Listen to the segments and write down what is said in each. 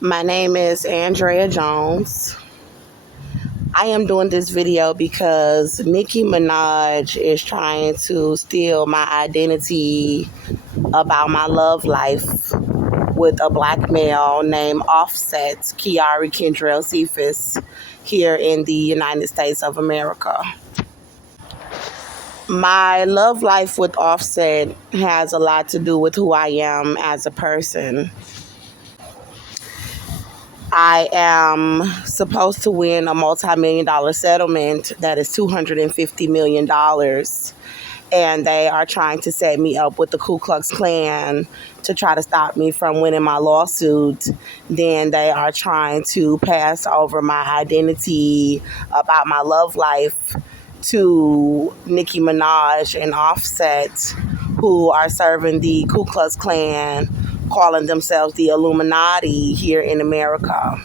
My name is Andrea Jones. I am doing this video because Nicki Minaj is trying to steal my identity about my love life with a black male named Offset Kiari Kendrell Cephas here in the United States of America. My love life with Offset has a lot to do with who I am as a person. I am supposed to win a multi-million dollar settlement that is $250 million. And they are trying to set me up with the Ku Klux Klan to try to stop me from winning my lawsuit. Then they are trying to pass over my identity about my love life to Nicki Minaj and Offset, who are serving the Ku Klux Klan, calling themselves the Illuminati here in America.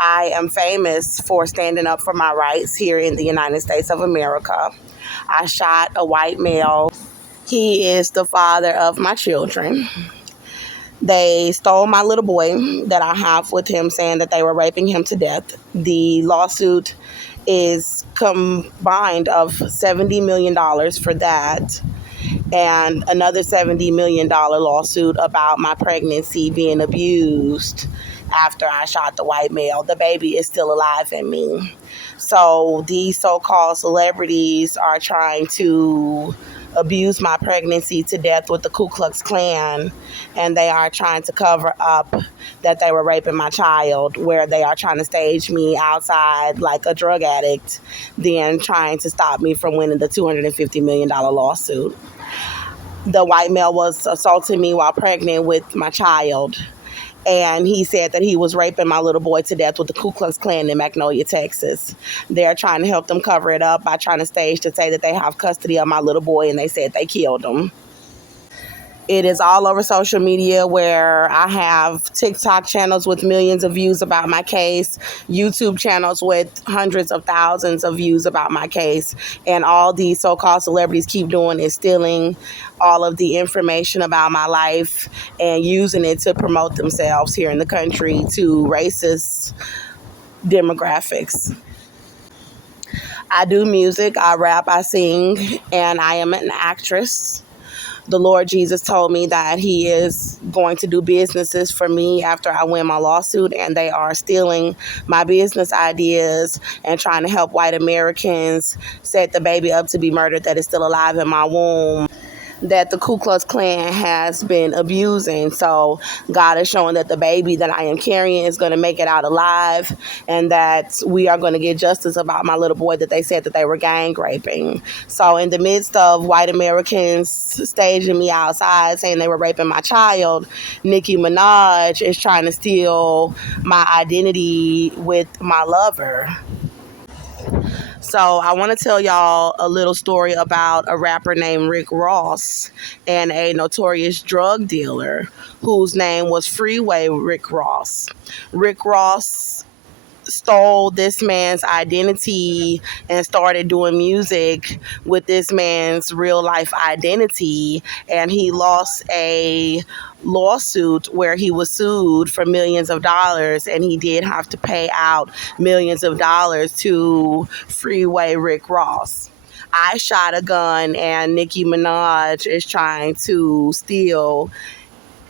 I am famous for standing up for my rights here in the United States of America. I shot a white male. He is the father of my children. They stole my little boy that I have with him, saying that they were raping him to death. The lawsuit is combined of $70 million for that, and another $70 million lawsuit about my pregnancy being abused after I shot the white male. The baby is still alive in me. So these so-called celebrities are trying to abuse my pregnancy to death with the Ku Klux Klan, and they are trying to cover up that they were raping my child, where they are trying to stage me outside like a drug addict, then trying to stop me from winning the $250 million lawsuit. The white male was assaulting me while pregnant with my child, and he said that he was raping my little boy to death with the Ku Klux Klan in Magnolia, Texas. They're trying to help them cover it up by trying to stage to say that they have custody of my little boy, and they said they killed him. It is all over social media, where I have TikTok channels with millions of views about my case, YouTube channels with hundreds of thousands of views about my case. And all these so-called celebrities keep doing is stealing all of the information about my life and using it to promote themselves here in the country to racist demographics. I do music, I rap, I sing, and I am an actress. The Lord Jesus told me that he is going to do businesses for me after I win my lawsuit, and they are stealing my business ideas and trying to help white Americans set the baby up to be murdered that is still alive in my womb, that the Ku Klux Klan has been abusing. So God is showing that the baby that I am carrying is going to make it out alive, and that we are going to get justice about my little boy that they said that they were gang raping. So in the midst of white Americans staging me outside saying they were raping my child, Nicki Minaj is trying to steal my identity with my lover. So I want to tell y'all a little story about a rapper named Rick Ross and a notorious drug dealer whose name was Freeway Rick Ross. Rick Ross stole this man's identity and started doing music with this man's real life identity, and he lost a lawsuit where he was sued for millions of dollars, and he did have to pay out millions of dollars to Freeway Rick Ross. I shot a gun, and Nicki Minaj is trying to steal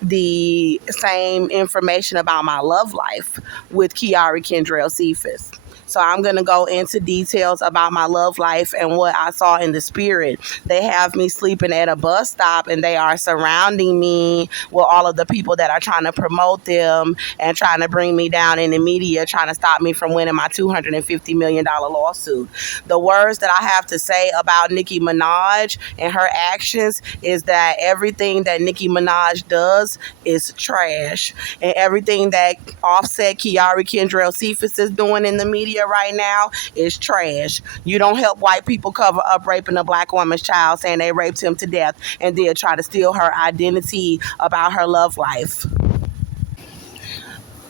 the same information about my love life with Kiari Kendrell Cephas. So I'm going to go into details about my love life and what I saw in the spirit. They have me sleeping at a bus stop, and they are surrounding me with all of the people that are trying to promote them and trying to bring me down in the media, trying to stop me from winning my $250 million lawsuit. The words that I have to say about Nicki Minaj and her actions is that everything that Nicki Minaj does is trash, and everything that Offset Kiari Kendrell Cephas is doing in the media right now is trash. You don't help white people cover up raping a black woman's child, saying they raped him to death, and then try to steal her identity about her love life.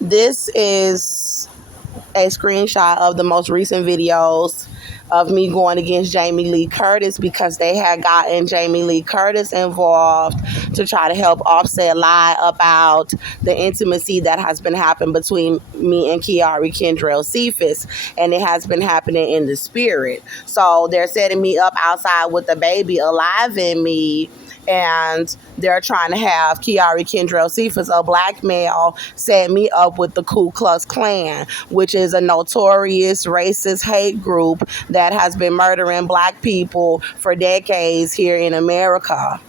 This is a screenshot of the most recent videos of me going against Jamie Lee Curtis because they had gotten Jamie Lee Curtis involved to try to help offset lie about the intimacy that has been happening between me and Kiari Kendrell Cephas, and it has been happening in the spirit. So they're setting me up outside with the baby alive in me, and they're trying to have Kiari Kendrell Cephas, a black male, set me up with the Ku Klux Klan, which is a notorious racist hate group that has been murdering black people for decades here in America.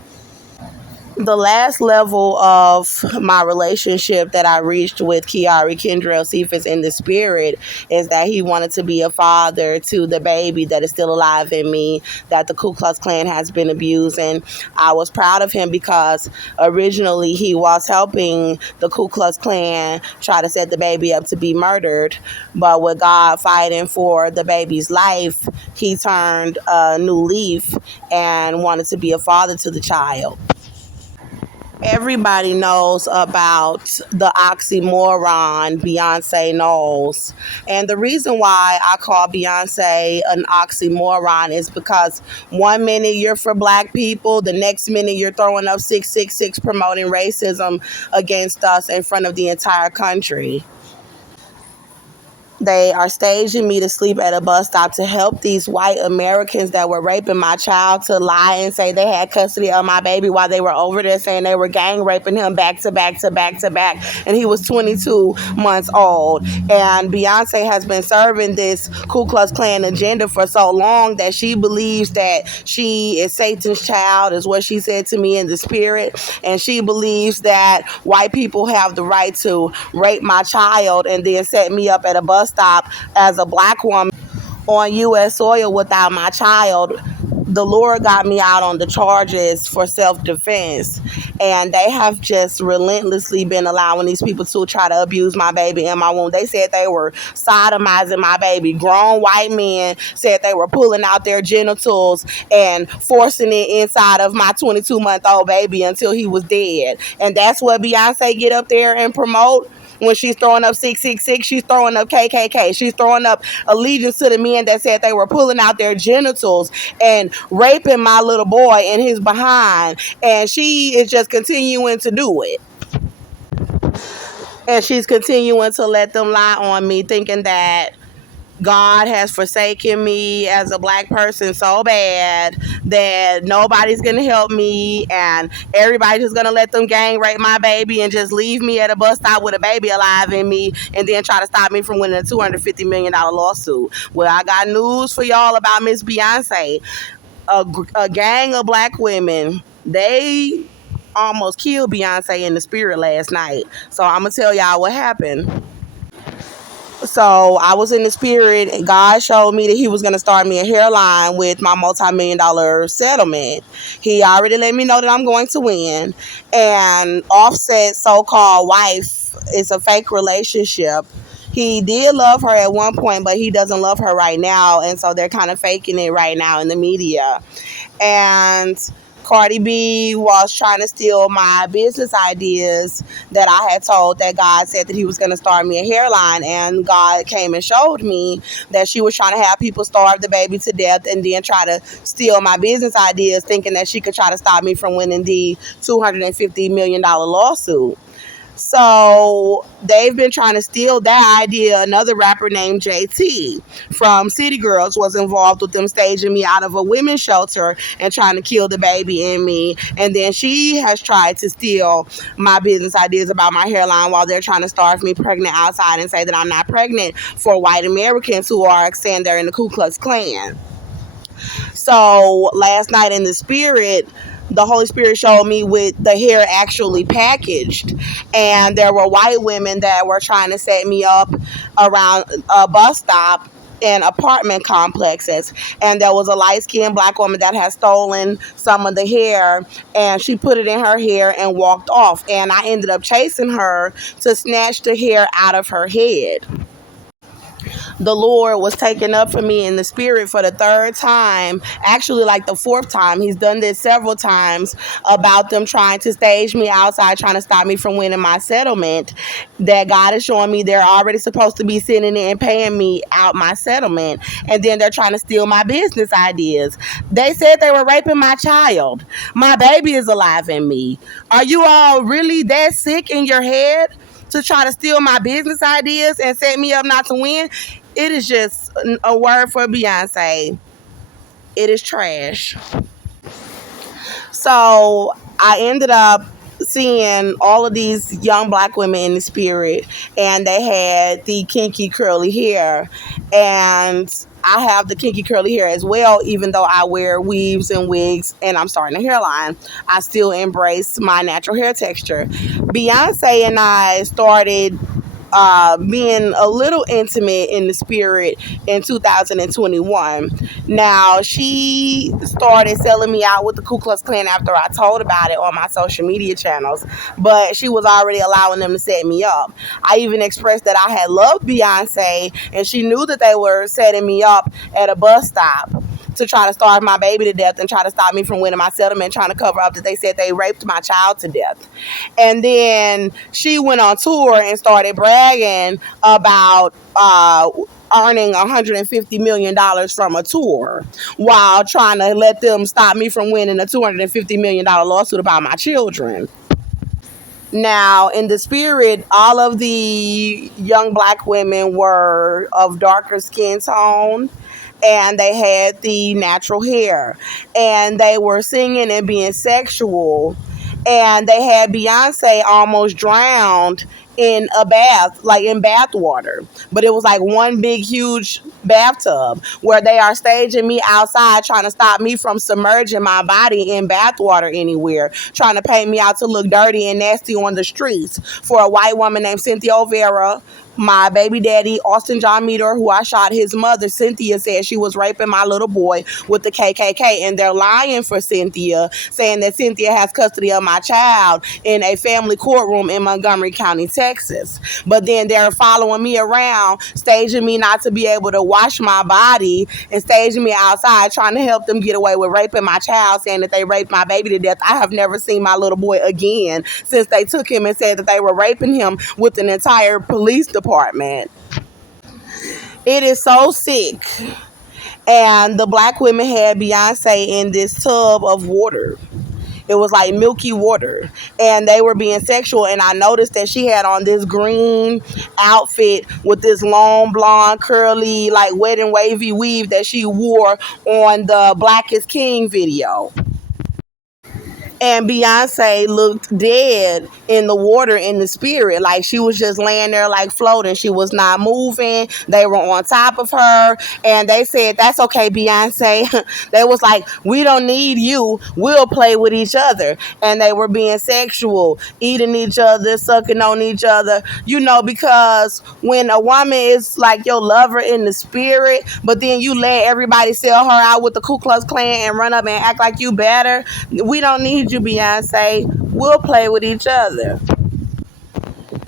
The last level of my relationship that I reached with Kiari Kendrell Cephas in the spirit is that he wanted to be a father to the baby that is still alive in me that the Ku Klux Klan has been abusing. I was proud of him because originally he was helping the Ku Klux Klan try to set the baby up to be murdered, but with God fighting for the baby's life, he turned a new leaf and wanted to be a father to the child. Everybody knows about the oxymoron Beyonce knows. And the reason why I call Beyonce an oxymoron is because one minute you're for black people, the next minute you're throwing up 666 promoting racism against us in front of the entire country. They are staging me to sleep at a bus stop to help these white Americans that were raping my child to lie and say they had custody of my baby while they were over there saying they were gang raping him back to back to back to back. And he was 22 months old. And Beyonce has been serving this Ku Klux Klan agenda for so long that she believes that she is Satan's child, is what she said to me in the spirit. And she believes that white people have the right to rape my child and then set me up at a bus stop as a black woman on U.S. soil without my child. The Lord got me out on the charges for self-defense, and they have just relentlessly been allowing these people to try to abuse my baby in my womb. They said they were sodomizing my baby. Grown white men said they were pulling out their genitals and forcing it inside of my 22-month-old baby until he was dead. And that's what Beyonce get up there and promote. When she's throwing up 666, she's throwing up KKK. She's throwing up allegiance to the men that said they were pulling out their genitals and raping my little boy in his behind. And she is just continuing to do it. And she's continuing to let them lie on me, thinking that God has forsaken me as a black person so bad that nobody's going to help me and everybody's just going to let them gang rape my baby and just leave me at a bus stop with a baby alive in me and then try to stop me from winning a $250 million lawsuit. Well, I got news for y'all about Miss Beyonce. A gang of black women, they almost killed Beyonce in the spirit last night. So I'm going to tell y'all what happened. So I was in the spirit, and God showed me that he was going to start me a hairline with my multi-million-dollar settlement. He already let me know that I'm going to win. And Offset's so-called wife is a fake relationship. He did love her at one point, but he doesn't love her right now. And so they're kind of faking it right now in the media. And Cardi B was trying to steal my business ideas that I had told that God said that he was going to start me a hairline. And God came and showed me that she was trying to have people starve the baby to death and then try to steal my business ideas, thinking that she could try to stop me from winning the $250 million lawsuit. So they've been trying to steal that idea. Another rapper named JT from City Girls was involved with them staging me out of a women's shelter and trying to kill the baby in me. And then she has tried to steal my business ideas about my hairline while they're trying to starve me pregnant outside and say that I'm not pregnant for white Americans who are saying they're in the Ku Klux Klan. So last night in the spirit, the Holy Spirit showed me with the hair actually packaged. And there were white women that were trying to set me up around a bus stop in apartment complexes. And there was a light-skinned black woman that had stolen some of the hair, and she put it in her hair and walked off. And I ended up chasing her to snatch the hair out of her head. the Lord was taken up for me in the spirit for the third time, actually like the fourth time. He's done this several times about them trying to stage me outside, trying to stop me from winning my settlement. That God is showing me they're already supposed to be sending it and paying me out my settlement, and then they're trying to steal my business ideas. They said they were raping my child. My baby is alive in me. Are you all really that sick in your head to try to steal my business ideas and set me up not to win? It is just a word for Beyonce. It is trash. So I ended up seeing all of these young black women in the spirit, and they had the kinky curly hair, and I have the kinky curly hair as well. Even though I wear weaves and wigs and I'm starting a hairline, I still embrace my natural hair texture. Beyonce and I started being a little intimate in the spirit in 2021. Now, she started selling me out with the Ku Klux Klan after I told about it on my social media channels, but she was already allowing them to set me up. I even expressed that I had loved Beyonce, and she knew that they were setting me up at a bus stop to try to starve my baby to death and try to stop me from winning my settlement, trying to cover up that they said they raped my child to death. And then she went on tour and started bragging about earning $150 million from a tour while trying to let them stop me from winning a $250 million lawsuit about my children. Now, in the spirit, all of the young black women were of darker skin tone, and they had the natural hair, and they were singing and being sexual, and they had Beyonce almost drowned in a bath, like in bath water. But it was like one big, huge bathtub where they are staging me outside, trying to stop me from submerging my body in bath water anywhere, trying to paint me out to look dirty and nasty on the streets for a white woman named Cynthia O'Vera. My baby daddy, Austin John Meter, who I shot his mother, Cynthia, said she was raping my little boy with the KKK. And they're lying for Cynthia, saying that Cynthia has custody of my child in a family courtroom in Montgomery County, Texas. But then they're following me around, staging me not to be able to wash my body, and staging me outside, trying to help them get away with raping my child, saying that they raped my baby to death. I have never seen my little boy again since they took him and said that they were raping him with an entire police department. It is so sick. And the black women had Beyonce in this tub of water. It was like milky water, and they were being sexual. And I noticed that she had on this green outfit with this long blonde curly like wet and wavy weave that she wore on the Black is King video. And Beyonce looked dead in the water in the spirit. Like she was just laying there like floating. She was not moving. They were on top of her. And they said, "That's okay, Beyonce." They was like, "We don't need you. We'll play with each other." And they were being sexual, eating each other, sucking on each other. Because when a woman is like your lover in the spirit, but then you let everybody sell her out with the Ku Klux Klan and run up and act like you better, we don't need you, Beyonce. We'll play with each other.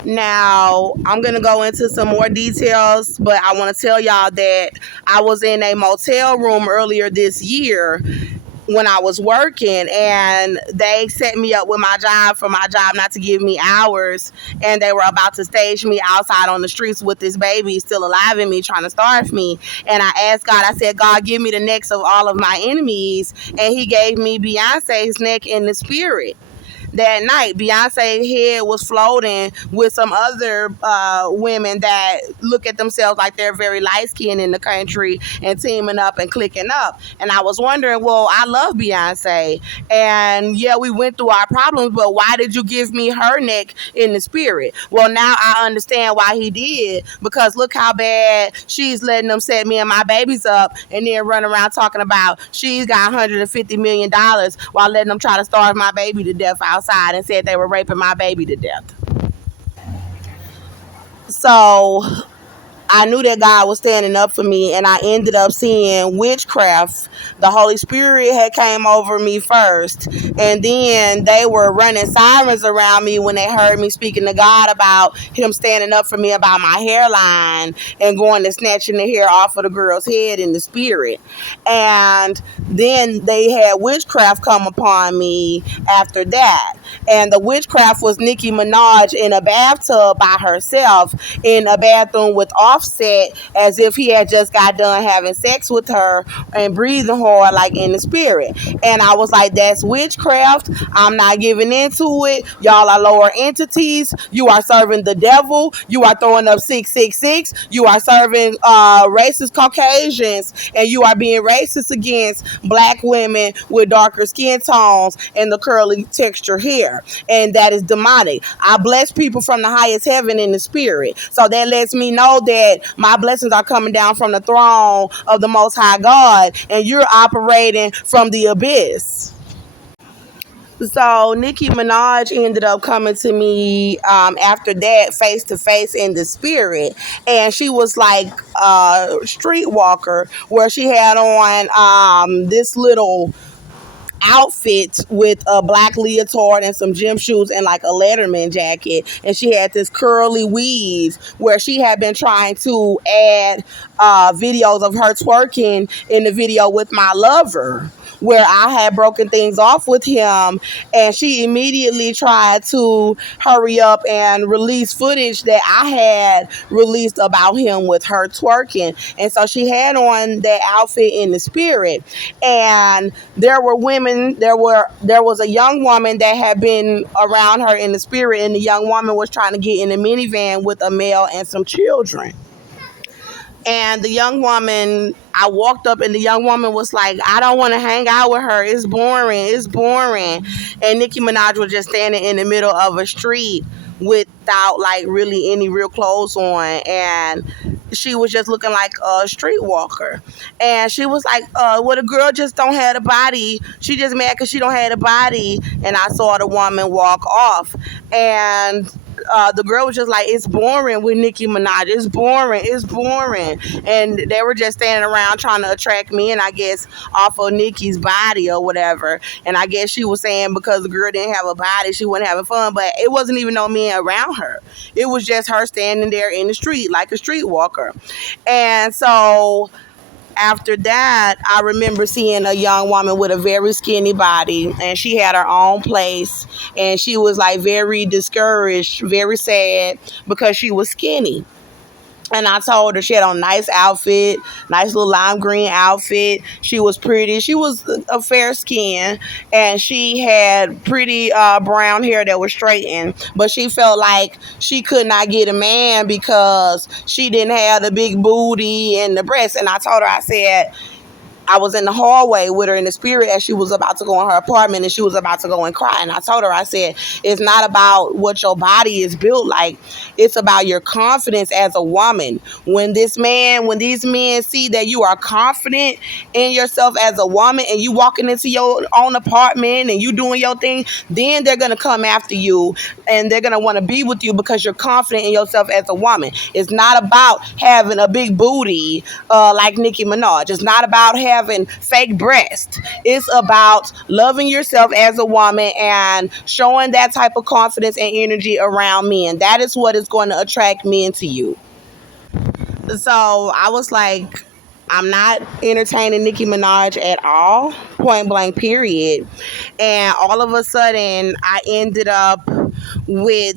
Now, I'm going to go into some more details, but I want to tell y'all that I was in a motel room earlier this year when I was working, and they set me up with my job for my job not to give me hours, and they were about to stage me outside on the streets with this baby still alive in me, trying to starve me. And I asked God, I said, "God, give me the necks of all of my enemies," and he gave me Beyonce's neck in the spirit. That night, Beyonce's head was floating with some other women that look at themselves like they're very light-skinned in the country and teaming up and clicking up. And I was wondering, well, I love Beyonce. And yeah, we went through our problems, but why did you give me her neck in the spirit? Well, now I understand why he did, because look how bad she's letting them set me and my babies up and then run around talking about she's got $150 million while letting them try to starve my baby to death outside and said they were raping my baby to death. So I knew that God was standing up for me, and I ended up seeing witchcraft. The Holy Spirit had came over me first, and then they were running sirens around me when they heard me speaking to God about Him standing up for me about my hairline and going to snatching the hair off of the girl's head in the spirit. And then they had witchcraft come upon me after that, and the witchcraft was Nicki Minaj in a bathtub by herself in a bathroom with Offset, as if he had just got done having sex with her and breathing hard like in the spirit. And I was like, that's witchcraft. I'm not giving into it. Y'all are lower entities. You are serving the devil. You are throwing up 666. You are serving racist Caucasians, and you are being racist against black women with darker skin tones and the curly texture hair, and that is demonic. I bless people from the highest heaven in the spirit, so that lets me know that my blessings are coming down from the throne of the Most High God, and you're operating from the abyss. So Nicki Minaj ended up coming to me after that, face to face in the spirit, and she was like a streetwalker, where she had on this little outfit with a black leotard and some gym shoes and like a Letterman jacket, and she had this curly weave, where she had been trying to add videos of her twerking in the video with my lover, where I had broken things off with him, and she immediately tried to hurry up and release footage that I had released about him with her twerking. And so she had on that outfit in the spirit, and there were women, there was a young woman that had been around her in the spirit, and the young woman was trying to get in a minivan with a male and some children. And the young woman, I walked up, and the young woman was like, I don't want to hang out with her. It's boring. It's boring. And Nicki Minaj was just standing in the middle of a street without like really any real clothes on. And she was just looking like a streetwalker. And she was like, well, the girl just don't have a body. She just mad because she don't have a body. And I saw the woman walk off. And the girl was just like, it's boring with Nicki Minaj. It's boring. It's boring. And they were just standing around trying to attract me, and I guess off of Nicki's body or whatever. And I guess she was saying because the girl didn't have a body, she wasn't having fun. But it wasn't even no men around her. It was just her standing there in the street like a streetwalker. And so after that, I remember seeing a young woman with a very skinny body, and she had her own place, and she was like very discouraged, very sad because she was skinny. And I told her she had on a nice outfit, nice little lime green outfit. She was pretty. She was a fair skin, and she had pretty brown hair that was straightened. But she felt like she could not get a man because she didn't have the big booty and the breasts. And I told her, I said, I was in the hallway with her in the spirit as she was about to go in her apartment, and she was about to go and cry. And I told her, I said, it's not about what your body is built like. It's about your confidence as a woman. When these men see that you are confident in yourself as a woman, and you walking into your own apartment and you doing your thing, then they're going to come after you, and they're going to want to be with you because you're confident in yourself as a woman. It's not about having a big booty like Nicki Minaj. It's not about having fake breasts. It's about loving yourself as a woman and showing that type of confidence and energy around men. That is what is going to attract men to you. So I was like, I'm not entertaining Nicki Minaj at all, point blank, period. And all of a sudden, I ended up with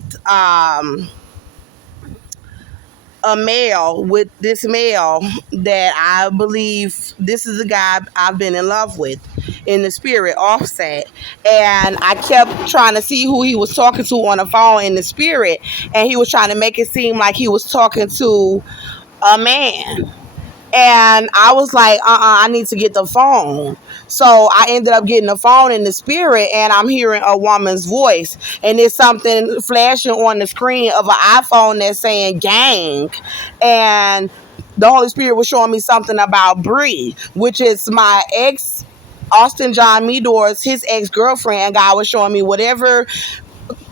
this male that I believe this is the guy I've been in love with in the spirit, Offset. And I kept trying to see who he was talking to on the phone in the spirit, and he was trying to make it seem like he was talking to a man. And I was like, I need to get the phone. So I ended up getting the phone in the spirit, and I'm hearing a woman's voice. And there's something flashing on the screen of an iPhone that's saying gang. And the Holy Spirit was showing me something about Bree, which is my ex, Austin John Meador's, his ex-girlfriend. And God was showing me whatever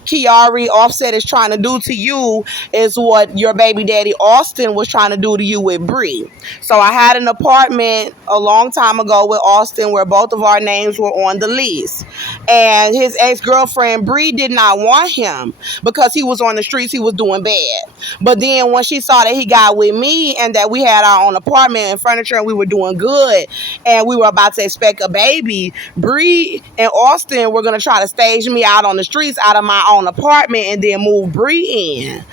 Kiari Offset is trying to do to you is what your baby daddy Austin was trying to do to you with Bree. So I had an apartment a long time ago with Austin where both of our names were on the lease. And his ex-girlfriend Bree did not want him because he was on the streets, he was doing bad. But then when she saw that he got with me and that we had our own apartment and furniture and we were doing good and we were about to expect a baby, Bree and Austin were gonna try to stage me out on the streets out of my own apartment and then move Bree in.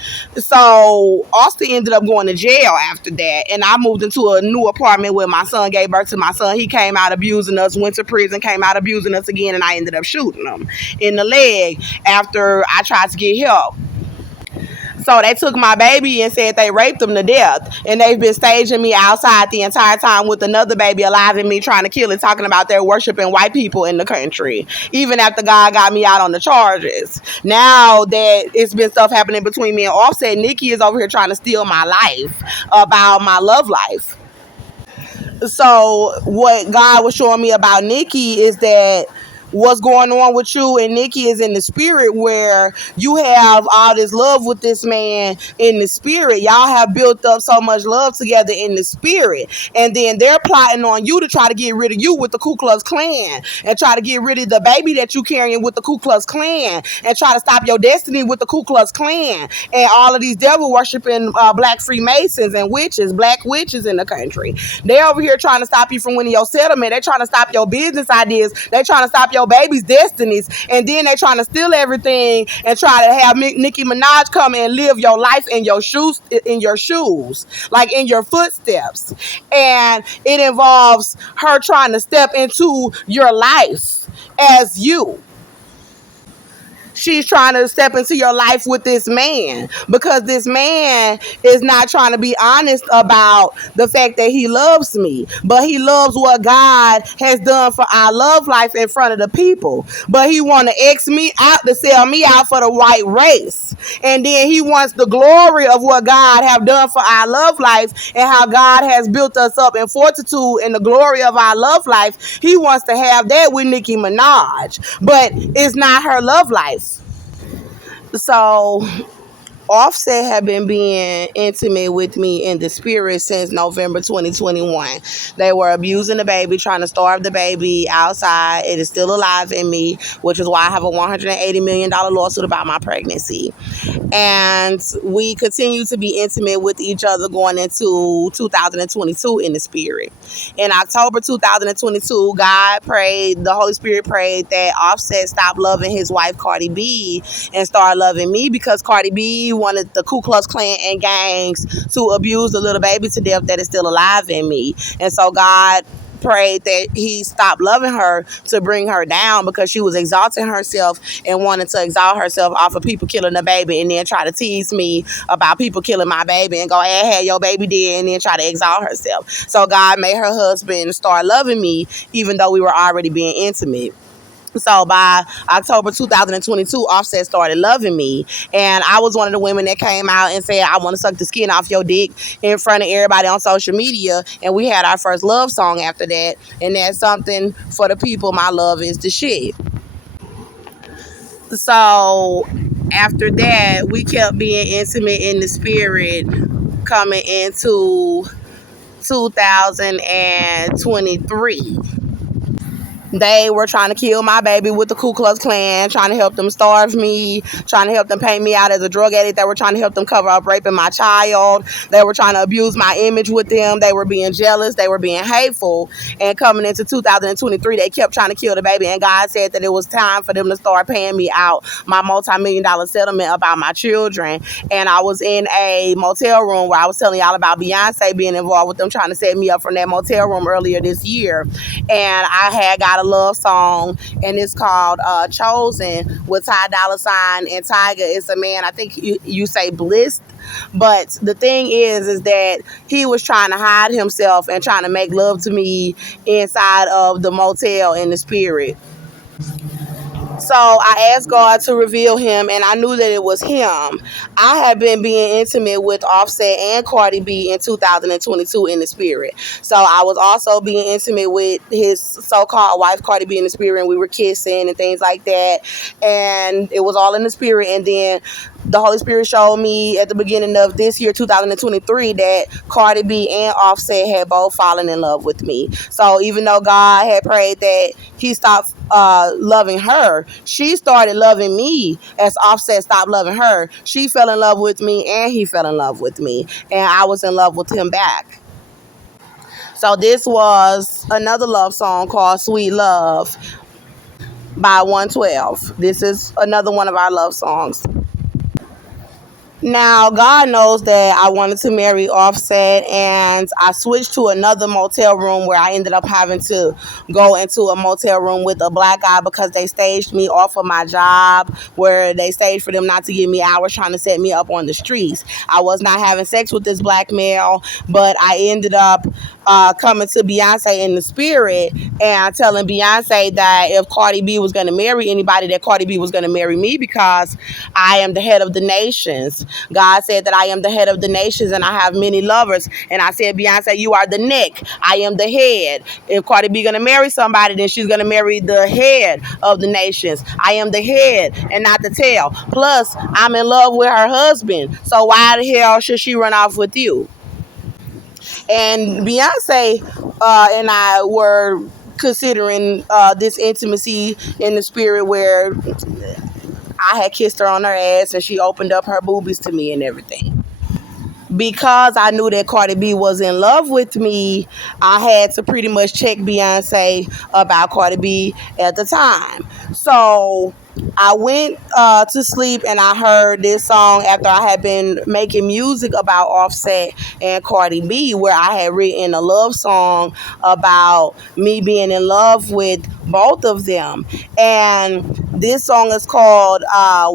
So Austin ended up going to jail after that, and I moved into a new apartment where my son gave birth to my son. He came out abusing us, went to prison, came out abusing us again, and I ended up shooting him in the leg after I tried to get help. So they took my baby and said they raped him to death. And they've been staging me outside the entire time with another baby alive and me trying to kill it, talking about they're worshiping white people in the country. Even after God got me out on the charges. Now that it's been stuff happening between me and Offset, Nicki is over here trying to steal my life about my love life. So what God was showing me about Nicki is that what's going on with you and Nicki is in the spirit where you have all this love with this man in the spirit. Y'all have built up so much love together in the spirit. And then they're plotting on you to try to get rid of you with the Ku Klux Klan and try to get rid of the baby that you carrying with the Ku Klux Klan and try to stop your destiny with the Ku Klux Klan and all of these devil worshiping black Freemasons and witches, black witches in the country. They're over here trying to stop you from winning your settlement. They're trying to stop your business ideas. They're trying to stop your baby's destinies. And then they're trying to steal everything and try to have Nicki Minaj come and live your life in your shoes, like in your footsteps. And it involves her trying to step into your life as you. She's trying to step into your life with this man because this man is not trying to be honest about the fact that he loves me, but he loves what God has done for our love life in front of the people. But he want to X me out to sell me out for the white race. And then he wants the glory of what God have done for our love life and how God has built us up in fortitude and the glory of our love life. He wants to have that with Nicki Minaj, but it's not her love life. So Offset have been being intimate with me in the spirit since November 2021. They were abusing the baby, trying to starve the baby outside. It is still alive in me, which is why I have a $180 million lawsuit about my pregnancy. And we continue to be intimate with each other going into 2022 in the spirit. In October 2022, the Holy Spirit prayed that Offset stop loving his wife Cardi B and start loving me because Cardi B wanted the Ku Klux Klan and gangs to abuse the little baby to death that is still alive in me. And so God prayed that he stopped loving her to bring her down because she was exalting herself and wanted to exalt herself off of people killing the baby and then try to tease me about people killing my baby and go, hey, had your baby dead, and then try to exalt herself. So God made her husband start loving me even though we were already being intimate. So by October 2022, Offset started loving me. And I was one of the women that came out and said, I want to suck the skin off your dick in front of everybody on social media. And we had our first love song after that. And that's something for the people. My love is the shit. So after that, we kept being intimate in the spirit coming into 2023. They were trying to kill my baby with the Ku Klux Klan, trying to help them starve me, trying to help them paint me out as a drug addict. They were trying to help them cover up raping my child. They were trying to abuse my image with them. They were being jealous. They were being hateful. And coming into 2023, they kept trying to kill the baby. And God said that it was time for them to start paying me out my multi-million-dollar settlement about my children. And I was in a motel room where I was telling y'all about Beyonce being involved with them, trying to set me up from that motel room earlier this year. And I had got a love song, and it's called Chosen with Ty Dolla Sign and Tyga. It's a man, I think you say Bliss, but the thing is that he was trying to hide himself and trying to make love to me inside of the motel in the spirit. So I asked God to reveal him, and I knew that it was him. I had been being intimate with Offset and Cardi B in 2022 in the spirit. So I was also being intimate with his so-called wife, Cardi B, in the spirit, and we were kissing and things like that. And it was all in the spirit. And then the Holy Spirit showed me at the beginning of this year, 2023, that Cardi B and Offset had both fallen in love with me. So even though God had prayed that he stopped loving her, she started loving me as Offset stopped loving her. She fell in love with me and he fell in love with me. And I was in love with him back. So this was another love song called Sweet Love by 112. This is another one of our love songs. Now, God knows that I wanted to marry Offset, and I switched to another motel room where I ended up having to go into a motel room with a black guy because they staged me off of my job, where they staged for them not to give me hours trying to set me up on the streets. I was not having sex with this black male, but I ended up coming to Beyonce in the spirit and telling Beyonce that if Cardi B was going to marry anybody, that Cardi B was going to marry me because I am the head of the nations. God said that I am the head of the nations and I have many lovers. And I said, Beyonce, you are the neck. I am the head. If Cardi B going to marry somebody, then she's going to marry the head of the nations. I am the head and not the tail. Plus, I'm in love with her husband. So why the hell should she run off with you? And Beyonce and I were considering this intimacy in the spirit where I had kissed her on her ass and she opened up her boobies to me and everything. Because I knew that Cardi B was in love with me, I had to pretty much check Beyonce about Cardi B at the time. So I went to sleep and I heard this song after I had been making music about Offset and Cardi B, where I had written a love song about me being in love with both of them. And this song is called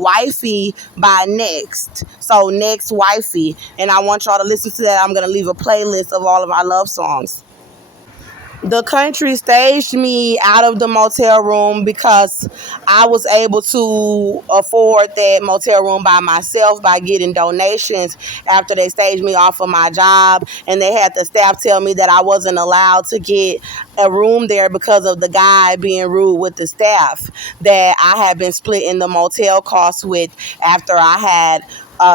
Wifey by Next. So Next Wifey. And I want y'all to listen to that. I'm going to leave a playlist of all of our love songs. The country staged me out of the motel room because I was able to afford that motel room by myself by getting donations after they staged me off of my job. And they had the staff tell me that I wasn't allowed to get a room there because of the guy being rude with the staff that I had been splitting the motel costs with after I had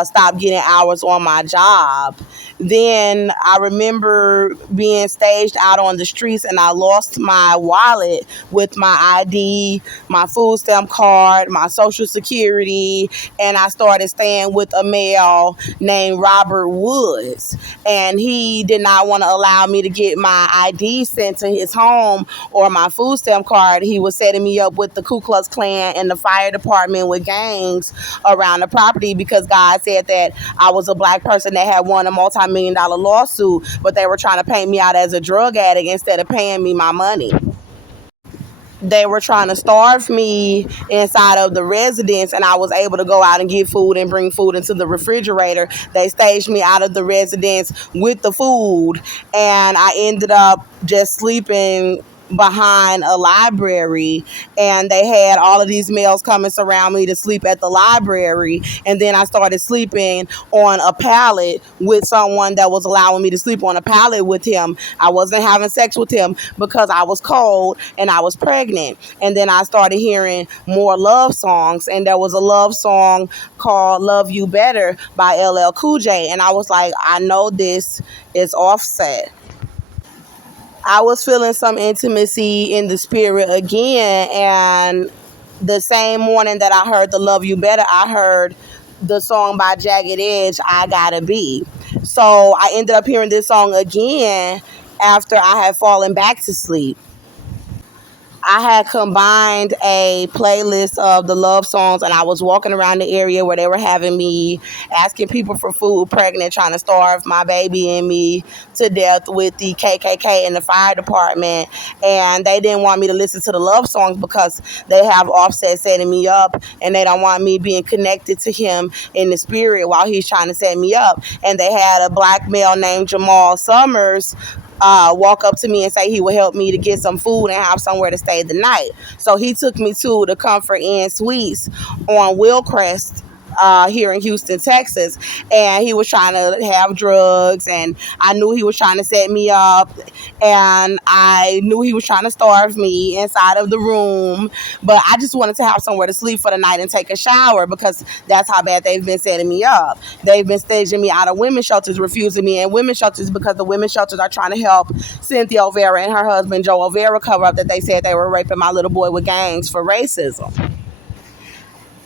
stopped getting hours on my job. Then I remember being staged out on the streets and I lost my wallet with my ID, my food stamp card, my social security, and I started staying with a male named Robert Woods. And he did not want to allow me to get my ID sent to his home or my food stamp card. He was setting me up with the Ku Klux Klan and the fire department with gangs around the property because God said that I was a black person that had won a multi-million-dollar lawsuit, but they were trying to paint me out as a drug addict instead of paying me my money. They were trying to starve me inside of the residence, and I was able to go out and get food and bring food into the refrigerator. They staged me out of the residence with the food, and I ended up just sleeping behind a library, and they had all of these males come and surround me to sleep at the library. And then I started sleeping on a pallet with someone that was allowing me to sleep on a pallet with him. I wasn't having sex with him because I was cold and I was pregnant. And then I started hearing more love songs, and there was a love song called Love You Better by LL Cool J, and I was like, I know this is Offset. I was feeling some intimacy in the spirit again, and the same morning that I heard the Love You Better, I heard the song by Jagged Edge, I Gotta Be. So I ended up hearing this song again after I had fallen back to sleep. I had combined a playlist of the love songs, and I was walking around the area where they were having me asking people for food, pregnant, trying to starve my baby and me to death with the KKK and the fire department. And they didn't want me to listen to the love songs because they have Offset setting me up, and they don't want me being connected to him in the spirit while he's trying to set me up. And they had a black male named Jamal Summers walk up to me and say he would help me to get some food and have somewhere to stay the night. So he took me to the Comfort Inn Suites on Willcrest, here in Houston, Texas, and he was trying to have drugs, and I knew he was trying to set me up, and I knew he was trying to starve me inside of the room, but I just wanted to have somewhere to sleep for the night and take a shower because that's how bad they've been setting me up. They've been staging me out of women's shelters, refusing me in women's shelters because the women's shelters are trying to help Cynthia O'Vera and her husband Joe O'Vera cover up that they said they were raping my little boy with gangs for racism.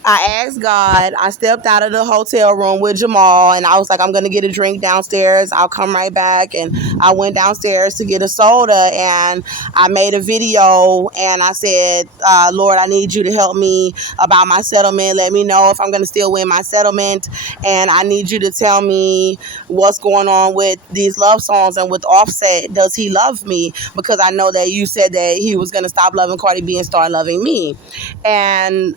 I asked God, I stepped out of the hotel room with Jamal, and I was like, I'm going to get a drink downstairs. I'll come right back. And I went downstairs to get a soda, and I made a video, and I said, Lord, I need you to help me about my settlement. Let me know if I'm going to still win my settlement. And I need you to tell me what's going on with these love songs and with Offset. Does he love me? Because I know that you said that he was going to stop loving Cardi B and start loving me. And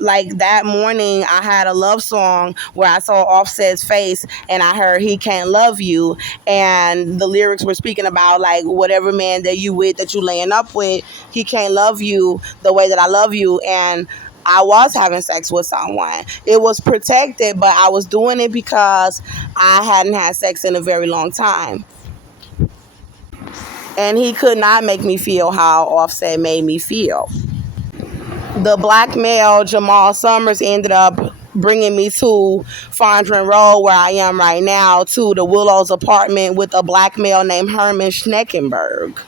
like that morning, I had a love song where I saw Offset's face and I heard he can't love you, and the lyrics were speaking about like whatever man that you with, that you laying up with, he can't love you the way that I love you. And I was having sex with someone. It was protected, but I was doing it because I hadn't had sex in a very long time. And he could not make me feel how Offset made me feel. The black male Jamal Summers ended up bringing me to Fondren Rd, where I am right now, to the Willows apartment with a black male named Herman Schneckenberg.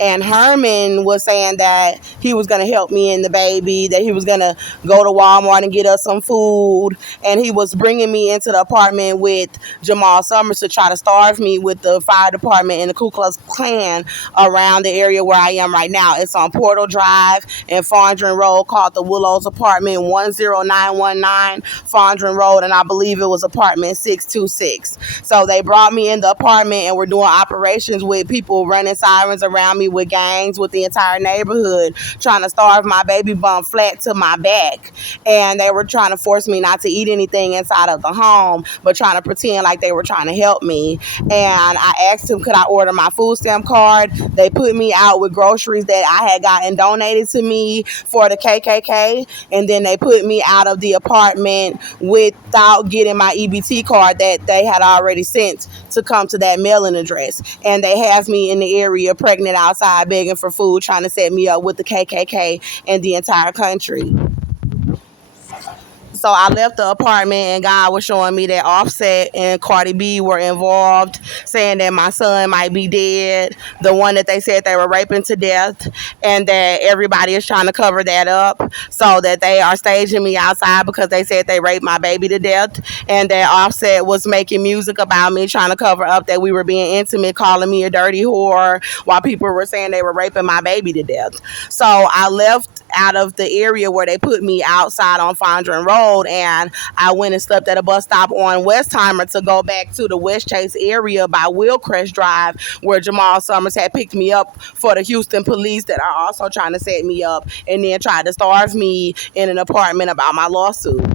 And Herman was saying that he was going to help me and the baby, that he was going to go to Walmart and get us some food. And he was bringing me into the apartment with Jamal Summers to try to starve me with the fire department and the Ku Klux Klan around the area where I am right now. It's on Portal Drive and Fondren Rd, called the Willows apartment, 10919 Fondren Rd, and I believe it was apartment 626. So they brought me in the apartment and were doing operations with people running sirens around me with gangs, with the entire neighborhood, trying to starve my baby bump flat to my back. And they were trying to force me not to eat anything inside of the home, but trying to pretend like they were trying to help me. And I asked him, could I order my food stamp card? They put me out with groceries that I had gotten donated to me for the KKK. And then they put me out of the apartment without getting my EBT card that they had already sent to come to that mailing address. And they have me in the area pregnant outside begging for food, trying to set me up with the KKK and the entire country. So I left the apartment and God was showing me that Offset and Cardi B were involved, saying that my son might be dead, the one that they said they were raping to death, and that everybody is trying to cover that up, so that they are staging me outside because they said they raped my baby to death, and that Offset was making music about me, trying to cover up that we were being intimate, calling me a dirty whore, while people were saying they were raping my baby to death. So I left out of the area where they put me outside on Fondren Rd, and I went and slept at a bus stop on Westheimer to go back to the West Chase area by Willcrest Drive, where Jamal Summers had picked me up for the Houston police that are also trying to set me up and then tried to starve me in an apartment about my lawsuit.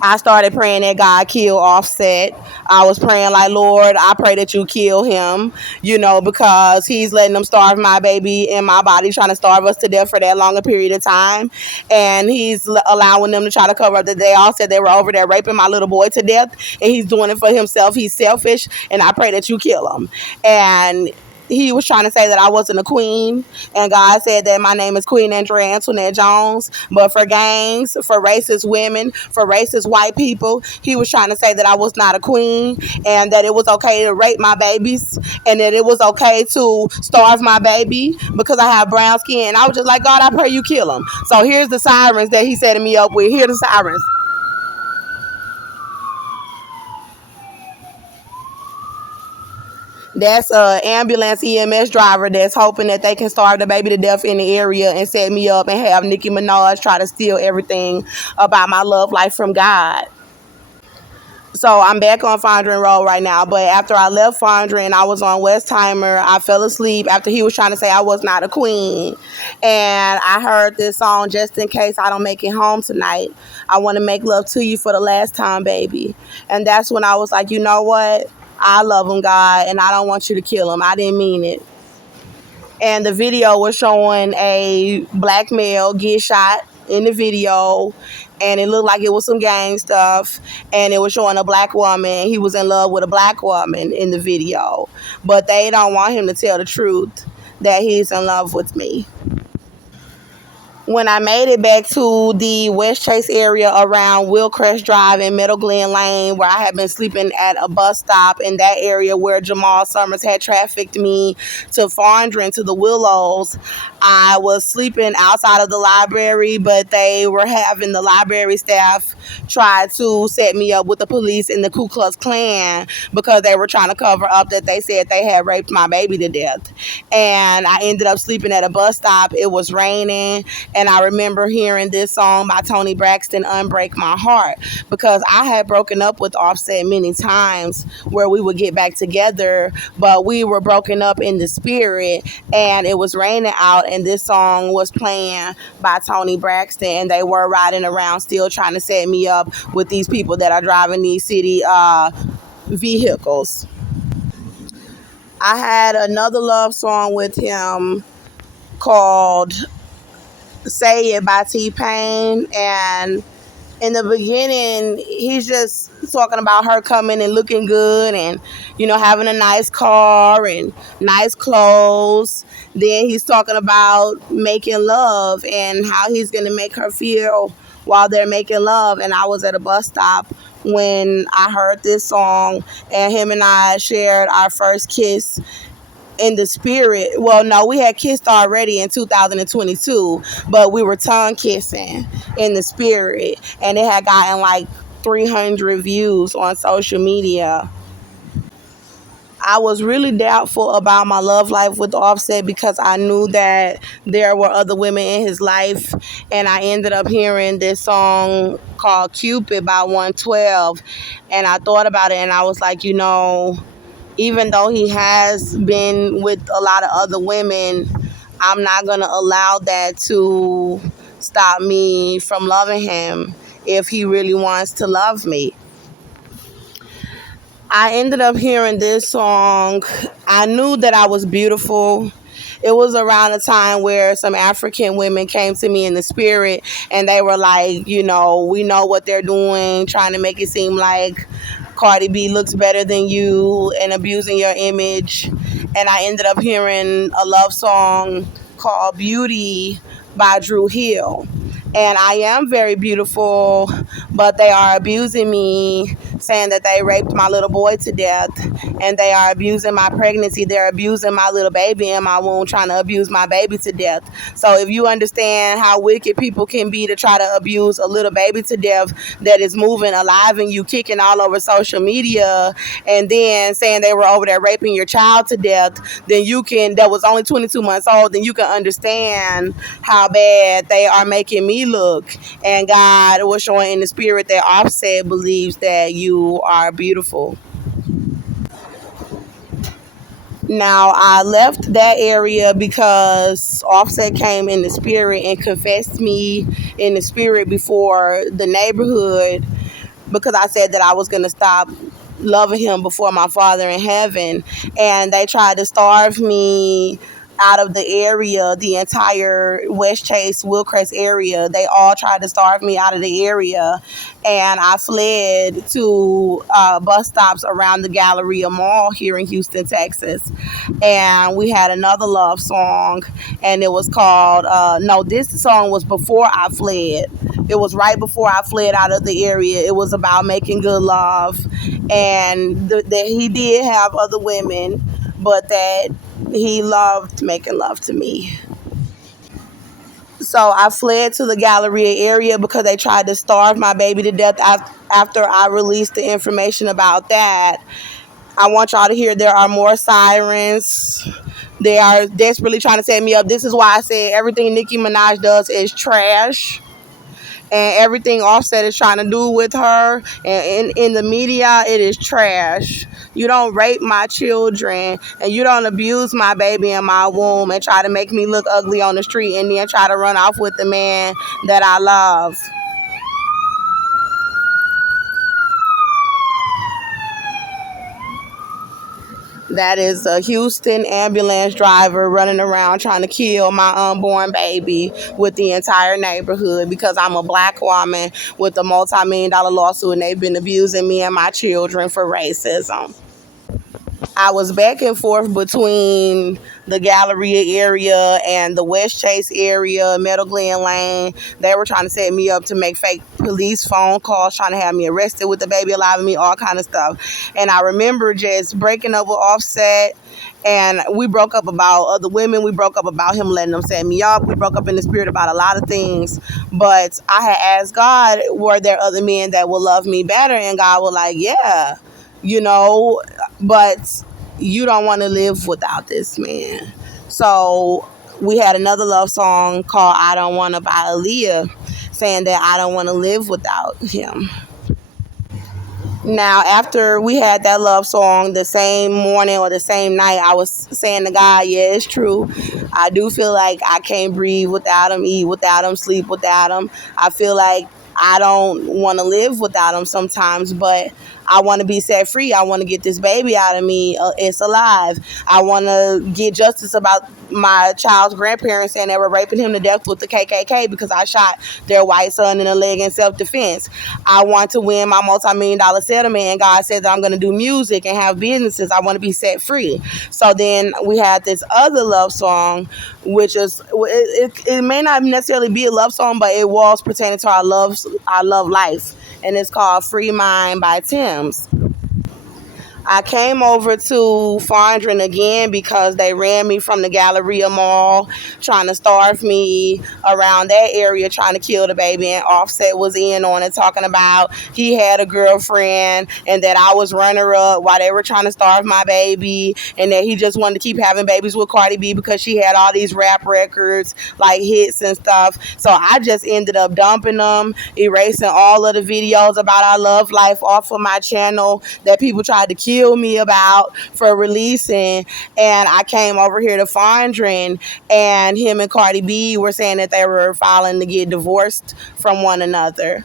I started praying that God kill Offset. I was praying like, Lord, I pray that you kill him, because he's letting them starve my baby in my body, trying to starve us to death for that longer period of time. And he's allowing them to try to cover up that they all said they were over there raping my little boy to death. And he's doing it for himself. He's selfish. And I pray that you kill him. And he was trying to say that I wasn't a queen, and God said that my name is Queen Andrea Antoinette Jones, but for gangs, for racist women, for racist white people, he was trying to say that I was not a queen, and that it was okay to rape my babies, and that it was okay to starve my baby because I have brown skin. And I was just like, God, I pray you kill him. So here's the sirens that he's setting me up with. Here are the sirens. That's a ambulance EMS driver that's hoping that they can starve the baby to death in the area and set me up and have Nicki Minaj try to steal everything about my love life from God. So I'm back on Fondren Rd right now. But after I left Fondren, I was on Westheimer. I fell asleep after he was trying to say I was not a queen. And I heard this song, Just in Case I Don't Make It Home Tonight. I want to make love to you for the last time, baby. And that's when I was like, you know what? I love him, God, and I don't want you to kill him. I didn't mean it. And the video was showing a black male get shot in the video, and it looked like it was some gang stuff, and it was showing a black woman. He was in love with a black woman in the video, but they don't want him to tell the truth that he's in love with me. When I made it back to the West Chase area around Willcrest Drive and Meadow Glen Lane, where I had been sleeping at a bus stop in that area where Jamal Summers had trafficked me to Fondren, to the Willows, I was sleeping outside of the library, but they were having the library staff try to set me up with the police and the Ku Klux Klan because they were trying to cover up that they said they had raped my baby to death. And I ended up sleeping at a bus stop. It was raining, and I remember hearing this song by Toni Braxton, Unbreak My Heart, because I had broken up with Offset many times where we would get back together, but we were broken up in the spirit, and it was raining out, and this song was playing by Toni Braxton, and they were riding around still trying to set me up with these people that are driving these city vehicles. I had another love song with him called Say It by T-Pain, and in the beginning, he's just talking about her coming and looking good and, having a nice car and nice clothes. Then he's talking about making love and how he's going to make her feel while they're making love. And I was at a bus stop when I heard this song, and him and I shared our first kiss in the spirit. Well, no, we had kissed already in 2022, but we were tongue kissing in the spirit, and it had gotten like 300 views on social media. I was really doubtful about my love life with Offset because I knew that there were other women in his life, and I ended up hearing this song called Cupid by 112, and I thought about it, and I was like, even though he has been with a lot of other women, I'm not going to allow that to stop me from loving him if he really wants to love me. I ended up hearing this song. I knew that I was beautiful. It was around a time where some African women came to me in the spirit, and they were like, we know what they're doing, trying to make it seem like Cardi B looks better than you and abusing your image. And I ended up hearing a love song called Beauty by Drew Hill. And I am very beautiful, but they are abusing me, saying that they raped my little boy to death, and they are abusing my pregnancy. They're abusing my little baby in my womb, trying to abuse my baby to death. So if you understand how wicked people can be to try to abuse a little baby to death that is moving alive and you kicking all over social media, and then saying they were over there raping your child to death, then that was only 22 months old, then you can understand how bad they are making me look. And God was showing in the spirit that Offset believes that you are beautiful. Now, I left that area because Offset came in the spirit and confessed me in the spirit before the neighborhood, because I said that I was going to stop loving him before my Father in heaven. And they tried to starve me out of the area, the entire West Chase, Willcrest area. They all tried to starve me out of the area. And I fled to bus stops around the Galleria Mall here in Houston, Texas. And we had another love song, and it was called, no, this song was before I fled. It was right before I fled out of the area. It was about making good love, and that he did have other women, but that he loved making love to me. So I fled to the Galleria area because they tried to starve my baby to death after I released the information about that. I want y'all to hear there are more sirens. They are desperately trying to set me up. This is why I said everything Nicki Minaj does is trash. And everything Offset is trying to do with her and in the media, it is trash. You don't rape my children, and you don't abuse my baby in my womb and try to make me look ugly on the street and then try to run off with the man that I love. That is a Houston ambulance driver running around trying to kill my unborn baby with the entire neighborhood because I'm a black woman with a multi-million dollar lawsuit and they've been abusing me and my children for racism. I was back and forth between the Galleria area and the West Chase area, Meadow Glen Lane. They were trying to set me up to make fake police phone calls, trying to have me arrested with the baby alive in me, all kind of stuff. And I remember just breaking up with Offset. And we broke up about other women. We broke up about him letting them set me up. We broke up in the spirit about a lot of things. But I had asked God, were there other men that would love me better? And God was like, yeah, you know, but you don't want to live without this man. So we had another love song called I Don't Want to by Aaliyah, saying that I don't want to live without him. Now, after we had that love song, the same morning or the same night, I was saying to God, yeah, it's true. I do feel like I can't breathe without him, eat without him, sleep without him. I feel like I don't want to live without him sometimes, but I want to be set free. I want to get this baby out of me. It's alive. I want to get justice about my child's grandparents saying they were raping him to death with the KKK because I shot their white son in the leg in self-defense. I want to win my multi-million dollar settlement, and God said that I'm going to do music and have businesses. I want to be set free. So then we had this other love song, which is it may not necessarily be a love song, but it was pertaining to our love life, and it's called Free Mind by Tim's. I came over to Fondren again because they ran me from the Galleria Mall, trying to starve me around that area, trying to kill the baby. And Offset was in on it, talking about he had a girlfriend and that I was runner up while they were trying to starve my baby, and that he just wanted to keep having babies with Cardi B because she had all these rap records, like hits and stuff. So I just ended up dumping them, erasing all of the videos about our love life off of my channel that people tried to kill me about for releasing. And I came over here to Fondren, and him and Cardi B were saying that they were filing to get divorced from one another.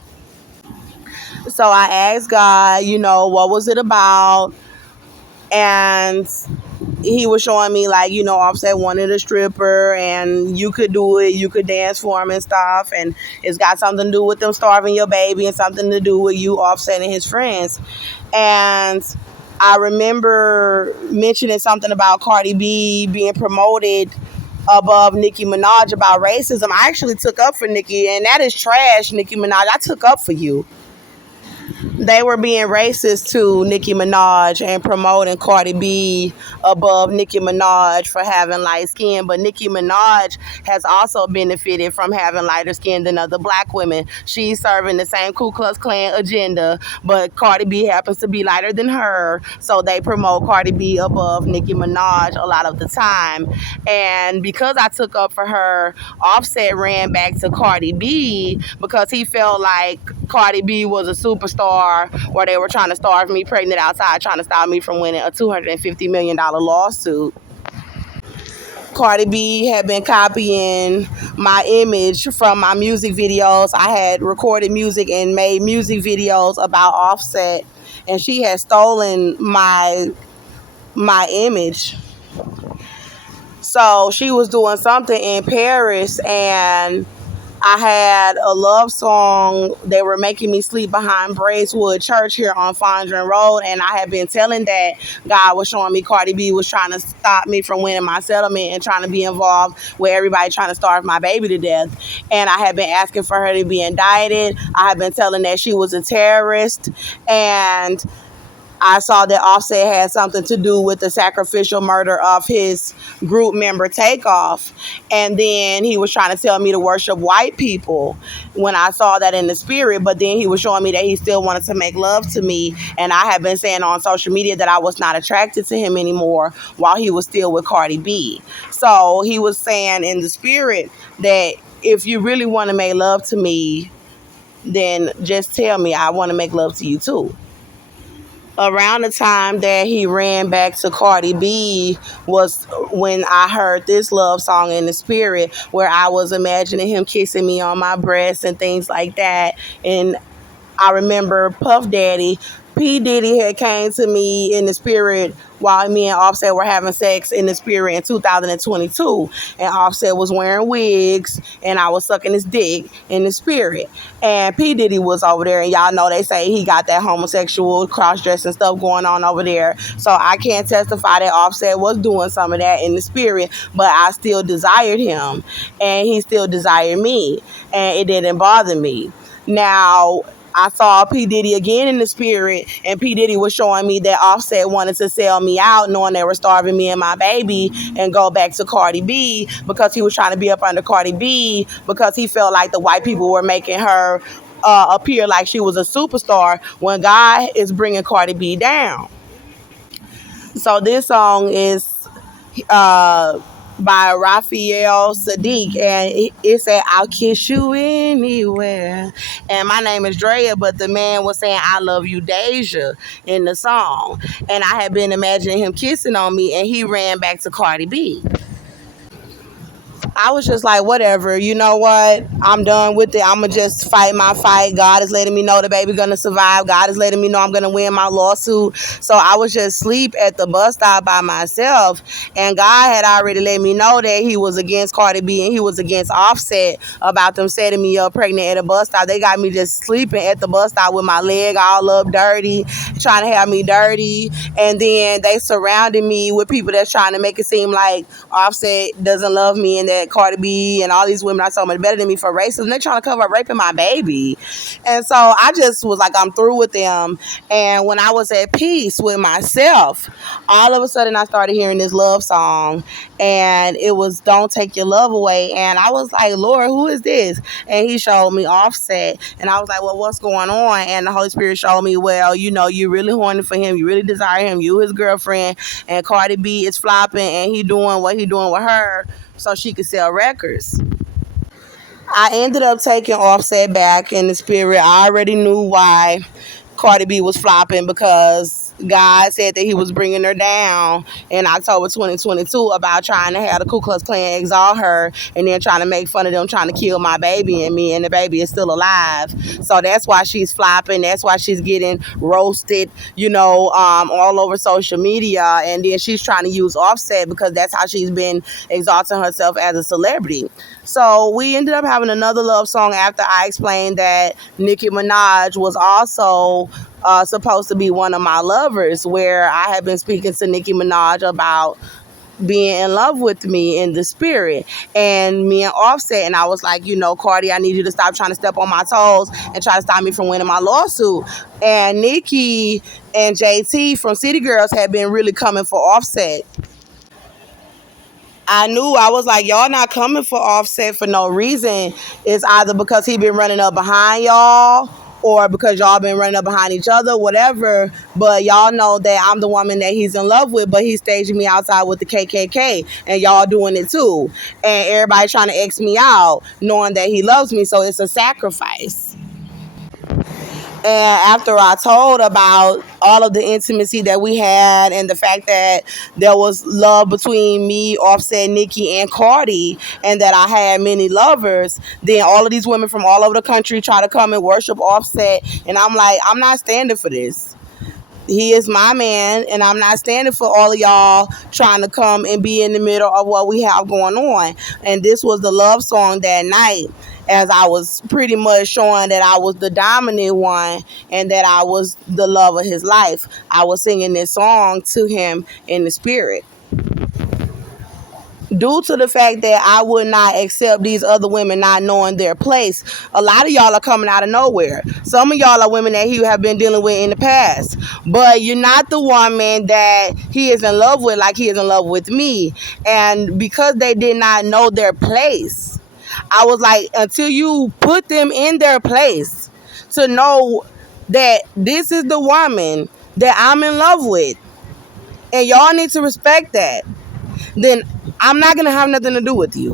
So I asked God, what was it about? And he was showing me, like, Offset wanted a stripper and you could do it, you could dance for him and stuff, and it's got something to do with them starving your baby and something to do with you offsetting his friends. And I remember mentioning something about Cardi B being promoted above Nicki Minaj about racism. I actually took up for Nicki, and that is trash, Nicki Minaj. I took up for you. They were being racist to Nicki Minaj and promoting Cardi B above Nicki Minaj for having light skin. But Nicki Minaj has also benefited from having lighter skin than other black women. She's serving the same Ku Klux Klan agenda, but Cardi B happens to be lighter than her. So they promote Cardi B above Nicki Minaj a lot of the time. And because I took up for her, Offset ran back to Cardi B because he felt like Cardi B was a superstar, where they were trying to starve me pregnant outside, trying to stop me from winning a $250 million lawsuit. Cardi B had been copying my image from my music videos. I had recorded music and made music videos about Offset, and she had stolen my image. So she was doing something in Paris, and I had a love song. They were making me sleep behind Braeswood Church here on Fondren Rd, and I had been telling that God was showing me Cardi B was trying to stop me from winning my settlement and trying to be involved with everybody trying to starve my baby to death. And I had been asking for her to be indicted. I had been telling that she was a terrorist, and I saw that Offset had something to do with the sacrificial murder of his group member Takeoff. And then he was trying to tell me to worship white people when I saw that in the spirit. But then he was showing me that he still wanted to make love to me. And I had been saying on social media that I was not attracted to him anymore while he was still with Cardi B. So he was saying in the spirit that if you really want to make love to me, then just tell me. I want to make love to you too. Around the time that he ran back to Cardi B was when I heard this love song in the spirit, where I was imagining him kissing me on my breast and things like that. And I remember Puff Daddy P. Diddy had came to me in the spirit while me and Offset were having sex in the spirit in 2022. And Offset was wearing wigs and I was sucking his dick in the spirit. And P. Diddy was over there, and y'all know they say he got that homosexual cross-dressing stuff going on over there. So I can't testify that Offset was doing some of that in the spirit, but I still desired him and he still desired me, and it didn't bother me. Now, I saw P. Diddy again in the spirit, and P. Diddy was showing me that Offset wanted to sell me out, knowing they were starving me and my baby, and go back to Cardi B because he was trying to be up under Cardi B because he felt like the white people were making her appear like she was a superstar when God is bringing Cardi B down. So this song is uh, by Raphael Sadiq, and it said, "I'll kiss you anywhere." And my name is Drea, but the man was saying, "I love you, Deja," in the song. And I had been imagining him kissing on me, and he ran back to Cardi B. I was just like, whatever, you know what? I'm done with it. I'm going to just fight my fight. God is letting me know the baby going to survive. God is letting me know I'm going to win my lawsuit. So I was just asleep at the bus stop by myself. And God had already let me know that he was against Cardi B and he was against Offset about them setting me up pregnant at a bus stop. They got me just sleeping at the bus stop with my leg all up dirty, trying to have me dirty. And then they surrounded me with people that's trying to make it seem like Offset doesn't love me and that Cardi B and all these women are so much better than me for racism. They're trying to cover up raping my baby. And so I just was like, I'm through with them. And when I was at peace with myself, all of a sudden I started hearing this love song, and it was "Don't Take Your Love Away." And I was like, Lord, who is this? And he showed me Offset. And I was like, well, what's going on? And the Holy Spirit showed me, well, you know, you really horny for him. You really desire him. You his girlfriend. And Cardi B is flopping, and he doing what he doing with her so she could sell records. I ended up taking Offset back in the spirit. I already knew why Cardi B was flopping, because God said that he was bringing her down in October 2022 about trying to have the Ku Klux Klan exalt her and then trying to make fun of them trying to kill my baby and me, and the baby is still alive. So that's why she's flopping. That's why she's getting roasted, all over social media. And then she's trying to use Offset because that's how she's been exalting herself as a celebrity. So we ended up having another love song after I explained that Nicki Minaj was also supposed to be one of my lovers, where I had been speaking to Nicki Minaj about being in love with me in the spirit, and me and Offset, and I was like, Cardi, I need you to stop trying to step on my toes and try to stop me from winning my lawsuit. And Nicki and JT from City Girls had been really coming for Offset. I knew, I was like, y'all not coming for Offset for no reason. It's either because he been running up behind y'all, or because y'all been running up behind each other, whatever. But y'all know that I'm the woman that he's in love with, but he's staging me outside with the KKK, and y'all doing it too. And everybody trying to X me out, knowing that he loves me, so it's a sacrifice. And after I told about all of the intimacy that we had and the fact that there was love between me, Offset, Nicki, and Cardi, and that I had many lovers, then all of these women from all over the country try to come and worship Offset. And I'm like, I'm not standing for this. He is my man, and I'm not standing for all of y'all trying to come and be in the middle of what we have going on. And this was the love song that night, as I was pretty much showing that I was the dominant one and that I was the love of his life. I was singing this song to him in the spirit, due to the fact that I would not accept these other women not knowing their place. A lot of y'all are coming out of nowhere. Some of y'all are women that he have been dealing with in the past, but you're not the woman that he is in love with like he is in love with me. And because they did not know their place, I was like, until you put them in their place to know that this is the woman that I'm in love with, and y'all need to respect that, then I'm not going to have nothing to do with you.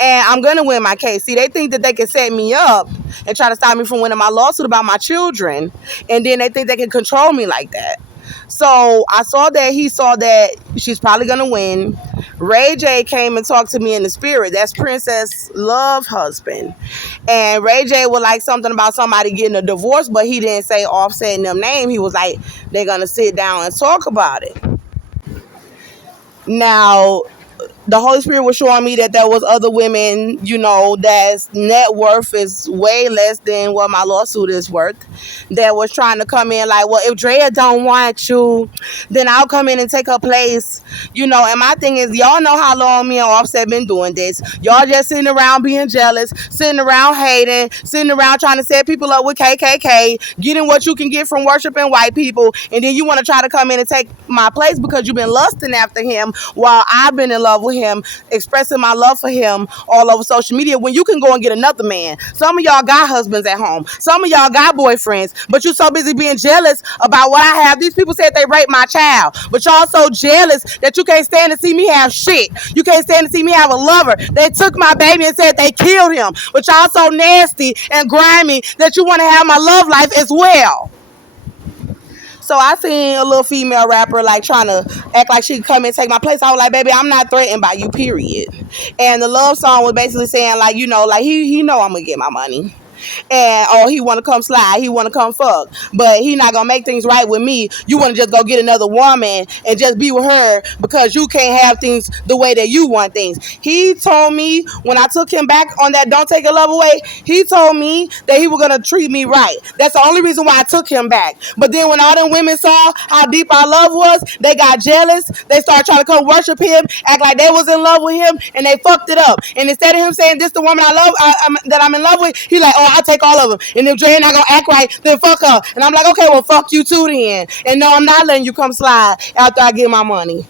And I'm going to win my case. See, they think that they can set me up and try to stop me from winning my lawsuit about my children. And then they think they can control me like that. So I saw that he saw that she's probably going to win. Ray J came and talked to me in the spirit. That's Princess Love husband. And Ray J was like something about somebody getting a divorce, but he didn't say Offset and them name. He was like, they're gonna sit down and talk about it. Now, the Holy Spirit was showing me that there was other women, that's net worth is way less than what my lawsuit is worth, that was trying to come in like, well, if Drea don't want you, then I'll come in and take her place. And my thing is, y'all know how long me and Offset been doing this. Y'all just sitting around being jealous, sitting around hating, sitting around trying to set people up with KKK, getting what you can get from worshiping white people, and then you want to try to come in and take my place because you've been lusting after him while I've been in love with him, expressing my love for him all over social media, when you can go and get another man. Some of y'all got husbands at home. Some of y'all got boyfriends, but you so busy being jealous about what I have. These people said they raped my child, but y'all so jealous that you can't stand to see me have shit. You can't stand to see me have a lover. They took my baby and said they killed him, but y'all so nasty and grimy that you want to have my love life as well. So I seen a little female rapper like trying to act like she could come and take my place. I was like, baby, I'm not threatened by you, period. And the love song was basically saying like, like he know I'm gonna get my money. And he want to come slide, he want to come fuck, but he not gonna make things right with me. You want to just go get another woman and just be with her because you can't have things the way that you want things. He told me when I took him back on that Don't Take Your Love Away, he told me that he was gonna treat me right. That's the only reason why I took him back. But then when all them women saw how deep our love was, they got jealous. They started trying to come worship him, act like they was in love with him, and they fucked it up. And instead of him saying this the woman I love, that I'm in love with, he like, oh, I'll take all of them. And if Dre not gonna act right, then fuck her. And I'm like, okay, well, fuck you too then. And no, I'm not letting you come slide after I get my money.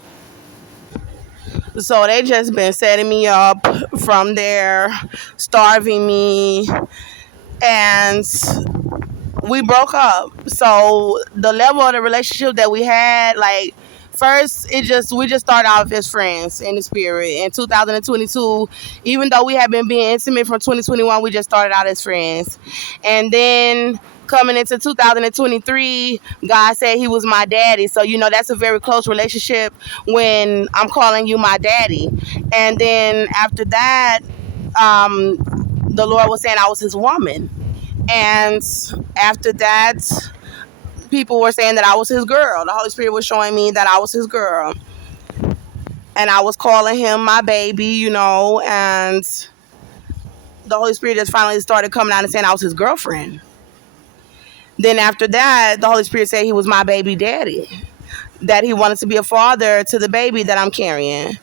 So they just been setting me up from there, starving me, and we broke up. So the level of the relationship that we had, like, first we just started off as friends in the spirit. In 2022, even though we had been being intimate from 2021, we just started out as friends. And then coming into 2023, God said he was my daddy. So that's a very close relationship when I'm calling you my daddy. And then after that, the Lord was saying I was his woman. And after that, people were saying that I was his girl. The Holy Spirit was showing me that I was his girl. And I was calling him my baby, and the Holy Spirit just finally started coming out and saying I was his girlfriend. Then after that, the Holy Spirit said he was my baby daddy, that he wanted to be a father to the baby that I'm carrying.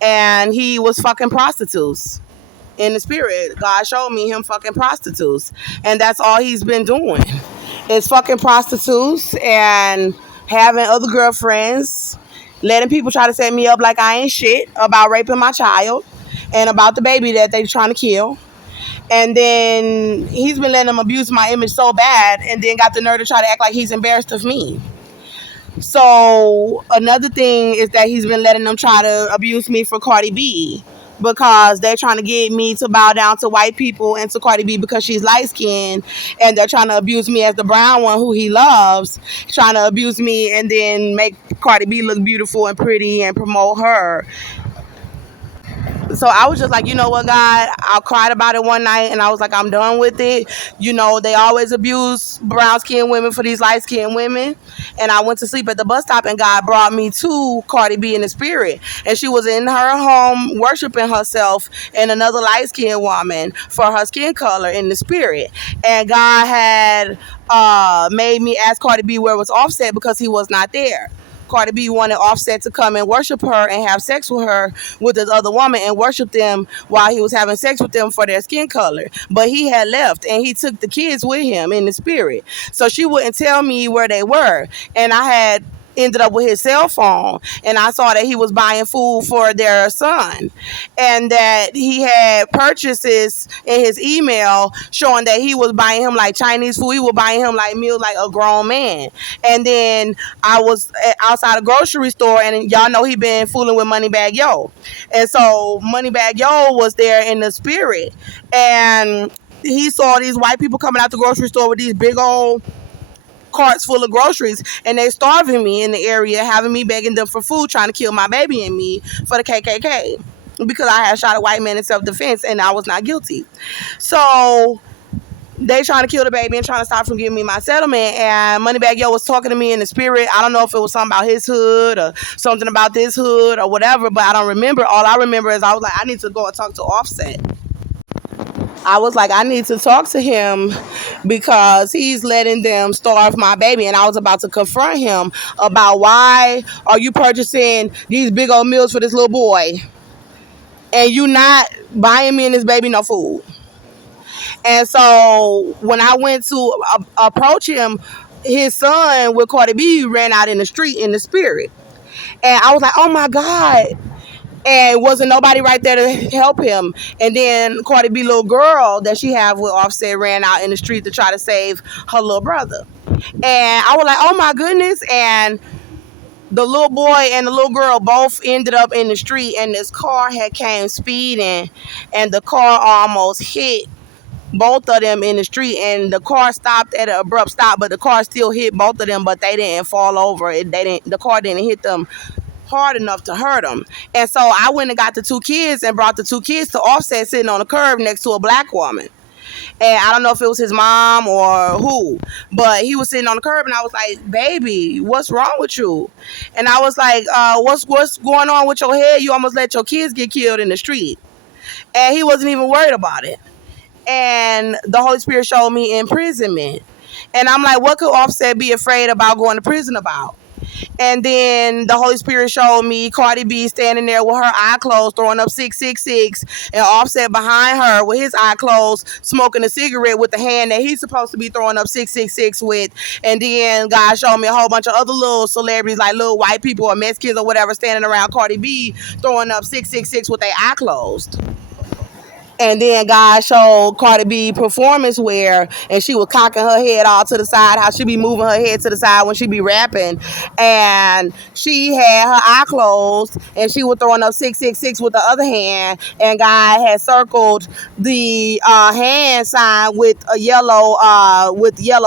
And he was fucking prostitutes. In the spirit, God showed me him fucking prostitutes. And that's all he's been doing, is fucking prostitutes and having other girlfriends, letting people try to set me up like I ain't shit about raping my child and about the baby that they trying to kill. And then he's been letting them abuse my image so bad, and then got the nerve to try to act like he's embarrassed of me. So another thing is that he's been letting them try to abuse me for Cardi B, because they're trying to get me to bow down to white people and to Cardi B because she's light skinned, and they're trying to abuse me as the brown one who he loves, trying to abuse me and then make Cardi B look beautiful and pretty and promote her. So I was just like, you know what, God? I cried about it one night, and I was like, I'm done with it. They always abuse brown-skinned women for these light-skinned women. And I went to sleep at the bus stop, and God brought me to Cardi B in the spirit. And she was in her home worshiping herself and another light-skinned woman for her skin color in the spirit. And God had made me ask Cardi B where was Offset, because he was not there. Cardi B wanted Offset to come and worship her and have sex with her, with this other woman, and worship them while he was having sex with them for their skin color. But he had left, and he took the kids with him in the spirit. So she wouldn't tell me where they were. And I had ended up with his cell phone, and I saw that he was buying food for their son, and that he had purchases in his email showing that he was buying him like Chinese food. He was buying him like meals like a grown man. And then I was outside a grocery store, and y'all know he been fooling with Moneybag Yo, and so Moneybag Yo was there in the spirit, and he saw these white people coming out the grocery store with these big old carts full of groceries, and they starving me in the area, having me begging them for food, trying to kill my baby and me for the KKK because I had shot a white man in self-defense and I was not guilty. So they trying to kill the baby and trying to stop from giving me my settlement. And Moneybag Yo was talking to me in the spirit. I don't know if it was something about his hood or something about this hood or whatever, but I don't remember. All I remember is I was like, I need to go and talk to Offset. I was like, I need to talk to him because he's letting them starve my baby. And I was about to confront him about why are you purchasing these big old meals for this little boy and you not buying me and this baby no food. And so when I went to approach him, his son with Cardi B ran out in the street in the spirit. And I was like, oh my God. And wasn't nobody right there to help him. And then Cardi B little girl that she have with Offset ran out in the street to try to save her little brother. And I was like, oh my goodness. And the little boy and the little girl both ended up in the street, and this car had came speeding, and the car almost hit both of them in the street, and the car stopped at an abrupt stop, but the car still hit both of them, but they didn't fall over. The car didn't hit them hard enough to hurt them. And so I went and got the two kids and brought the two kids to Offset sitting on the curb next to a black woman. And I don't know if it was his mom or who, but he was sitting on the curb, and I was like, baby, what's wrong with you? And I was like, what's going on with your head? You almost let your kids get killed in the street. And he wasn't even worried about it. And the Holy Spirit showed me imprisonment. And I'm like, what could Offset be afraid about going to prison about? And then the Holy Spirit showed me Cardi B standing there with her eye closed, throwing up 666, and Offset behind her with his eye closed, smoking a cigarette with the hand that he's supposed to be throwing up 666 with. And then God showed me a whole bunch of other little celebrities, like little white people or Mexicans or whatever, standing around Cardi B throwing up 666 with their eye closed. And then God showed Cardi B performance wear, and she was cocking her head all to the side, how she be moving her head to the side when she be rapping. And she had her eye closed, and she was throwing up 666 with the other hand. And God had circled the hand sign with a yellow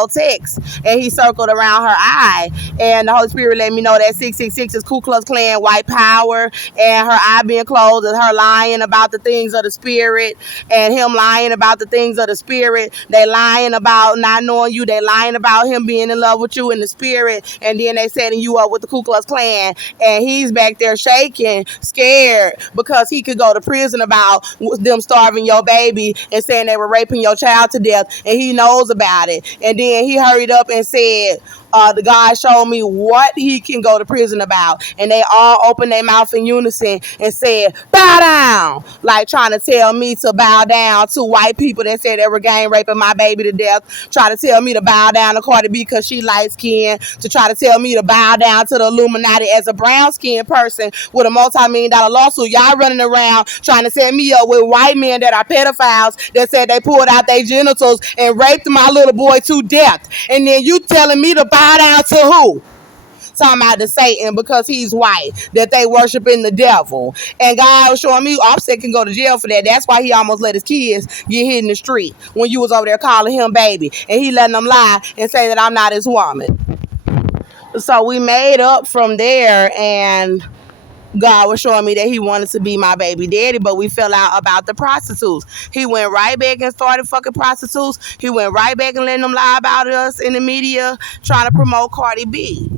text, and he circled around her eye. And the Holy Spirit let me know that 666 is Ku Klux Klan white power, and her eye being closed and her lying about the things of the spirit. And him lying about the things of the spirit. They lying about not knowing you. They lying about him being in love with you in the spirit. And then they setting you up with the Ku Klux Klan. And he's back there shaking, scared, because he could go to prison about them starving your baby and saying they were raping your child to death. And he knows about it. And then he hurried up and said, the God showed me what he can go to prison about. And they all opened their mouth in unison and said, bow down, like trying to tell me to bow down to white people that said they were gang raping my baby to death, try to tell me to bow down to Cardi B because she light skinned, to try to tell me to bow down to the Illuminati as a brown skinned person with a multi-million-dollar lawsuit. Y'all running around trying to set me up with white men that are pedophiles that said they pulled out their genitals and raped my little boy to death. And then you telling me to bow down to who? Talking about to Satan because he's white, that they worshiping the devil. And God was showing me Offset can go to jail for that. That's why he almost let his kids get hit in the street when you was over there calling him baby. And he letting them lie and say that I'm not his woman. So we made up from there, and God was showing me that he wanted to be my baby daddy, but we fell out about the prostitutes. He went right back and started fucking prostitutes. He went right back and letting them lie about us in the media, trying to promote Cardi B.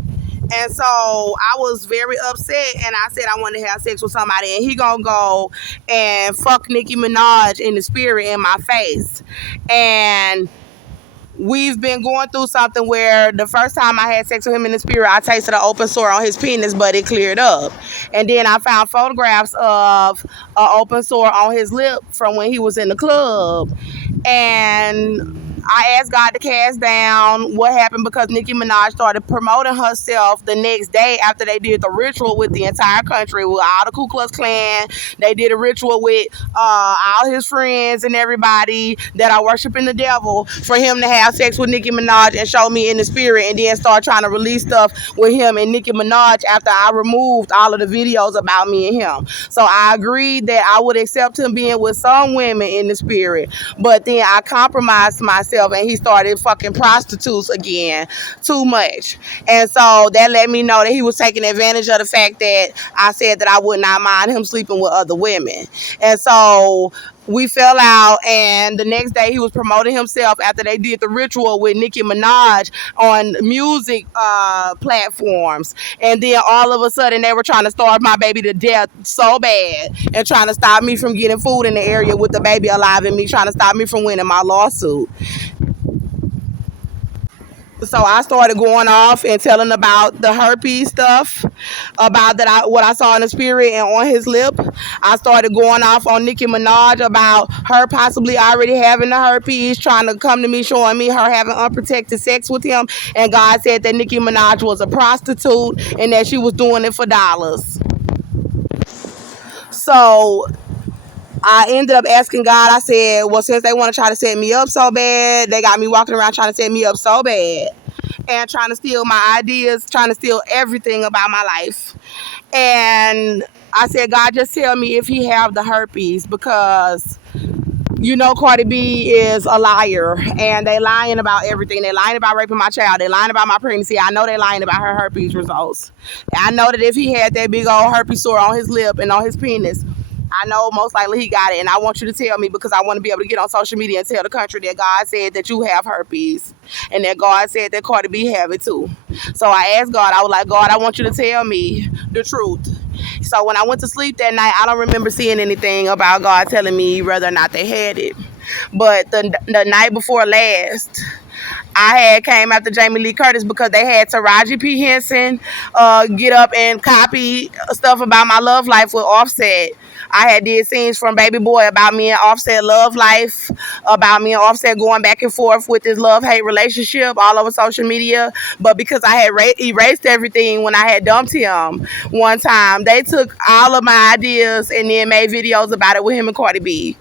And so I was very upset, and I said I wanted to have sex with somebody, and he gonna go and fuck Nicki Minaj in the spirit in my face. And we've been going through something where the first time I had sex with him in the spirit, I tasted an open sore on his penis, but it cleared up. And then I found photographs of an open sore on his lip from when he was in the club. And I asked God to cast down what happened because Nicki Minaj started promoting herself the next day after they did the ritual with the entire country, with all the Ku Klux Klan. They did a ritual with all his friends and everybody that are worshiping the devil for him to have sex with Nicki Minaj and show me in the spirit, and then start trying to release stuff with him and Nicki Minaj after I removed all of the videos about me and him. So I agreed that I would accept him being with some women in the spirit, but then I compromised myself himself and he started fucking prostitutes again too much. And so that let me know that he was taking advantage of the fact that I said that I would not mind him sleeping with other women. And so we fell out, and the next day he was promoting himself after they did the ritual with Nicki Minaj on music platforms. And then all of a sudden they were trying to starve my baby to death so bad and trying to stop me from getting food in the area with the baby alive and me, trying to stop me from winning my lawsuit. So I started going off and telling about the herpes stuff, about what I saw in the spirit and on his lip. I started going off on Nicki Minaj about her possibly already having the herpes, trying to come to me, showing me her having unprotected sex with him. And God said that Nicki Minaj was a prostitute and that she was doing it for dollars. So I ended up asking God, I said, well, since they want to try to set me up so bad, they got me walking around trying to set me up so bad and trying to steal my ideas, trying to steal everything about my life. And I said, God, just tell me if he have the herpes, because you know Cardi B is a liar and they lying about everything. They lying about raping my child. They lying about my pregnancy. I know they lying about her herpes results. I know that if he had that big old herpes sore on his lip and on his penis, I know most likely he got it. And I want you to tell me, because I want to be able to get on social media and tell the country that God said that you have herpes and that God said that Cardi B have it too. So I asked God, I was like, God, I want you to tell me the truth. So when I went to sleep that night, I don't remember seeing anything about God telling me whether or not they had it. But the night before last, I had came after Jamie Lee Curtis because they had Taraji P. Henson get up and copy stuff about my love life with Offset. I had did scenes from Baby Boy about me and Offset love life, about me and Offset going back and forth with this love-hate relationship all over social media. But because I had erased everything when I had dumped him one time, they took all of my ideas and then made videos about it with him and Cardi B.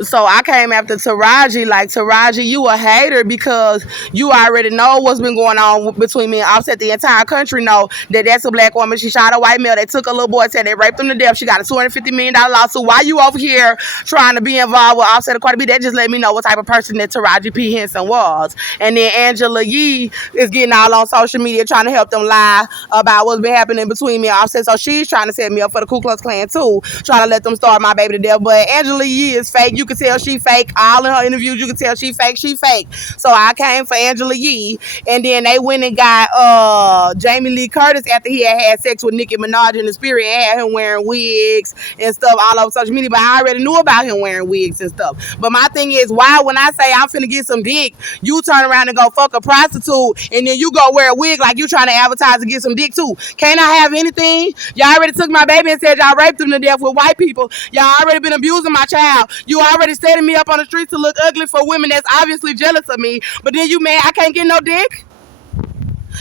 So I came after Taraji, like, Taraji, you a hater because you already know what's been going on between me and Offset. The entire country know that that's a black woman. She shot a white male. They took a little boy, said they raped him to death. She got a $250 million lawsuit. Why you over here trying to be involved with Offset and Cardi B? That just let me know what type of person that Taraji P. Henson was. And then Angela Yee is getting all on social media trying to help them lie about what's been happening between me and Offset. So she's trying to set me up for the Ku Klux Klan too, trying to let them starve my baby to death. But Angela Yee is fake. You can tell she fake. All in her interviews, you can tell she fake. She fake. So I came for Angela Yee, and then they went and got Jamie Lee Curtis after he had sex with Nicki Minaj in the spirit and had him wearing wigs and stuff all over social media. But I already knew about him wearing wigs and stuff. But my thing is, why when I say I'm finna get some dick, you turn around and go fuck a prostitute, and then you go wear a wig like you trying to advertise to get some dick too? Can't I have anything? Y'all already took my baby and said y'all raped him to death with white people. Y'all already been abusing my child. You already setting me up on the streets to look ugly for women that's obviously jealous of me. But then you mad I can't get no dick?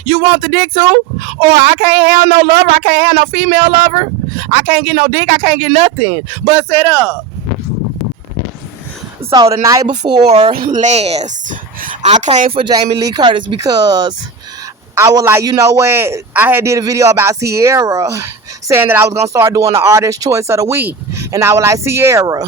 You want the dick too? Or I can't have no lover? I can't have no female lover? I can't get no dick? I can't get nothing but set up. So the night before last, I came for Jamie Lee Curtis because I was like, you know what? I had did a video about Sierra saying that I was going to start doing the artist choice of the week. And I was like, Sierra,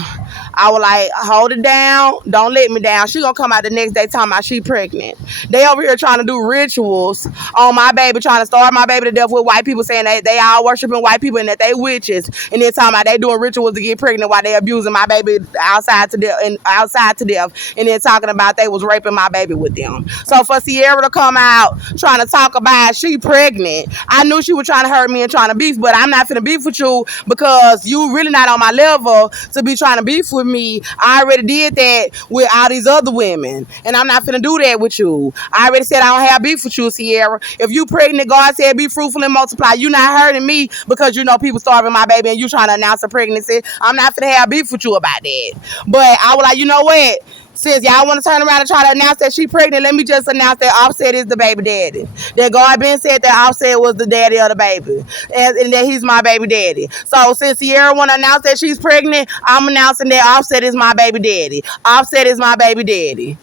I was like, hold it down. Don't let me down. She gonna come out the next day talking about she pregnant. They over here trying to do rituals on my baby, trying to starve my baby to death with white people, saying they all worshiping white people and that they witches. And then talking about they doing rituals to get pregnant while they abusing my baby outside to death. And then talking about they was raping my baby with them. So for Sierra to come out trying to talk about she pregnant, I knew she was trying to hurt me and trying to beef, but I'm not finna beef with you because you really not on my level to be trying to beef with me. I already did that with all these other women, and I'm not finna do that with you. I already said I don't have beef with you, Sierra. If you pregnant, God said be fruitful and multiply. You not hurting me because you know people starving my baby and you trying to announce a pregnancy. I'm not finna have beef with you about that. But I was like, you know what? Since y'all want to turn around and try to announce that she pregnant, let me just announce that Offset is the baby daddy. That God been said that Offset was the daddy of the baby. And that he's my baby daddy. So since Sierra want to announce that she's pregnant, I'm announcing that Offset is my baby daddy. Offset is my baby daddy.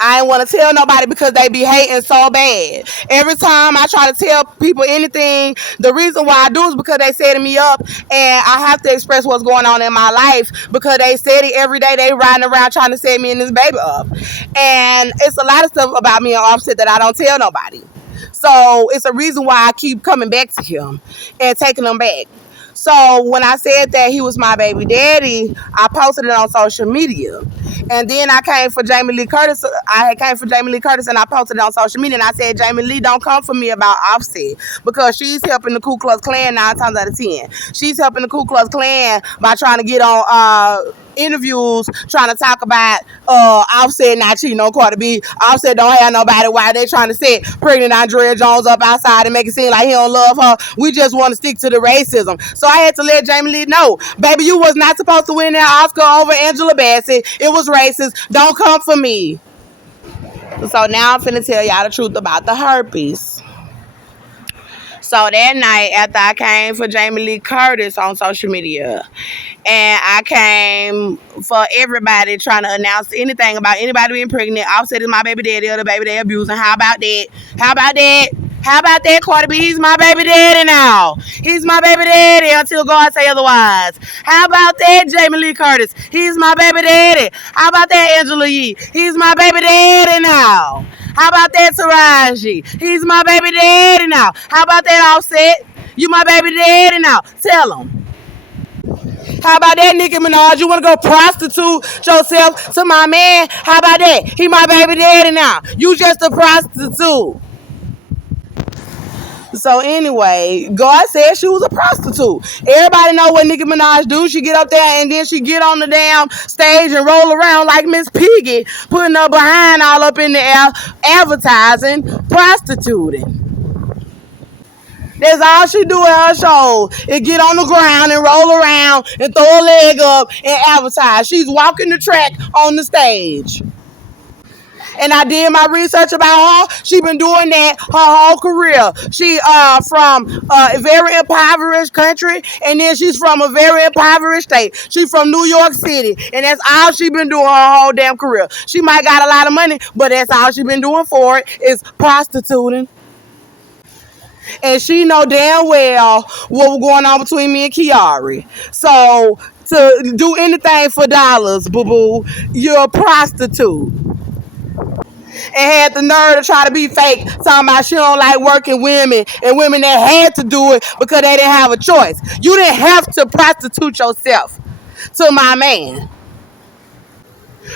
I ain't want to tell nobody because they be hating so bad. Every time I try to tell people anything, the reason why I do is because they setting me up, and I have to express what's going on in my life because they said it every day. They riding around trying to set me and this baby up, and it's a lot of stuff about me and Offset that I don't tell nobody. So it's a reason why I keep coming back to him and taking him back. So when I said that he was my baby daddy, I posted it on social media. And then I came for Jamie Lee Curtis. I came for Jamie Lee Curtis and I posted it on social media. And I said, Jamie Lee, don't come for me about Offset because she's helping the Ku Klux Klan 9 times out of 10. She's helping the Ku Klux Klan by trying to get on interviews trying to talk about Offset not cheating on Cardi B. Offset don't have nobody. Why they trying to set pregnant Andrea Jones up outside and make it seem like he don't love her? We just want to stick to the racism. So I had to let Jamie Lee know, baby, you was not supposed to win that Oscar over Angela Bassett. It was racist. Don't come for me. So now I'm finna tell y'all the truth about the herpes. So that night after I came for Jamie Lee Curtis on social media, and I came for everybody trying to announce anything about anybody being pregnant. Offset is my baby daddy or the baby they abusing. How about that? How about that? How about that, Cardi B? He's my baby daddy now. He's my baby daddy until God say otherwise. How about that, Jamie Lee Curtis? He's my baby daddy. How about that, Angela Yee? He's my baby daddy now. How about that, Taraji? He's my baby daddy now. How about that, Offset? You my baby daddy now. Tell him. How about that, Nicki Minaj? You want to go prostitute yourself to my man? How about that? He my baby daddy now. You just a prostitute. So anyway, God said she was a prostitute. Everybody know what Nicki Minaj do. She get up there and then she get on the damn stage and roll around like Miss Piggy, putting her behind all up in the air, advertising, prostituting. That's all she do at her show is get on the ground and roll around and throw a leg up and advertise. She's walking the track on the stage. And I did my research about her. She been doing that her whole career. She from a very impoverished country, and then she's from a very impoverished state. She's from New York City, and that's all she been doing her whole damn career. She might got a lot of money, but that's all she been doing for it is prostituting. And she know damn well what was going on between me and Kiari. So to do anything for dollars, boo boo, you're a prostitute. And had the nerve to try to be fake, talking about she don't like working women and women that had to do it because they didn't have a choice. You didn't have to prostitute yourself to my man,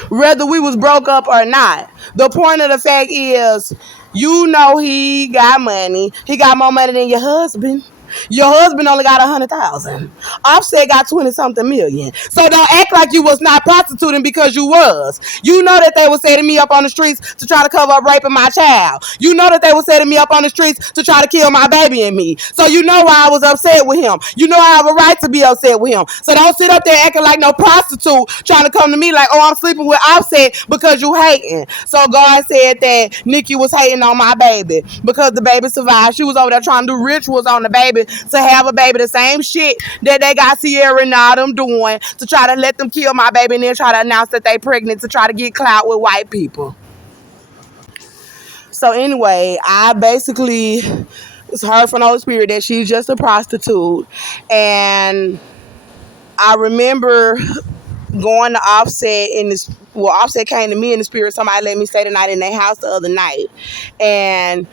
whether we was broke up or not. The point of the fact is, you know he got money. He got more money than your husband. Your husband only got 100,000. Offset got 20-something million. So don't act like you was not prostituting because you was. You know that they was setting me up on the streets to try to cover up raping my child. You know that they was setting me up on the streets to try to kill my baby and me. So you know why I was upset with him. You know I have a right to be upset with him. So don't sit up there acting like no prostitute trying to come to me like, oh, I'm sleeping with Offset because you hating. So God said that Nicki was hating on my baby because the baby survived. She was over there trying to do rituals on the baby to have a baby, the same shit that they got Sierra and all them doing to try to let them kill my baby and then try to announce that they pregnant to try to get clout with white people. So anyway, I basically heard from the Holy Spirit that she's just a prostitute, and I remember going to Offset in this. Well, Offset came to me in the spirit. Somebody let me stay the night in their house the other night, and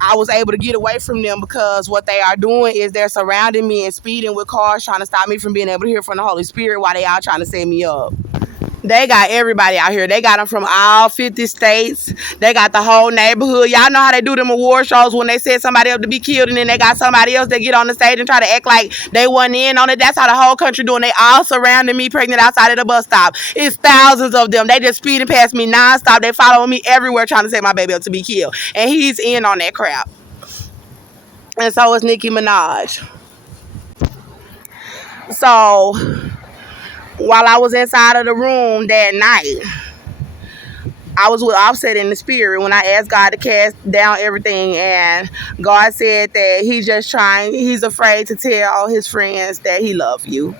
I was able to get away from them because what they are doing is they're surrounding me and speeding with cars trying to stop me from being able to hear from the Holy Spirit while they all trying to set me up. They got everybody out here. They got them from all 50 states. They got the whole neighborhood. Y'all know how they do them award shows when they set somebody up to be killed and then they got somebody else that get on the stage and try to act like they wasn't in on it. That's how the whole country doing. They all surrounding me pregnant outside of the bus stop. It's thousands of them. They just speeding past me nonstop. They following me everywhere trying to set my baby up to be killed. And he's in on that crap. And so is Nicki Minaj. So while I was inside of the room that night, I was with Offset in the spirit when I asked God to cast down everything, and God said that he's afraid to tell his friends that he loves you.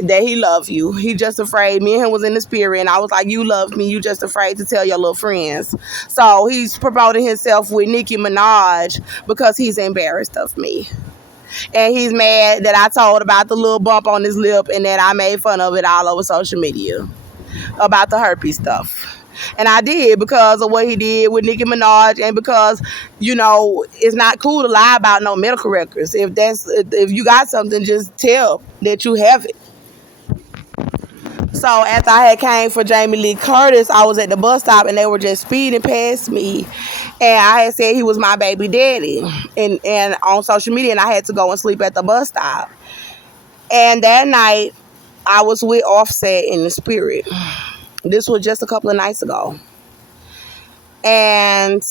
that he loved you. He just afraid. Me and him was in the spirit, and I was like, you love me. You just afraid to tell your little friends. So he's promoting himself with Nicki Minaj because he's embarrassed of me. And he's mad that I told about the little bump on his lip and that I made fun of it all over social media about the herpes stuff. And I did because of what he did with Nicki Minaj, and because, it's not cool to lie about no medical records. If you got something, just tell that you have it. So after I had came for Jamie Lee Curtis, I was at the bus stop and they were just speeding past me, and I had said he was my baby daddy, and on social media, and I had to go and sleep at the bus stop. And that night, I was with Offset in the spirit. This was just a couple of nights ago. And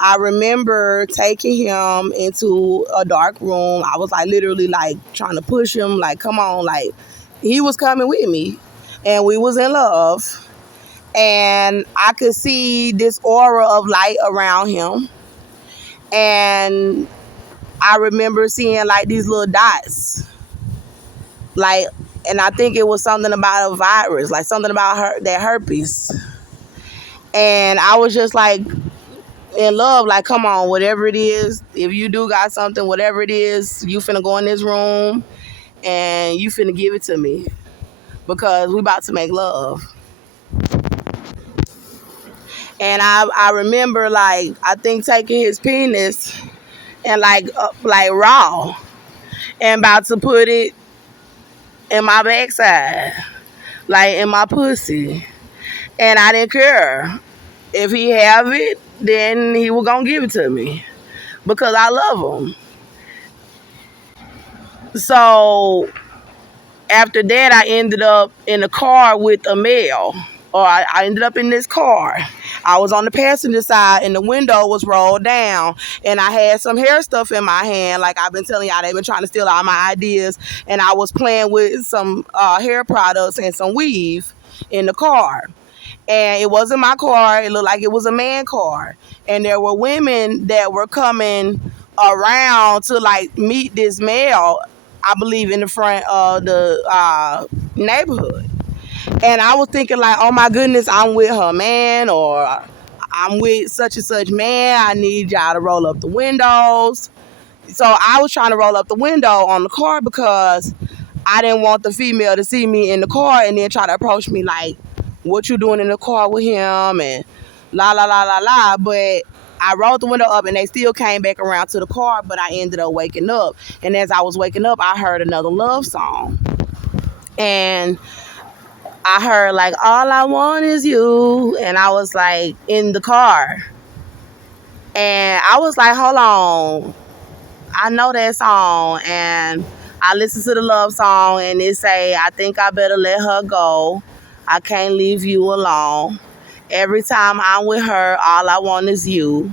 I remember taking him into a dark room. I was like literally like trying to push him, like, come on, like he was coming with me and we was in love. And I could see this aura of light around him. And I remember seeing like these little dots. Like, and I think it was something about a virus, like something about that herpes. And I was just like in love, like, come on, whatever it is, if you do got something, whatever it is, you finna go in this room and you finna give it to me because we about to make love. And I remember, like, I think taking his penis and like raw and about to put it in my backside, like in my pussy. And I didn't care. If he have it, then he was gonna give it to me because I love him. So after that, I ended up in a car with a male, or I ended up in this car. I was on the passenger side and the window was rolled down, and I had some hair stuff in my hand. Like I've been telling y'all, they've been trying to steal all my ideas, and I was playing with some hair products and some weave in the car. And it wasn't my car. It looked like it was a man car. And there were women that were coming around to like meet this male, I believe, in the front of the neighborhood. And I was thinking like, oh my goodness, I'm with her man, or I'm with such and such man. I need y'all to roll up the windows. So I was trying to roll up the window on the car because I didn't want the female to see me in the car and then try to approach me like, what you doing in the car with him, and la la la la la. But I rolled the window up and they still came back around to the car, but I ended up waking up. And as I was waking up, I heard another love song. And I heard like, all I want is you. And I was like in the car. And I was like, hold on, I know that song. And I listened to the love song and it say, I think I better let her go. I can't leave you alone. Every time I'm with her, all I want is you.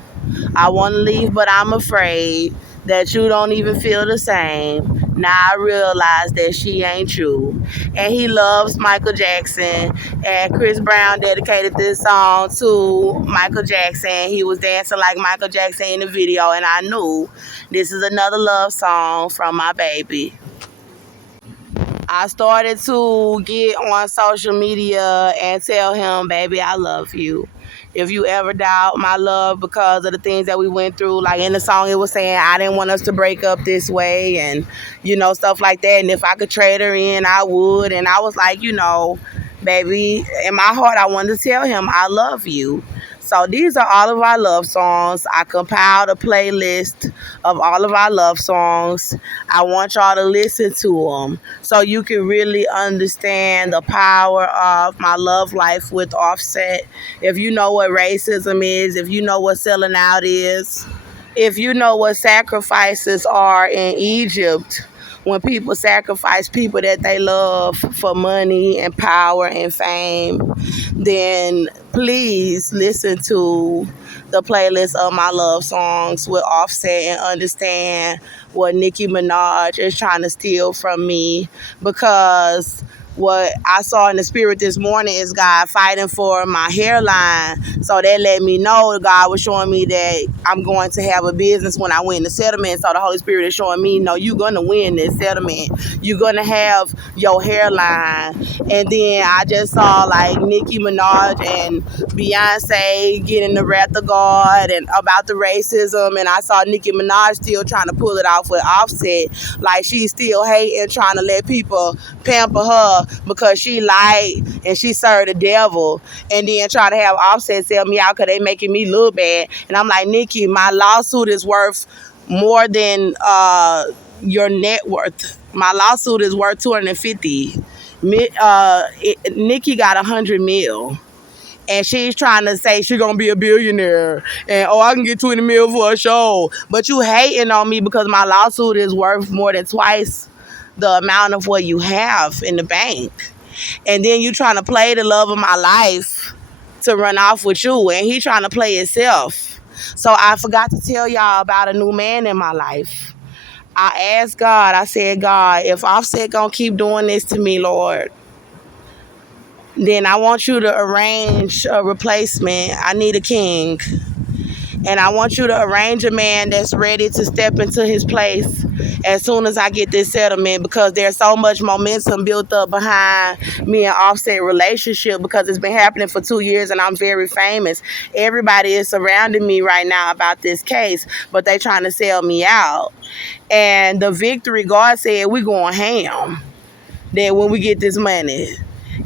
I want to leave, but I'm afraid that you don't even feel the same. Now I realize that she ain't true. And he loves Michael Jackson. And Chris Brown dedicated this song to Michael Jackson. He was dancing like Michael Jackson in the video. And I knew this is another love song from my baby. I started to get on social media and tell him, baby, I love you. If you ever doubt my love because of the things that we went through, like in the song it was saying, I didn't want us to break up this way, and, stuff like that. And if I could trade her in, I would. And I was like, baby, in my heart, I wanted to tell him, I love you. So these are all of our love songs. I compiled a playlist of all of our love songs. I want y'all to listen to them so you can really understand the power of my love life with Offset. If you know what racism is, if you know what selling out is, if you know what sacrifices are in Egypt, when people sacrifice people that they love for money and power and fame, then please listen to the playlist of my love songs with Offset and understand what Nicki Minaj is trying to steal from me, because what I saw in the spirit this morning is God fighting for my hairline. So that let me know God was showing me that I'm going to have a business when I win the settlement. So the Holy Spirit is showing me, no, you're going to win this settlement. You're going to have your hairline. And then I just saw like Nicki Minaj and Beyonce getting the wrath of God and about the racism. And I saw Nicki Minaj still trying to pull it off with Offset. Like she's still hating, trying to let people pamper her because she lied and she served the devil, and then try to have Offset sell me out because they making me look bad. And I'm like, Nikki, my lawsuit is worth more than your net worth. My lawsuit is worth 250. Nikki got 100 mil. And she's trying to say she's gonna be a billionaire, and I can get 20 mil for a show. But you hating on me because my lawsuit is worth more than twice the amount of what you have in the bank. And then you trying to play the love of my life to run off with you, and he trying to play himself. So I forgot to tell y'all about a new man in my life. I asked God, I said, God, if Offset gonna keep doing this to me, Lord, then I want you to arrange a replacement. I need a king. And I want you to arrange a man that's ready to step into his place as soon as I get this settlement, because there's so much momentum built up behind me and Offset relationship, because it's been happening for 2 years and I'm very famous. Everybody is surrounding me right now about this case, but they trying to sell me out. And the victory, God said, we going ham that when we get this money.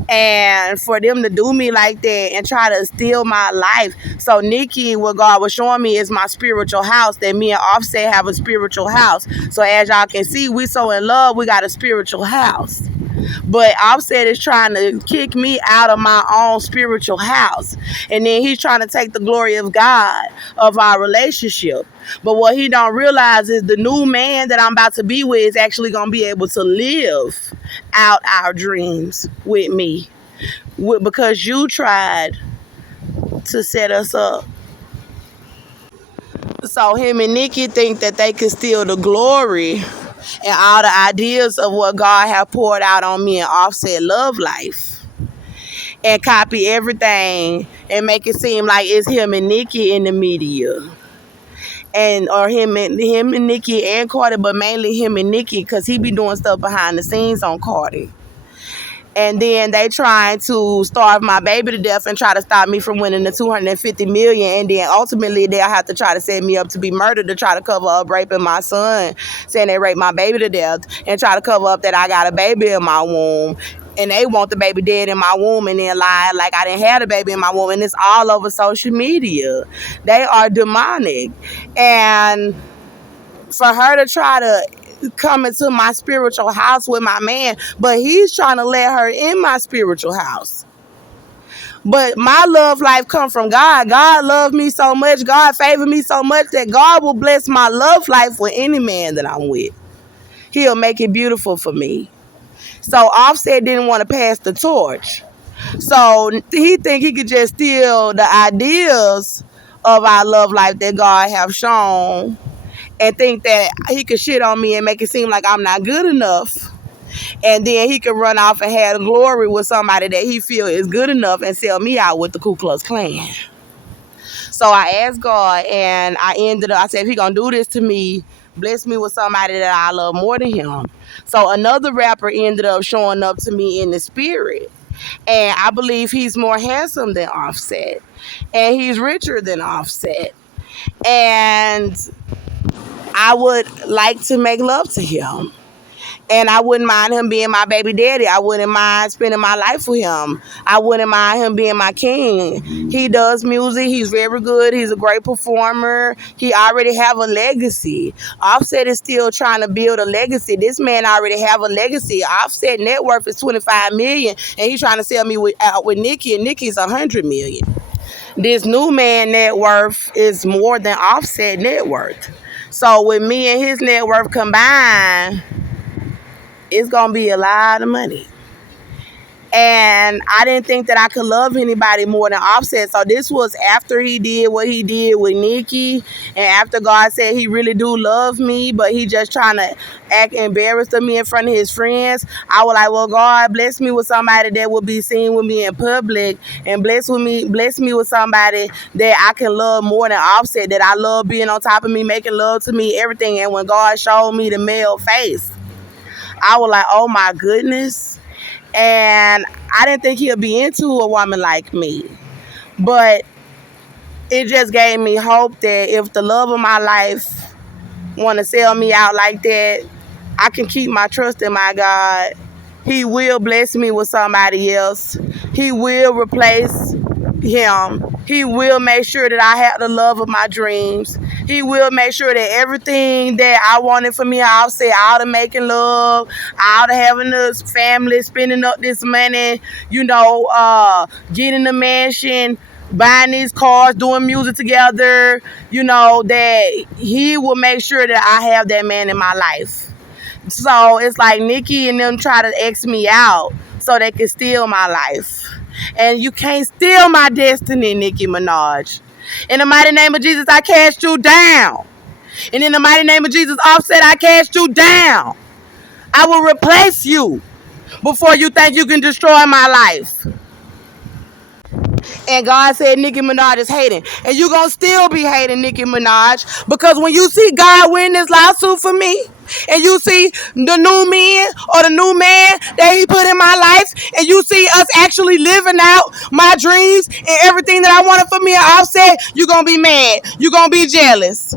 And for them to do me like that and try to steal my life. So Nikki, what God was showing me is my spiritual house, that me and Offset have a spiritual house. So as y'all can see, we so in love, we got a spiritual house. But Offset is trying to kick me out of my own spiritual house. And then he's trying to take the glory of God of our relationship. But what he don't realize is the new man that I'm about to be with is actually going to be able to live out our dreams with me. Because you tried to set us up. So him and Nikki think that they could steal the glory and all the ideas of what God have poured out on me and Offset love life, and copy everything and make it seem like it's him and Nikki in the media, and or him and Nikki and Cardi, but mainly him and Nikki, because he be doing stuff behind the scenes on Cardi. And then they trying to starve my baby to death and try to stop me from winning the 250 million. And then ultimately they'll have to try to set me up to be murdered to try to cover up raping my son, saying they raped my baby to death, and try to cover up that I got a baby in my womb. And they want the baby dead in my womb and then lie like I didn't have the baby in my womb. And it's all over social media. They are demonic. And for her to try to come into my spiritual house with my man, but he's trying to let her in my spiritual house. But my love life come from God. God loved me so much, God favored me so much, that God will bless my love life with any man that I'm with. He'll make it beautiful for me. So Offset didn't want to pass the torch. So he think he could just steal the ideas of our love life that God have shown, and think that he could shit on me and make it seem like I'm not good enough. And then he could run off and have glory with somebody that he feel is good enough and sell me out with the Ku Klux Klan. So I asked God, and I said, if he gonna do this to me, bless me with somebody that I love more than him. So another rapper ended up showing up to me in the spirit. And I believe he's more handsome than Offset. And he's richer than Offset. And I would like to make love to him. And I wouldn't mind him being my baby daddy. I wouldn't mind spending my life with him. I wouldn't mind him being my king. He does music. He's very good. He's a great performer. He already have a legacy. Offset is still trying to build a legacy. This man already have a legacy. Offset net worth is 25 million, and he's trying to sell me out with Nikki, and Nikki's 100 million. This new man net worth is more than Offset net worth. So with me and his net worth combined, it's going to be a lot of money. And I didn't think that I could love anybody more than Offset. So this was after he did what he did with Nicki, and after God said he really do love me, but he just trying to act embarrassed of me in front of his friends. I was like, well, God, bless me with somebody that will be seen with me in public, and bless me with somebody that I can love more than Offset, that I love being on top of me, making love to me, everything. And when God showed me the male face, I was like, oh my goodness. And I didn't think he'd be into a woman like me. But it just gave me hope that if the love of my life want to sell me out like that, I can keep my trust in my God. He will bless me with somebody else. He will replace him. He will make sure that I have the love of my dreams. He will make sure that everything that I wanted for me, I'll say all the making love, all the having this family, spending up this money, getting the mansion, buying these cars, doing music together, that he will make sure that I have that man in my life. So it's like Nicki and them try to X me out so they can steal my life. And you can't steal my destiny, Nicki Minaj. In the mighty name of Jesus, I cast you down. And in the mighty name of Jesus, Offset, I cast you down. I will replace you before you think you can destroy my life. And God said Nicki Minaj is hating. And you gonna still be hating Nicki Minaj, because when you see God win this lawsuit for me, and you see the new man or the new man that he put in my life, and you see us actually living out my dreams and everything that I wanted for me and Offset, you gonna be mad. You gonna be jealous.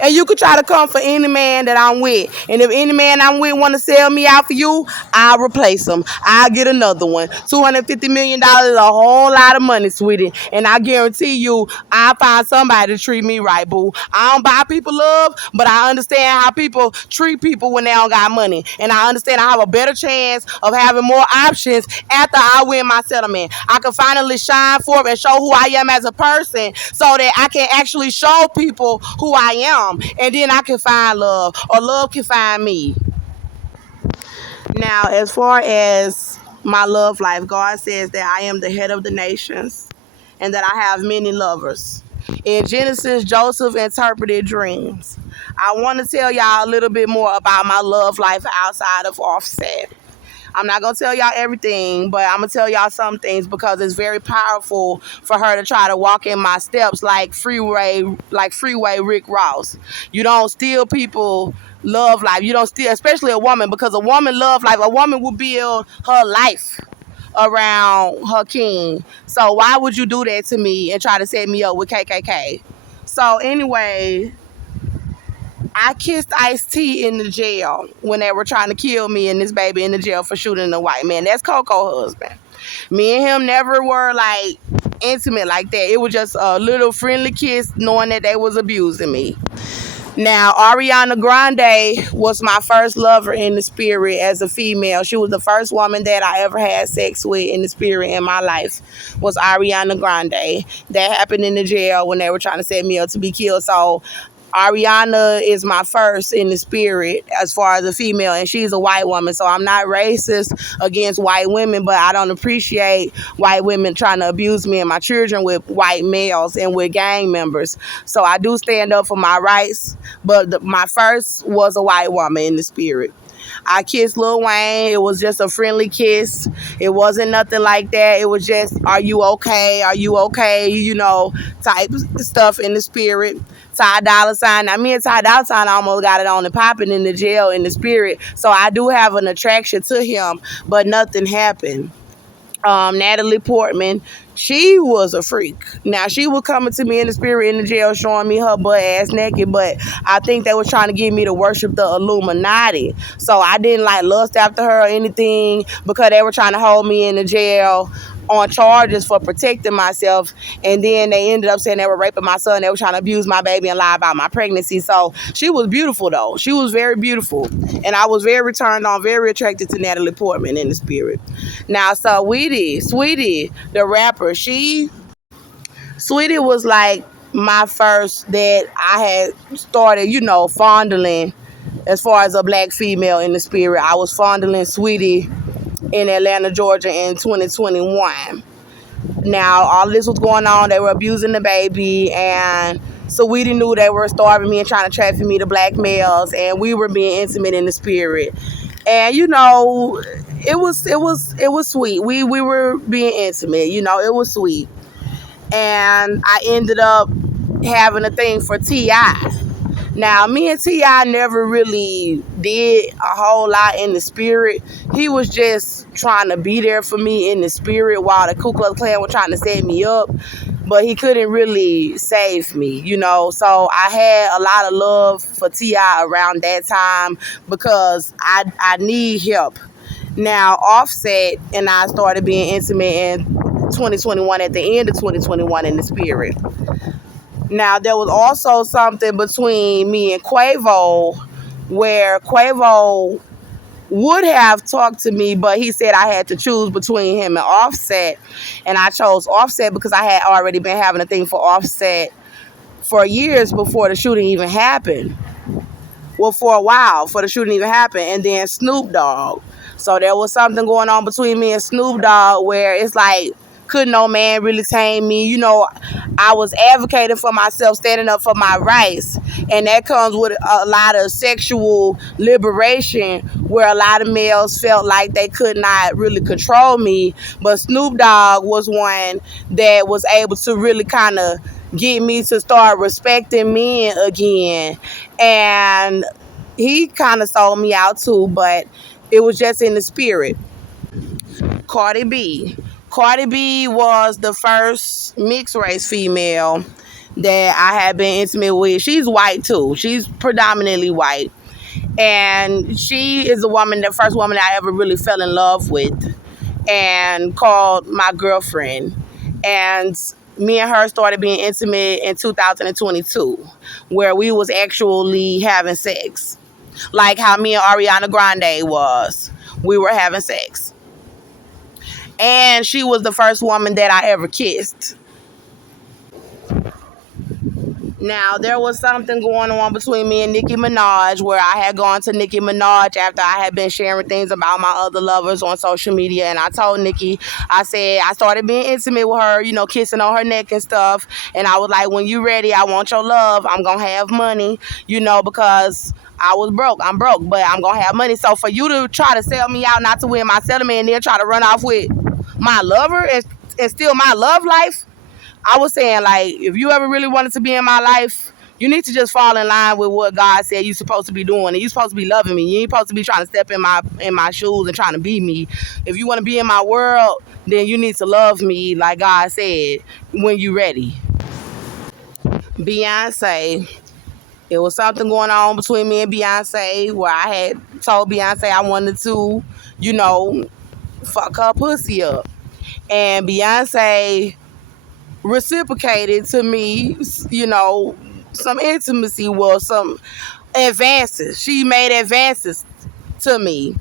And you could try to come for any man that I'm with. And if any man I'm with want to sell me out for you, I'll replace him. I'll get another one. $250 million is a whole lot of money, sweetie. And I guarantee you, I'll find somebody to treat me right, boo. I don't buy people love, but I understand how people treat people when they don't got money. And I understand I have a better chance of having more options after I win my settlement. I can finally shine forth and show who I am as a person, so that I can actually show people who I am. And then I can find love, or love can find me. Now, as far as my love life, God says that I am the head of the nations and that I have many lovers. In Genesis, Joseph interpreted dreams. I want to tell y'all a little bit more about my love life outside of Offset. I'm not gonna tell y'all everything, but I'm gonna tell y'all some things, because it's very powerful for her to try to walk in my steps like freeway Rick Ross. You don't steal people love life. You don't steal, especially a woman, because a woman love life. A woman will build her life around her king. So why would you do that to me and try to set me up with KKK? So anyway, I kissed Ice-T in the jail when they were trying to kill me and this baby in the jail for shooting a white man. That's Coco's husband. Me and him never were like intimate like that. It was just a little friendly kiss, knowing that they was abusing me. Now, Ariana Grande was my first lover in the spirit as a female. She was the first woman that I ever had sex with in the spirit in my life, was Ariana Grande. That happened in the jail when they were trying to set me up to be killed. So Ariana is my first in the spirit as far as a female, and she's a white woman. So I'm not racist against white women, but I don't appreciate white women trying to abuse me and my children with white males and with gang members. So I do stand up for my rights, but my first was a white woman in the spirit. I kissed Lil Wayne. It was just a friendly kiss. It wasn't nothing like that. It was just, are you okay? Are you okay? Type stuff in the spirit. Ty Dolla $ign. Now, me and Ty Dolla $ign almost got it on and popping in the jail in the spirit. So I do have an attraction to him, but nothing happened. Natalie Portman, she was a freak. Now, she was coming to me in the spirit in the jail, showing me her butt ass naked, but I think they was trying to get me to worship the Illuminati. So I didn't like lust after her or anything, because they were trying to hold me in the jail on charges for protecting myself, and then they ended up saying they were raping my son. They were trying to abuse my baby and lie about my pregnancy. So she was beautiful, though. She was very beautiful, and I was very turned on, very attracted to Natalie Portman in the spirit. Now, so Sweetie, the rapper, Sweetie was like my first that I had started, fondling as far as a black female in the spirit. I was fondling Sweetie in Atlanta, Georgia in 2021. Now, all of this was going on. They were abusing the baby, and Saweetie knew they were starving me and trying to traffic me to black males, and we were being intimate in the spirit. And it was sweet. We were being intimate. It was sweet. And I ended up having a thing for Ti. Now, me and T.I. never really did a whole lot in the spirit. He was just trying to be there for me in the spirit while the Ku Klux Klan was trying to set me up. But he couldn't really save me. So I had a lot of love for T.I. around that time because I need help. Now, Offset and I started being intimate in 2021, at the end of 2021 in the spirit. Now, there was also something between me and Quavo where Quavo would have talked to me, but he said I had to choose between him and Offset. And I chose Offset because I had already been having a thing for Offset for years before the shooting even happened. Well, for a while, for the shooting even happened. And then Snoop Dogg. So there was something going on between me and Snoop Dogg where it's like, couldn't no man really tame me. I was advocating for myself, standing up for my rights. And that comes with a lot of sexual liberation where a lot of males felt like they could not really control me. But Snoop Dogg was one that was able to really kind of get me to start respecting men again. And he kind of sold me out too, but it was just in the spirit. Cardi B. Cardi B was the first mixed race female that I had been intimate with. She's white too. She's predominantly white. And she is the first woman I ever really fell in love with and called my girlfriend. And me and her started being intimate in 2022, where we was actually having sex. Like how me and Ariana Grande was. We were having sex. And she was the first woman that I ever kissed. Now, there was something going on between me and Nicki Minaj where I had gone to Nicki Minaj after I had been sharing things about my other lovers on social media. And I told Nicki, I said, I started being intimate with her, kissing on her neck and stuff. And I was like, when you ready, I want your love. I'm going to have money, because I was broke. I'm broke, but I'm going to have money. So for you to try to sell me out not to win my settlement and then try to run off with my lover and steal my love life, I was saying, like, if you ever really wanted to be in my life, you need to just fall in line with what God said you're supposed to be doing. And you're supposed to be loving me. You ain't supposed to be trying to step in my shoes and trying to be me. If you want to be in my world, then you need to love me like God said when you ready. Beyonce. It was something going on between me and Beyonce where I had told Beyonce I wanted to, fuck her pussy up. And Beyonce reciprocated to me, some intimacy, some advances. She made advances to me.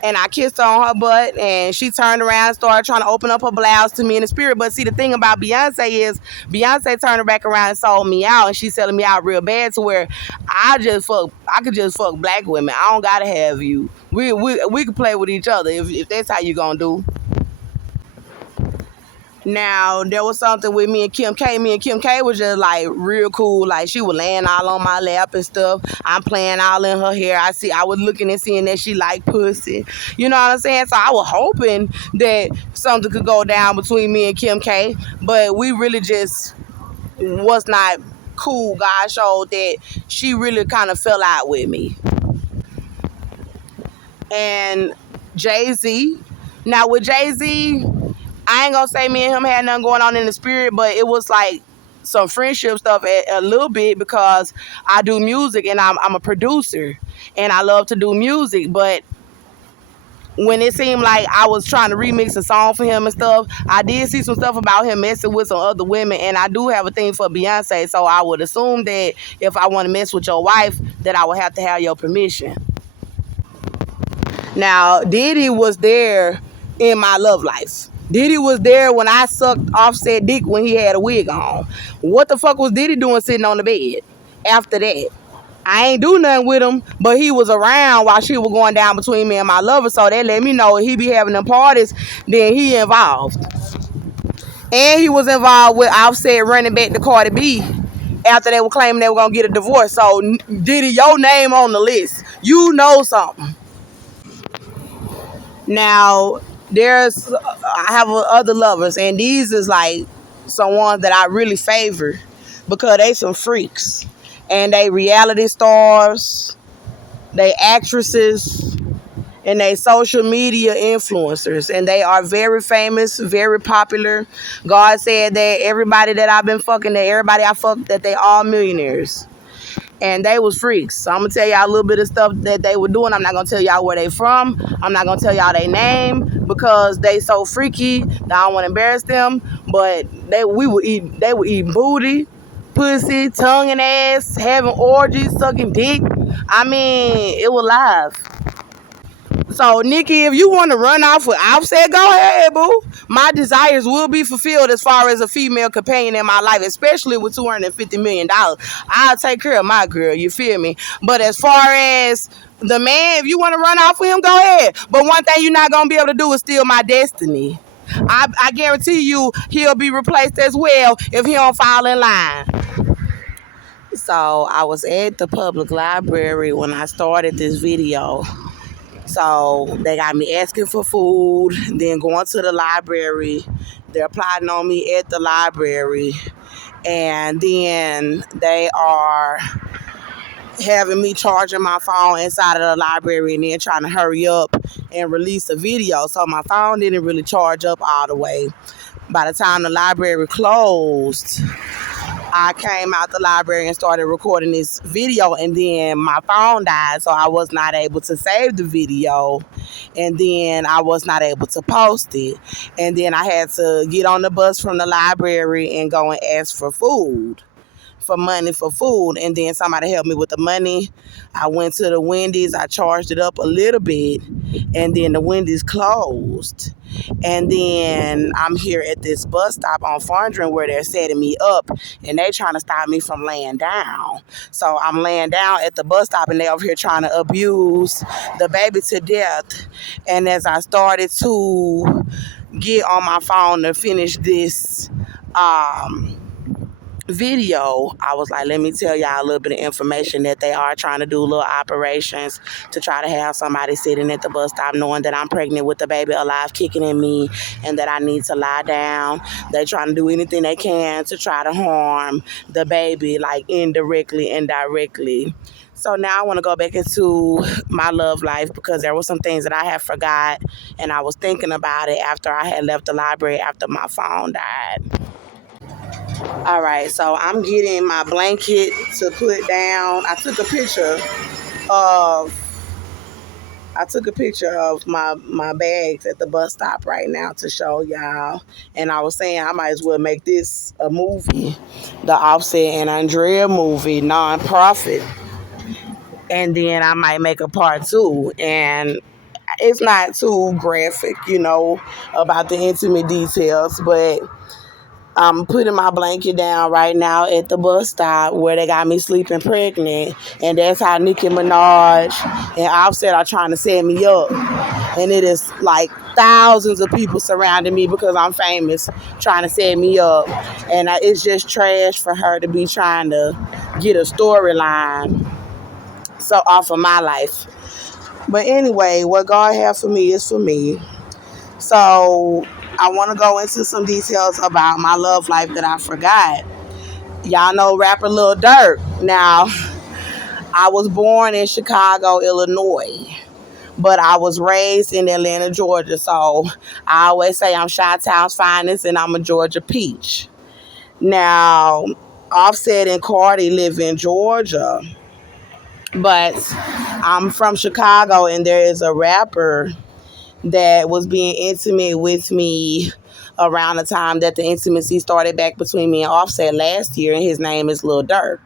And I kissed her on her butt, and she turned around and started trying to open up her blouse to me in the spirit. But see, the thing about Beyonce is Beyonce turned her back around and sold me out, and she's selling me out real bad to where I could just fuck black women. I don't gotta have you. We can play with each other if that's how you gonna do. Now, there was something with me and Kim K. Me and Kim K was just like real cool. Like she was laying all on my lap and stuff. I'm playing all in her hair. I was looking and seeing that she liked pussy. You know what I'm saying? So I was hoping that something could go down between me and Kim K. But we really just was not cool. God showed that she really kind of fell out with me. And Jay-Z. Now with Jay-Z, I ain't gonna say me and him had nothing going on in the spirit, but it was like some friendship stuff a little bit because I do music and I'm a producer and I love to do music. But when it seemed like I was trying to remix a song for him and stuff, I did see some stuff about him messing with some other women, and I do have a thing for Beyonce, so I would assume that if I want to mess with your wife, that I would have to have your permission. Now, Diddy was there in my love life. Diddy was there when I sucked Offset dick when he had a wig on. What the fuck was Diddy doing sitting on the bed after that? I ain't do nothing with him, but he was around while she was going down between me and my lover. So they let me know he be having them parties, then he involved. And he was involved with Offset running back to Cardi B after they were claiming they were going to get a divorce. So, Diddy, your name on the list. You know something. Now, I have other lovers, and these is like some ones that I really favor because they some freaks. And they reality stars, they actresses, and they social media influencers, and they are very famous, very popular. God said that everybody that I've been fucking, that everybody I fucked, that they all millionaires. And they was freaks. So I'm gonna tell y'all a little bit of stuff that they were doing. I'm not gonna tell y'all where they from. I'm not gonna tell y'all their name because they so freaky that I don't want to embarrass them. But they would eat booty, pussy, tongue and ass, having orgies, sucking dick. I mean, it was live. So, Nicki, if you want to run off with Offset, go ahead, boo. My desires will be fulfilled as far as a female companion in my life, especially with $250 million. I'll take care of my girl, you feel me? But as far as the man, if you want to run off with him, go ahead. But one thing you're not going to be able to do is steal my destiny. I guarantee you he'll be replaced as well if he don't fall in line. So, I was at the public library when I started this video. So they got me asking for food, then going to the library. They're plotting on me at the library. And then they are having me charging my phone inside of the library and then trying to hurry up and release a video. So my phone didn't really charge up all the way. By the time the library closed, I came out the library and started recording this video, and then my phone died, so I was not able to save the video, and then I was not able to post it, and then I had to get on the bus from the library and go and ask for money for food, and then somebody helped me with the money. I went to the Wendy's, I charged it up a little bit, and then the Wendy's closed. And then I'm here at this bus stop on Fondren where they're setting me up, and they trying to stop me from laying down. So I'm laying down at the bus stop, and they over here trying to abuse the baby to death. And as I started to get on my phone to finish this video, I was like, let me tell y'all a little bit of information that they are trying to do little operations to try to have somebody sitting at the bus stop knowing that I'm pregnant with the baby alive kicking in me and that I need to lie down. They're trying to do anything they can to try to harm the baby, like indirectly and directly. So now I want to go back into my love life because there were some things that I had forgot, and I was thinking about it after I had left the library after my phone died. All right, so I'm getting my blanket to put down. Of I took a picture of my bags at the bus stop right now to show y'all. And I was saying I might as well make this a movie, the Offset and Andrea movie, non-profit. And then I might make a part 2. And it's not too graphic, about the intimate details, but I'm putting my blanket down right now at the bus stop where they got me sleeping pregnant. And that's how Nicki Minaj and Offset are trying to set me up. And it is like thousands of people surrounding me because I'm famous trying to set me up. And it's just trash for her to be trying to get a storyline off of my life. But anyway, what God has for me is for me. So I want to go into some details about my love life that I forgot. Y'all know rapper Lil Durk. Now, I was born in Chicago, Illinois, but I was raised in Atlanta, Georgia. So I always say I'm Chi-Town's finest and I'm a Georgia peach. Now, Offset and Cardi live in Georgia, but I'm from Chicago, and there is a rapper that was being intimate with me around the time that the intimacy started back between me and Offset last year, and his name is Lil Durk.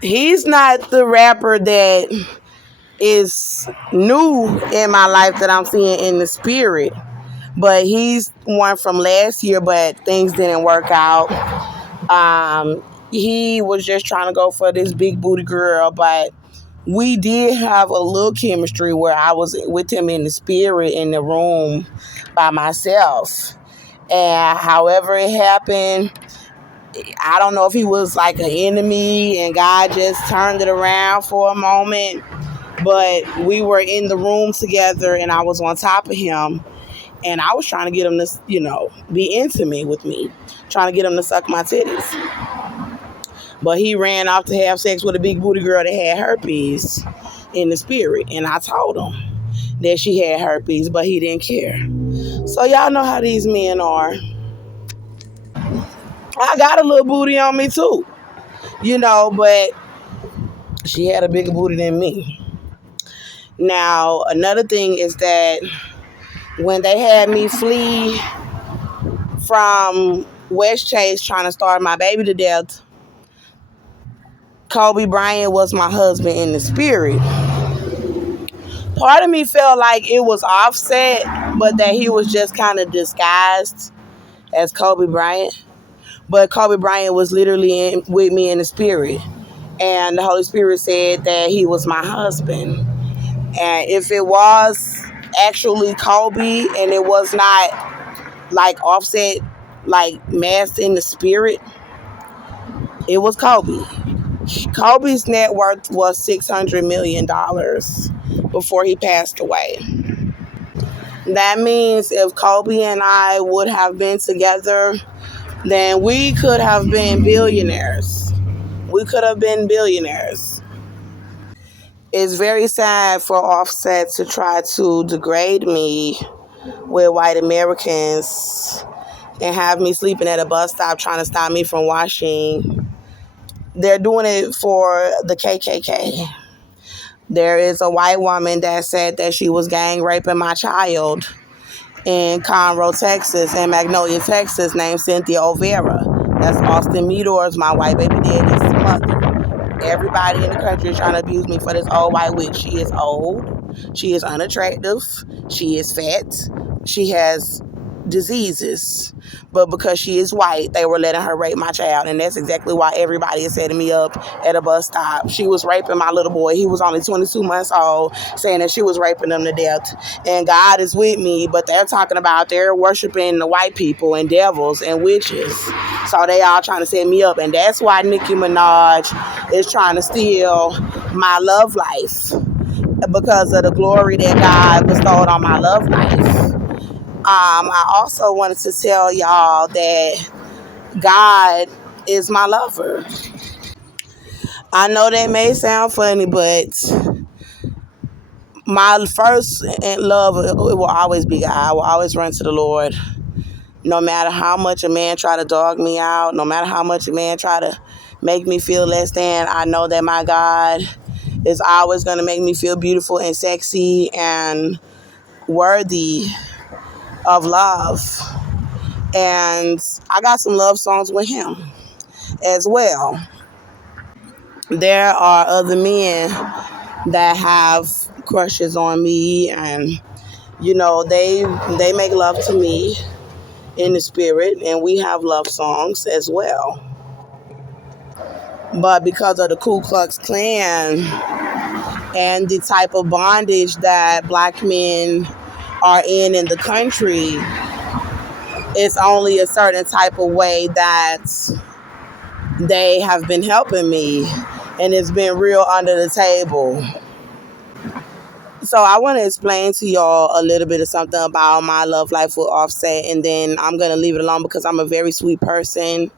He's not the rapper that is new in my life that I'm seeing in the spirit, but he's one from last year, but things didn't work out. he was just trying to go for this big booty girl, but we did have a little chemistry where I was with him in the spirit in the room by myself. And however it happened, I don't know if he was like an enemy and God just turned it around for a moment, but we were in the room together and I was on top of him and I was trying to get him to, be intimate with me, trying to get him to suck my titties. But he ran off to have sex with a big booty girl that had herpes in the spirit. And I told him that she had herpes, but he didn't care. So y'all know how these men are. I got a little booty on me too, but she had a bigger booty than me. Now, another thing is that when they had me flee from West Chase trying to starve my baby to death, Kobe Bryant was my husband in the spirit. Part of me felt like it was Offset, but that he was just kind of disguised as Kobe Bryant. But Kobe Bryant was literally with me in the spirit. And the Holy Spirit said that he was my husband. And if it was actually Kobe and it was not like Offset, like masked in the spirit, it was Kobe. Kobe's net worth was $600 million before he passed away. That means if Kobe and I would have been together, then we could have been billionaires. We could have been billionaires. It's very sad for Offset to try to degrade me with white Americans and have me sleeping at a bus stop trying to stop me from washing. They're doing it for the KKK. There is a white woman that said that she was gang raping my child in Conroe, Texas, and Magnolia, Texas, named Cynthia O'Vera. That's Austin Meador's, my white baby daddy's mother. Everybody in the country is trying to abuse me for this old white witch. She is old. She is unattractive. She is fat. She has diseases. But because she is white, they were letting her rape my child. And that's exactly why everybody is setting me up at a bus stop. She was raping my little boy. He was only 22 months old, saying that she was raping him to death. And God is with me, but they're talking about they're worshiping the white people and devils and witches. So they all trying to set me up. And that's why Nicki Minaj is trying to steal my love life, because of the glory that God bestowed on my love life. I also wanted to tell y'all that God is my lover. I know that may sound funny, but my first love, it will always be God. I will always run to the Lord. No matter how much a man try to dog me out, no matter how much a man try to make me feel less than, I know that my God is always going to make me feel beautiful and sexy and worthy of love. And I got some love songs with him as well. There are other men that have crushes on me, and they make love to me in the spirit, and we have love songs as well. But because of the Ku Klux Klan and the type of bondage that black men are in the country, it's only a certain type of way that they have been helping me, and it's been real under the table. So I want to explain to y'all a little bit of something about my love life with Offset, and then I'm going to leave it alone because I'm a very sweet person,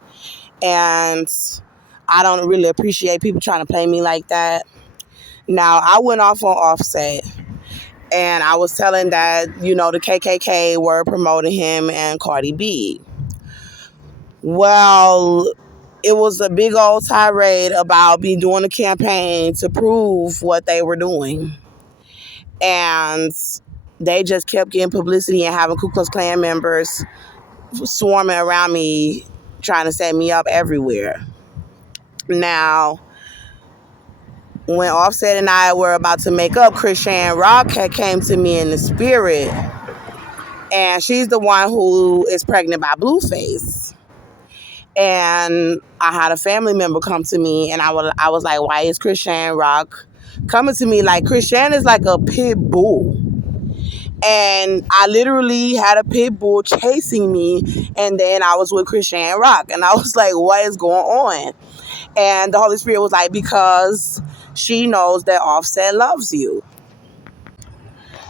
and I don't really appreciate people trying to play me like that. Now, I went off on Offset, and I was telling that, the KKK were promoting him and Cardi B. Well, it was a big old tirade about me doing a campaign to prove what they were doing. And they just kept getting publicity and having Ku Klux Klan members swarming around me, trying to set me up everywhere. Now, when Offset and I were about to make up, Christian Rock came to me in the spirit. And she's the one who is pregnant by Blueface. And I had a family member come to me, and I was like, why is Christian Rock coming to me? Like, Christian is like a pit bull. And I literally had a pit bull chasing me, and then I was with Christian Rock, and I was like, what is going on? And the Holy Spirit was like, because she knows that Offset loves you.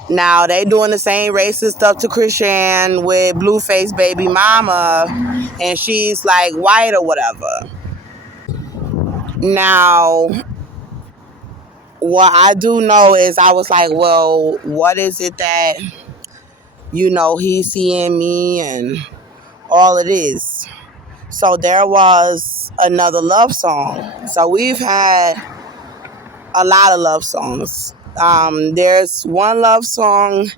Now they doing the same racist stuff to Christian with Blueface baby mama, and she's like white or whatever. Now, what I do know is I was like, well, what is it that, he's seeing me and all it is. So there was another love song. So we've had a lot of love songs. There's one love song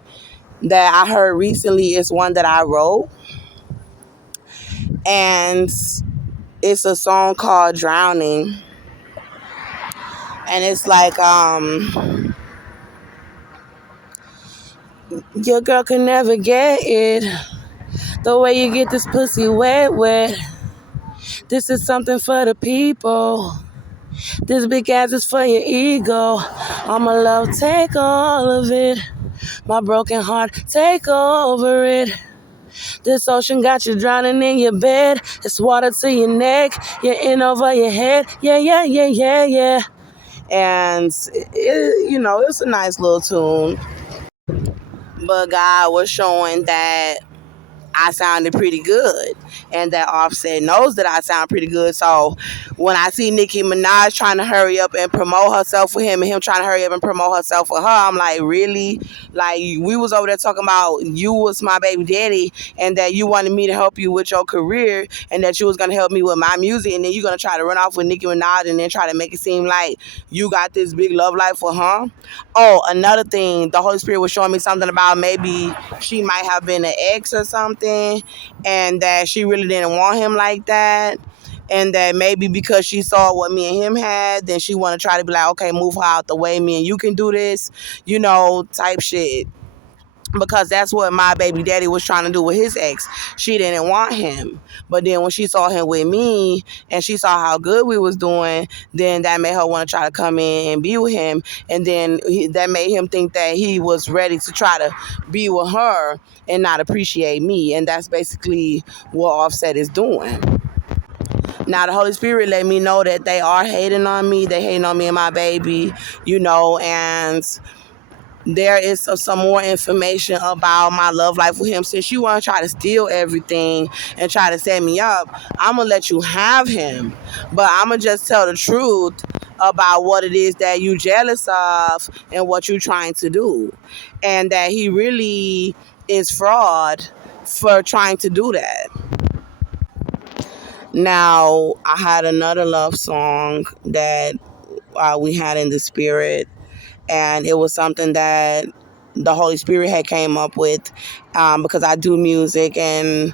that I heard recently. Is one that I wrote, and it's a song called Drowning. And it's like, your girl can never get it the way you get this pussy wet, wet. This is something for the people. This big ass is for your ego. I'ma love, take all of it. My broken heart, take over it. This ocean got you drowning in your bed. It's water to your neck. You're in over your head. Yeah, yeah, yeah, yeah, yeah. And, it's a nice little tune. But God was showing that I sounded pretty good, and that Offset knows that I sound pretty good. So when I see Nicki Minaj trying to hurry up and promote herself with him, and him trying to hurry up and promote herself with her, I'm like, really? Like, we was over there talking about you was my baby daddy, and that you wanted me to help you with your career, and that you was going to help me with my music, and then you're going to try to run off with Nicki Minaj and then try to make it seem like you got this big love life with her. Oh, another thing, the Holy Spirit was showing me something about maybe she might have been an ex or something, and that she really didn't want him like that, and that maybe because she saw what me and him had, then she want to try to be like, okay, move her out the way, me and you can do this, type shit. Because that's what my baby daddy was trying to do with his ex. She didn't want him. But then when she saw him with me, and she saw how good we was doing, then that made her want to try to come in and be with him. And then that made him think that he was ready to try to be with her and not appreciate me. And that's basically what Offset is doing. Now, the Holy Spirit let me know that they are hating on me. They hating on me and my baby, and there is some more information about my love life with him. Since you want to try to steal everything and try to set me up, I'm going to let you have him. But I'm going to just tell the truth about what it is that you jealous of and what you're trying to do. And that he really is fraud for trying to do that. Now, I had another love song that we had in the spirit, and it was something that the Holy Spirit had came up with, because I do music, and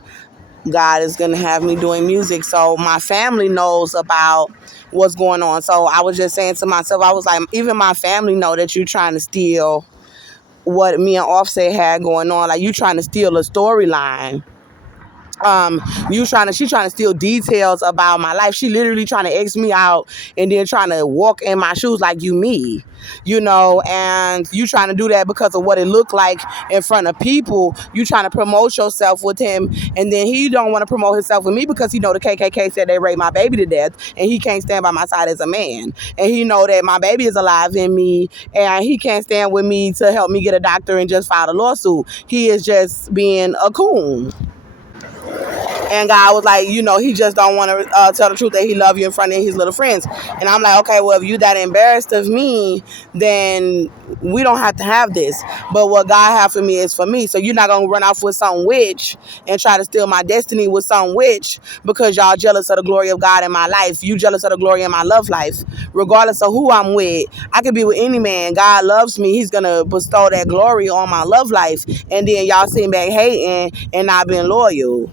God is going to have me doing music. So my family knows about what's going on. So I was just saying to myself, I was like, even my family know that you're trying to steal what me and Offset had going on. Like, you trying to steal a storyline. She's trying to steal details about my life. She literally trying to X me out and then trying to walk in my shoes like you me, and you trying to do that because of what it looked like in front of people. You trying to promote yourself with him, and then he don't want to promote himself with me because he know the KKK said they raped my baby to death, and he can't stand by my side as a man, and he know that my baby is alive in me, and he can't stand with me to help me get a doctor and just file a lawsuit. He is just being a coon. And God was like, he just don't want to tell the truth that he love you in front of his little friends. And I'm like, okay, well, if you that embarrassed of me, then we don't have to have this. But what God have for me is for me. So you're not going to run off with some witch and try to steal my destiny with some witch because y'all jealous of the glory of God in my life. You jealous of the glory in my love life. Regardless of who I'm with, I could be with any man. God loves me. He's going to bestow that glory on my love life. And then y'all sitting back hating and not being loyal.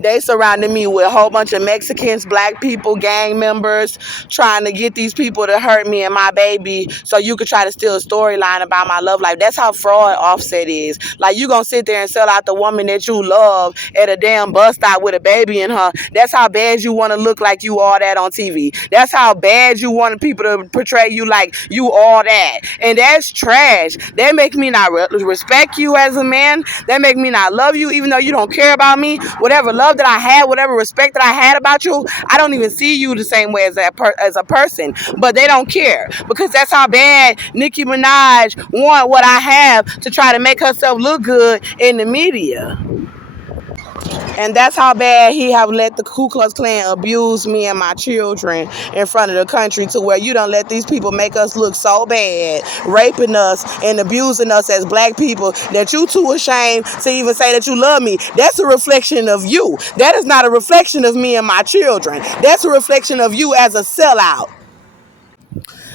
They surrounded me with a whole bunch of Mexicans, black people, gang members, trying to get these people to hurt me and my baby so you could try to steal a storyline about my love life. That's how fraud Offset is. Like, you gonna sit there and sell out the woman that you love at a damn bus stop with a baby in her. That's how bad you want to look like you all that on TV. That's how bad you want people to portray you like you all that. And that's trash. That make me not respect you as a man. That make me not love you, even though you don't care about me. Whatever love that I had, whatever respect that I had about you, I don't even see you the same way as as a person. But they don't care because that's how bad Nicki Minaj want what I have to try to make herself look good in the media. And that's how bad he have let the Ku Klux Klan abuse me and my children in front of the country, to where you don't let these people make us look so bad, raping us and abusing us as black people, that you too ashamed to even say that you love me. That's a reflection of you. That is not a reflection of me and my children. That's a reflection of you as a sellout.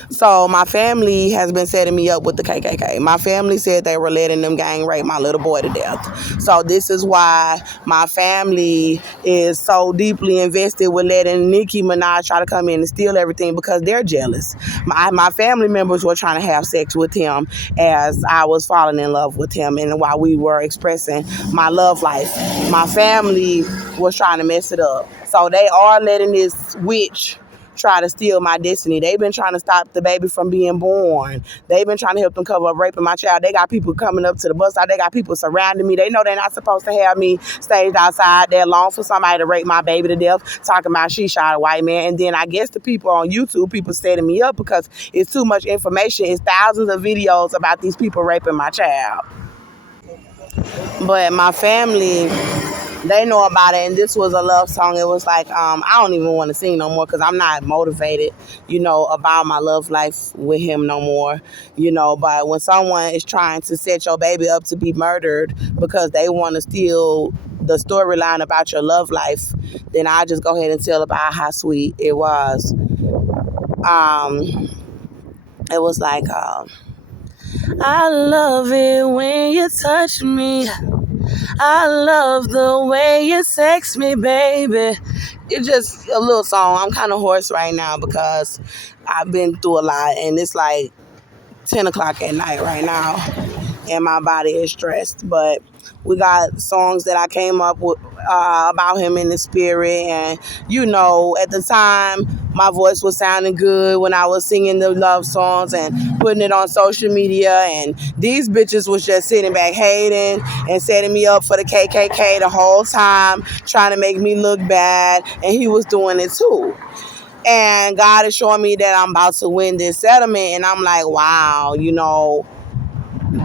So my family has been setting me up with the KKK. My family said they were letting them gang rape my little boy to death. So this is why my family is so deeply invested with letting Nicki Minaj try to come in and steal everything, because they're jealous. My family members were trying to have sex with him as I was falling in love with him, and while we were expressing my love life, my family was trying to mess it up. So they are letting this witch try to steal my destiny. They've been trying to stop the baby from being born. They've been trying to help them cover up raping my child. They got people coming up to the bus stop. They got people surrounding me. They know they're not supposed to have me staged outside that long for somebody to rape my baby to death, talking about she shot a white man. And then I guess the people on YouTube, people setting me up because it's too much information. It's thousands of videos about these people raping my child. But my family, they know about it, and this was a love song. It was like, I don't even want to sing no more because I'm not motivated, about my love life with him no more, but when someone is trying to set your baby up to be murdered because they want to steal the storyline about your love life, then I just go ahead and tell about how sweet it was. It was like, I love it when you touch me. I love the way you sex me, baby. It's just a little song. I'm kind of hoarse right now because I've been through a lot, and it's like 10 o'clock at night right now, and my body is stressed. But we got songs that I came up with about him in the spirit. And, at the time, my voice was sounding good when I was singing the love songs and putting it on social media. And these bitches was just sitting back hating and setting me up for the KKK the whole time, trying to make me look bad. And he was doing it too. And God is showing me that I'm about to win this settlement. And I'm like, wow,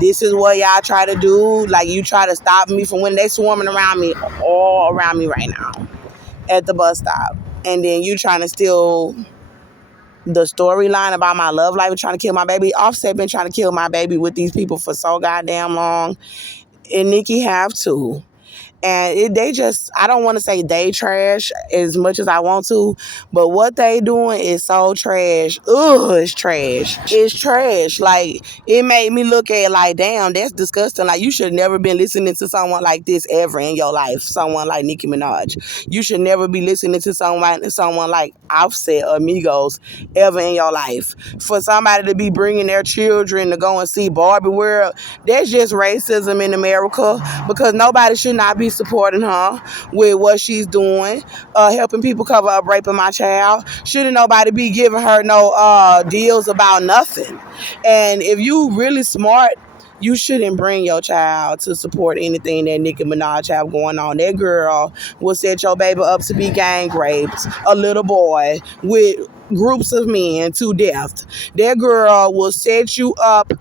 this is what y'all try to do. Like, you try to stop me from winning. They swarming around me, all around me right now at the bus stop. And then you trying to steal the storyline about my love life and trying to kill my baby. Offset been trying to kill my baby with these people for so goddamn long. And Nicki have too. And I don't want to say they trash as much as I want to, but what they doing is so trash. Ugh, it's trash. It's trash. Like, it made me look at it like, damn, that's disgusting. Like, you should never been listening to someone like this ever in your life. Someone like Nicki Minaj. You should never be listening to someone like Offset or Migos ever in your life. For somebody to be bringing their children to go and see Barbie World, that's just racism in America, because nobody should not be supporting her with what she's doing, helping people cover up raping my child. Shouldn't nobody be giving her no deals about nothing. And if you really smart, you shouldn't bring your child to support anything that Nicki Minaj have going on. That girl will set your baby up to be gang raped, a little boy with groups of men to death. That girl will set you up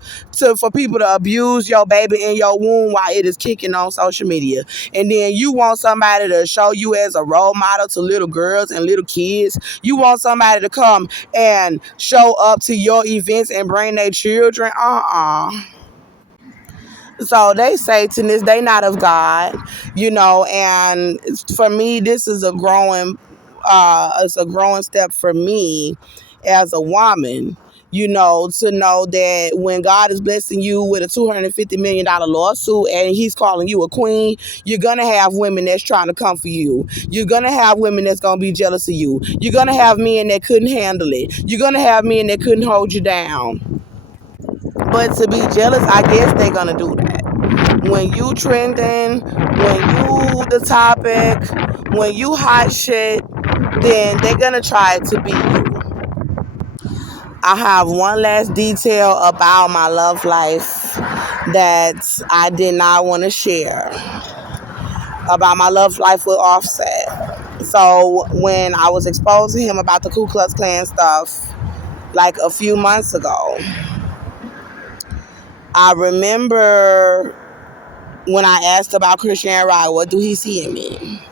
for people to abuse your baby in your womb while it is kicking on social media. And then you want somebody to show you as a role model to little girls and little kids. You want somebody to come and show up to your events and bring their children. So they Satanists, they not of God, and for me, this is it's a growing step for me as a woman, to know that when God is blessing you with a $250 million lawsuit and he's calling you a queen, you're going to have women that's trying to come for you. You're going to have women that's going to be jealous of you. You're going to have men that couldn't handle it. You're going to have men that couldn't hold you down. But to be jealous, I guess they're going to do that. When you trending, when you the topic, when you hot shit, then they're going to try to be you. I have one last detail about my love life that I did not want to share about my love life with Offset. So when I was exposed to him about the Ku Klux Klan stuff, like a few months ago, I remember when I asked about Christian Rock, what do he see in me?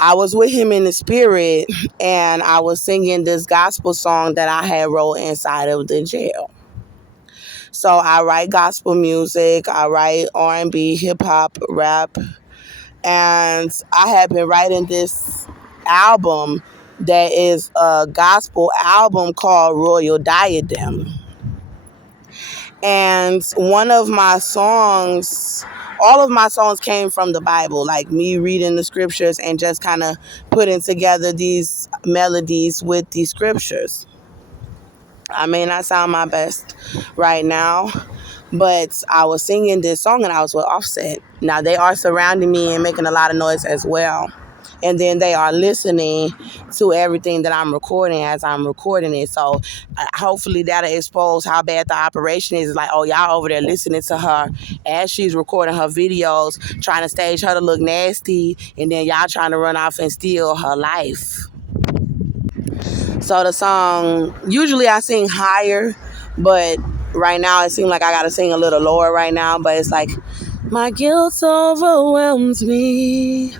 I was with him in the spirit, and I was singing this gospel song that I had wrote inside of the jail. So I write gospel music, I write R&B, hip hop, rap, and I have been writing this album that is a gospel album called Royal Diadem. And one of my songs, all of my songs came from the Bible, like me reading the scriptures and just kind of putting together these melodies with these scriptures. I may not sound my best right now, but I was singing this song and I was with Offset. Now they are surrounding me and making a lot of noise as well. And then they are listening to everything that I'm recording as I'm recording it. So hopefully that'll expose how bad the operation is. It's like, oh, y'all over there listening to her as she's recording her videos, trying to stage her to look nasty, and then y'all trying to run off and steal her life. So the song, usually I sing higher, but right now it seems like I gotta sing a little lower right now. But it's like, my guilt overwhelms me.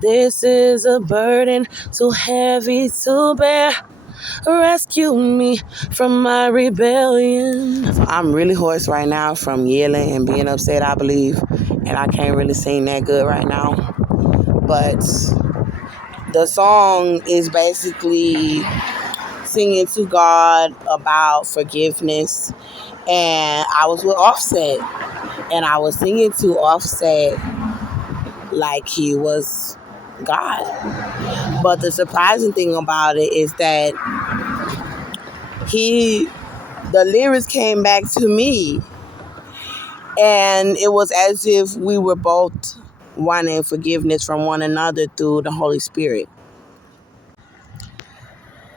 This is a burden too heavy to bear. Rescue me from my rebellion. So I'm really hoarse right now from yelling and being upset, I believe. And I can't really sing that good right now. But the song is basically singing to God about forgiveness. And I was with Offset. And I was singing to Offset like he was God. But the surprising thing about it is that the lyrics came back to me, and it was as if we were both wanting forgiveness from one another through the Holy Spirit.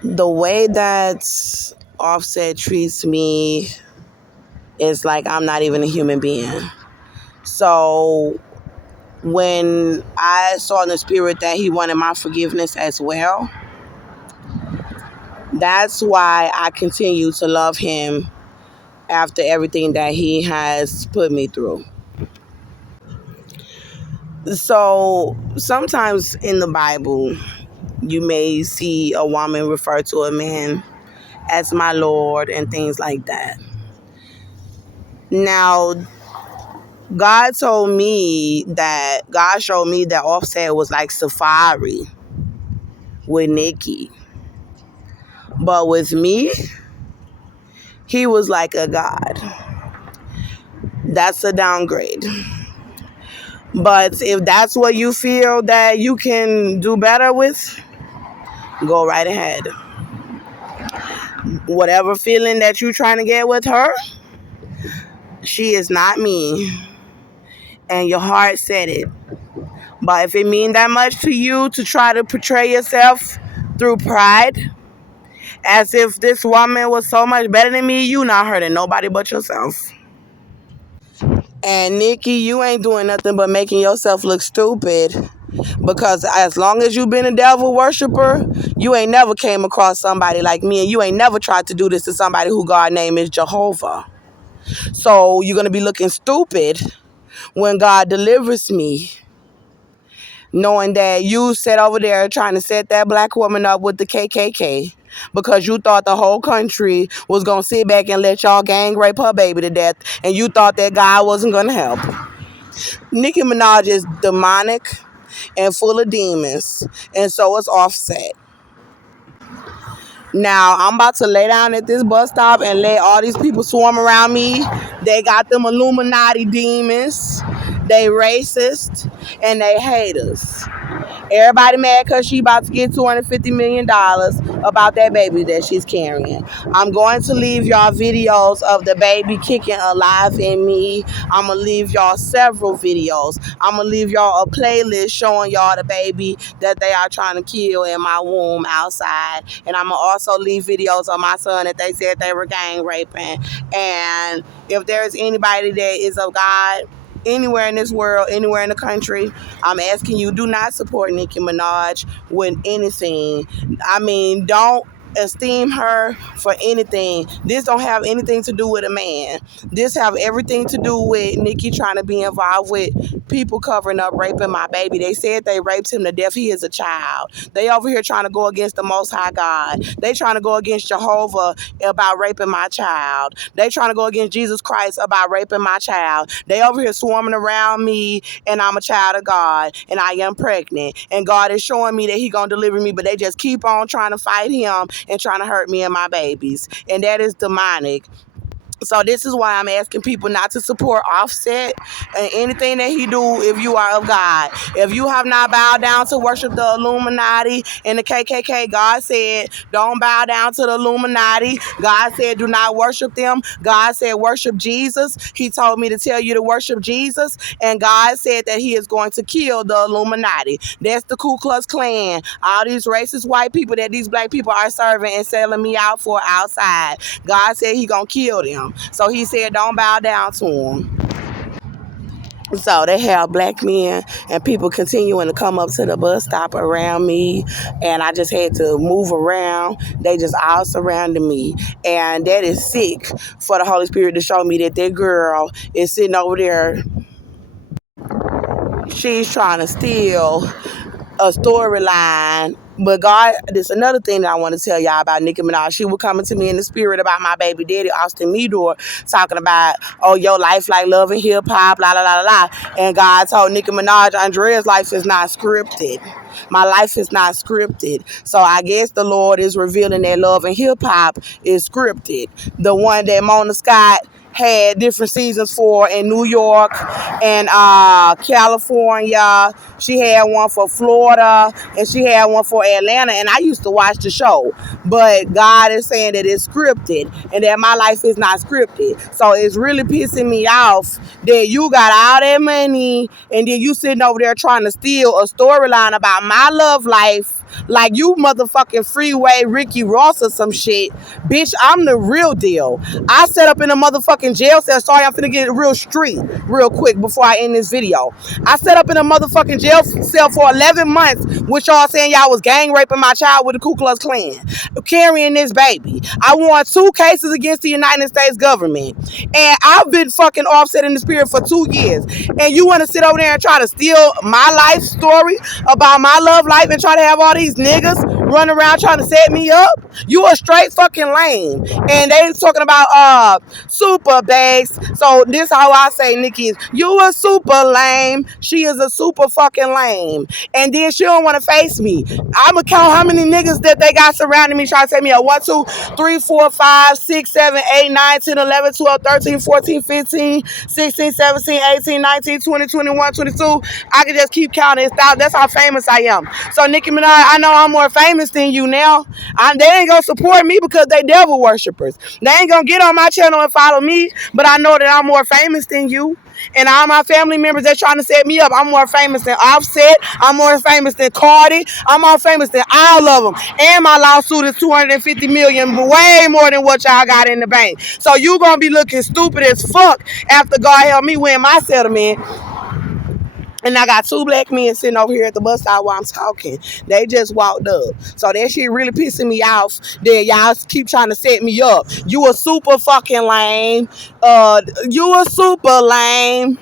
The way that Offset treats me is like I'm not even a human being. So when I saw in the spirit that he wanted my forgiveness as well, that's why I continue to love him after everything that he has put me through. So sometimes in the Bible, you may see a woman refer to a man as my Lord and things like that. Now, God showed me that Offset was like Safari with Nicki. But with me, he was like a god. That's a downgrade. But if that's what you feel that you can do better with, go right ahead. Whatever feeling that you're trying to get with her, she is not me. And your heart said it. But if it means that much to you to try to portray yourself through pride, as if this woman was so much better than me, you not hurting nobody but yourself. And Nicki, you ain't doing nothing but making yourself look stupid. Because as long as you've been a devil worshiper, you ain't never came across somebody like me, and you ain't never tried to do this to somebody who God's name is Jehovah. So you're going to be looking stupid when God delivers me, knowing that you sat over there trying to set that black woman up with the KKK because you thought the whole country was going to sit back and let y'all gang rape her baby to death, and you thought that God wasn't going to help. Nicki Minaj is demonic and full of demons, and so is Offset. Now I'm about to lay down at this bus stop and let all these people swarm around me. They got them Illuminati demons. They racist and they haters. Everybody mad because she about to get $250 million about that baby that she's carrying. I'm going to leave y'all videos of the baby kicking alive in me. I'm going to leave y'all several videos. I'm going to leave y'all a playlist showing y'all the baby that they are trying to kill in my womb outside. And I'm going to also leave videos of my son that they said they were gang raping. And if there's anybody that is of God, anywhere in this world, anywhere in the country, I'm asking you, do not support Nicki Minaj with anything. I mean, don't esteem her for anything. This don't have anything to do with a man. This have everything to do with Nicki trying to be involved with people covering up raping my baby. They said they raped him to death. He is a child. They over here trying to go against the Most High God. They trying to go against Jehovah about raping my child. They trying to go against Jesus Christ about raping my child. They over here swarming around me, and I'm a child of God, and I am pregnant, and God is showing me that he gonna deliver me, but they just keep on trying to fight him and trying to hurt me and my babies, and that is demonic. So this is why I'm asking people not to support Offset and anything that he do if you are of God. If you have not bowed down to worship the Illuminati and the KKK, God said, don't bow down to the Illuminati. God said, do not worship them. God said, worship Jesus. He told me to tell you to worship Jesus. And God said that he is going to kill the Illuminati. That's the Ku Klux Klan. All these racist white people that these black people are serving and selling me out for outside. God said he gonna kill them. So he said, don't bow down to him. So they have black men and people continuing to come up to the bus stop around me, and I just had to move around. They just all surrounded me, and that is sick for the Holy Spirit to show me that that girl is sitting over there. She's trying to steal a storyline. But God, there's another thing that I want to tell y'all about Nicki Minaj. She was coming to me in the spirit about my baby daddy, Austin Meador, talking about, oh, your life like love and hip hop, la la la la. And God told Nicki Minaj, Andrea's life is not scripted. My life is not scripted. So I guess the Lord is revealing that love and hip hop is scripted. The one that Mona Scott had different seasons for in New York and California. She had one for Florida and she had one for Atlanta, and I used to watch the show. But God is saying that it's scripted and that my life is not scripted. So it's really pissing me off that you got all that money and then you sitting over there trying to steal a storyline about my love life like you motherfucking Freeway Ricky Ross or some shit. Bitch, I'm the real deal. I set up in a motherfucking jail cell. Sorry, I'm finna get real street real quick before I end this video. I set up in a motherfucking jail cell for 11 months with y'all saying y'all was gang raping my child with the Ku Klux Klan, carrying this baby. I won 2 cases against the United States government, and I've been fucking Offset in the spirit for 2 years, and you want to sit over there and try to steal my life story about my love life and try to have all these niggas run around trying to set me up? You a straight fucking lame. And they talking about super bass. So this how I say Nicki is, you a super lame. She is a super fucking lame. And then she don't want to face me. I'ma count how many niggas that they got surrounding me trying to set me up. 1, 2, 3, 4, 5, 6, 7, 8, 9, 10, 11, 12, 13, 14, 15, 16, 17, 18, 19, 20, 21, 22. I can just keep counting. That's how famous I am. So Nicki Minaj, I know I'm more famous than you now. They ain't gonna support me because they devil worshippers. They ain't gonna get on my channel and follow me, but I know that I'm more famous than you. And all my family members that trying to set me up, I'm more famous than Offset. I'm more famous than Cardi. I'm more famous than all of them. And my lawsuit is $250 million, way more than what y'all got in the bank. So you gonna be looking stupid as fuck after God help me win my settlement. And I got 2 black men sitting over here at the bus stop while I'm talking. They just walked up. So that shit really pissing me off that y'all keep trying to set me up. You a super fucking lame. You a super lame.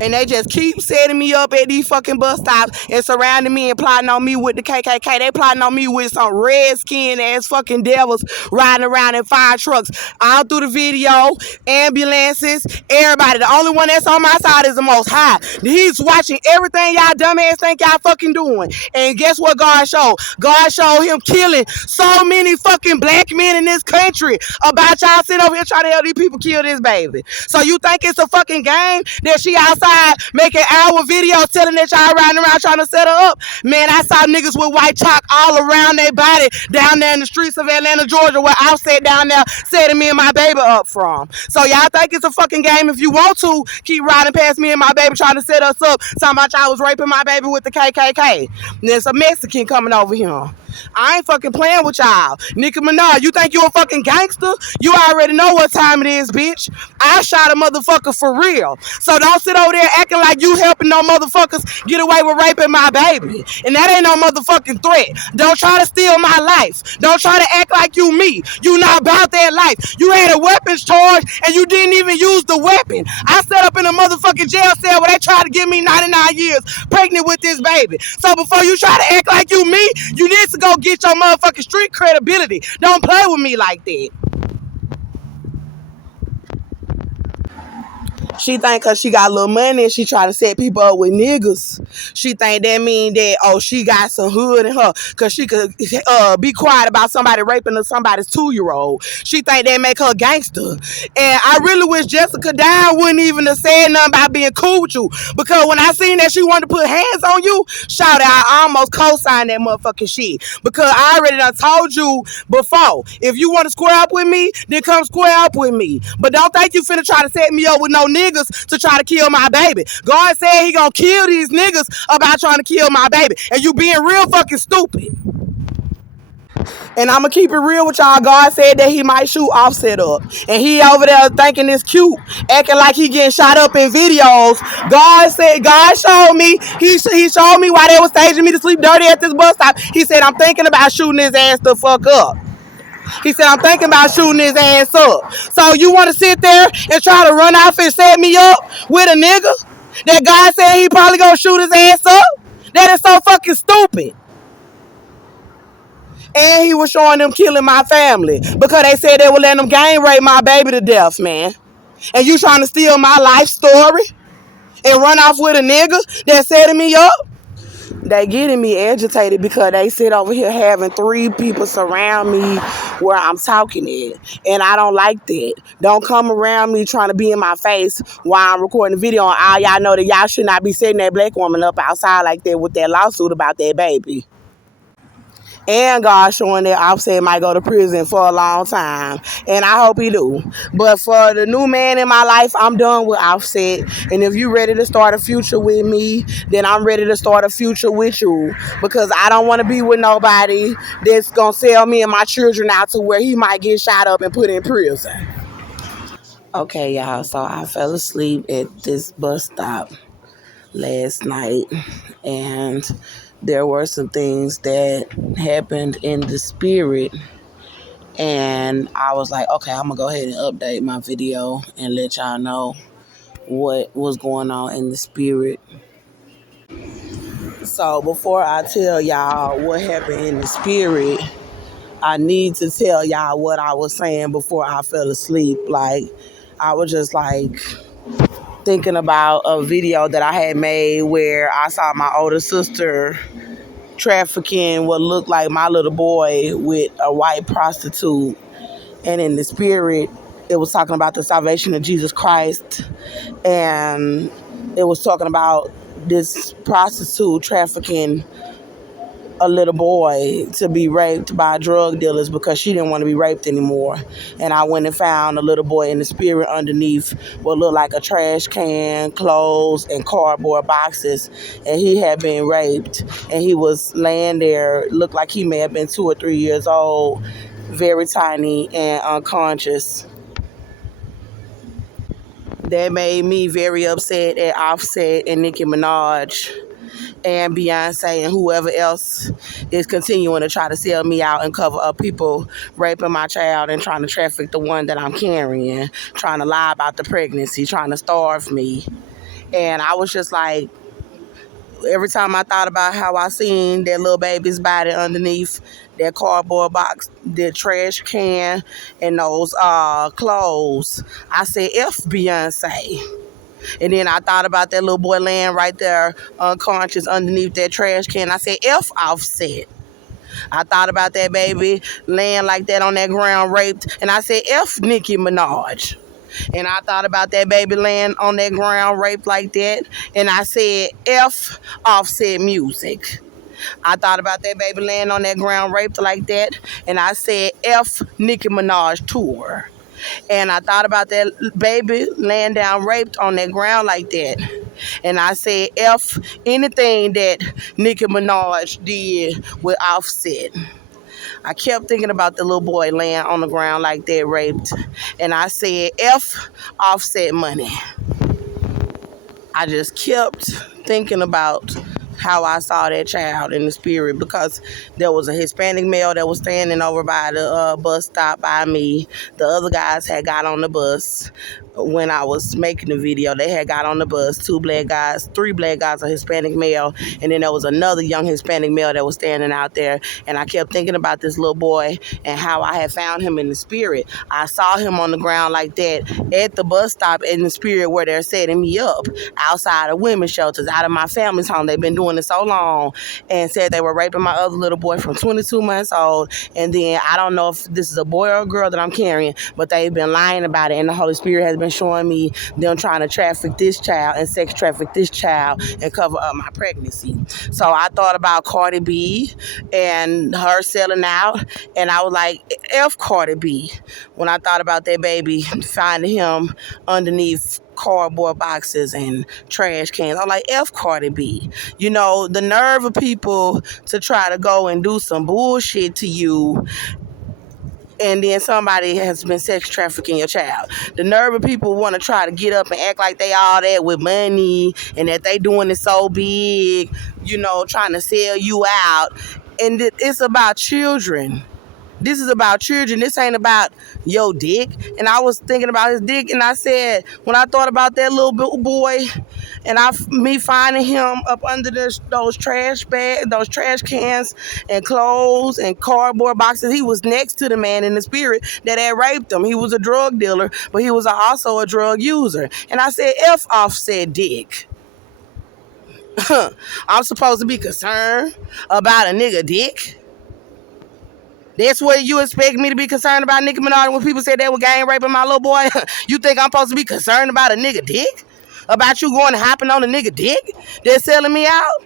And they just keep setting me up at these fucking bus stops and surrounding me and plotting on me with the KKK. They plotting on me with some red skin ass fucking devils riding around in fire trucks. All through the video, ambulances, everybody. The only one that's on my side is the Most High. He's watching everything y'all dumbass think y'all fucking doing. And guess what God showed? God showed him killing so many fucking black men in this country about y'all sitting over here trying to help these people kill this baby. So you think it's a fucking game that she outside making our videos telling that y'all riding around trying to set her up? Man, I saw niggas with white chalk all around their body down there in the streets of Atlanta, Georgia, where Offset down there setting me and my baby up from. So y'all think it's a fucking game if you want to keep riding past me and my baby trying to set us up, talking about y'all was raping my baby with the KKK. And there's a Mexican coming over here. I ain't fucking playing with y'all. Nicki Minaj, you think you a fucking gangster? You already know what time it is, bitch. I shot a motherfucker for real. So don't sit over there acting like you helping no motherfuckers get away with raping my baby. And that ain't no motherfucking threat. Don't try to steal my life. Don't try to act like you me. You not about that life. You had a weapons charge and you didn't even use the weapon. I set up in a motherfucking jail cell where they tried to give me 99 years pregnant with this baby. So before you try to act like you me, you need to go get your motherfucking street credibility. Don't play with me like that. She think cause she got a little money and she try to set people up with niggas. She think that mean that, oh, she got some hood in her cause she could be quiet about somebody raping somebody's 2-year-old. She think that make her gangster. And I really wish Jessica Down wouldn't even have said nothing about being cool with you. Because when I seen that she wanted to put hands on you, shout out, I almost co-signed that motherfucking shit. Because I already done told you before, if you want to square up with me, then come square up with me. But don't think you finna try to set me up with no niggas to try to kill my baby. God said he gonna kill these niggas about trying to kill my baby. And you being real fucking stupid. And I'm gonna keep it real with y'all. God said that he might shoot Offset up. And he over there thinking it's cute, acting like he getting shot up in videos. God showed me, he showed me why they was staging me to sleep dirty at this bus stop. He said, I'm thinking about shooting his ass the fuck up. He said, I'm thinking about shooting his ass up. So you want to sit there and try to run off and set me up with a nigga that God said he probably gonna shoot his ass up? That is so fucking stupid. And he was showing them killing my family because they said they would let them gang rape my baby to death, man. And you trying to steal my life story and run off with a nigga that setting me up? They getting me agitated because they sit over here having 3 people surround me where I'm talking it. And I don't like that. Don't come around me trying to be in my face while I'm recording the video. And all y'all know that y'all should not be setting that black woman up outside like that with that lawsuit about that baby. And God showing that Offset might go to prison for a long time. And I hope he do. But for the new man in my life, I'm done with Offset. And if you ready to start a future with me, then I'm ready to start a future with you. Because I don't want to be with nobody that's going to sell me and my children out to where he might get shot up and put in prison. Okay, y'all. So I fell asleep at this bus stop last night. And there were some things that happened in the spirit, and I was like, okay, I'm gonna go ahead and update my video and let y'all know what was going on in the spirit. So before I tell y'all what happened in the spirit, I need to tell y'all what I was saying before I fell asleep. Like, I was just like thinking about a video that I had made where I saw my older sister trafficking what looked like my little boy with a white prostitute. And in the spirit, it was talking about the salvation of Jesus Christ. And it was talking about this prostitute trafficking a little boy to be raped by drug dealers because she didn't want to be raped anymore. And I went and found a little boy in the spirit underneath what looked like a trash can, clothes, and cardboard boxes. And he had been raped. And he was laying there, looked like he may have been 2 or 3 years old, very tiny and unconscious. That made me very upset at Offset and Nicki Minaj and Beyonce and whoever else is continuing to try to sell me out and cover up people raping my child and trying to traffic the one that I'm carrying, trying to lie about the pregnancy, trying to starve me. And I was just like, every time I thought about how I seen that little baby's body underneath that cardboard box, that trash can, and those clothes, I said, F Beyonce. And then I thought about that little boy laying right there unconscious underneath that trash can. I said, F Offset. I thought about that baby laying like that on that ground raped, and I said, F Nicki Minaj. And I thought about that baby laying on that ground raped like that, and I said, F Offset Music. I thought about that baby laying on that ground raped like that, and I said, F Nicki Minaj Tour. And I thought about that baby laying down raped on that ground like that. And I said, F anything that Nicki Minaj did with Offset. I kept thinking about the little boy laying on the ground like that, raped. And I said, F Offset money. I just kept thinking about how I saw that child in the spirit, because there was a Hispanic male that was standing over by the bus stop by me. The other guys had got on the bus when I was making the video. They had got on the bus, 2 black guys, 3 black guys, a Hispanic male, and then there was another young Hispanic male that was standing out there. And I kept thinking about this little boy and how I had found him in the spirit. I saw him on the ground like that at the bus stop in the spirit, where they're setting me up outside of women's shelters, out of my family's home. They've been doing it so long, and said they were raping my other little boy from 22 months old. And then I don't know if this is a boy or a girl that I'm carrying, but they've been lying about it, and the Holy Spirit has been showing me them trying to traffic this child and sex traffic this child and cover up my pregnancy. So I thought about Cardi B and her selling out, and I was like, F Cardi B, when I thought about that baby, finding him underneath cardboard boxes and trash cans. I'm like, F Cardi B. You know, the nerve of people to try to go and do some bullshit to you, and then somebody has been sex trafficking your child. The nerve of people want to try to get up and act like they all that with money and that they doing it so big, you know, trying to sell you out. And it's about children. This is about children. This ain't about your dick. And I was thinking about his dick, and I said, when I thought about that little boy, and me finding him up under those trash bags, those trash cans and clothes and cardboard boxes, he was next to the man in the spirit that had raped him. He was a drug dealer, but he was also a drug user. And I said, F Offset dick. I'm supposed to be concerned about a nigga dick? That's what you expect me to be concerned about, Nicki Minaj, when people say they were gang raping my little boy? You think I'm supposed to be concerned about a nigga dick? About you going and hopping on a nigga dick? They're selling me out?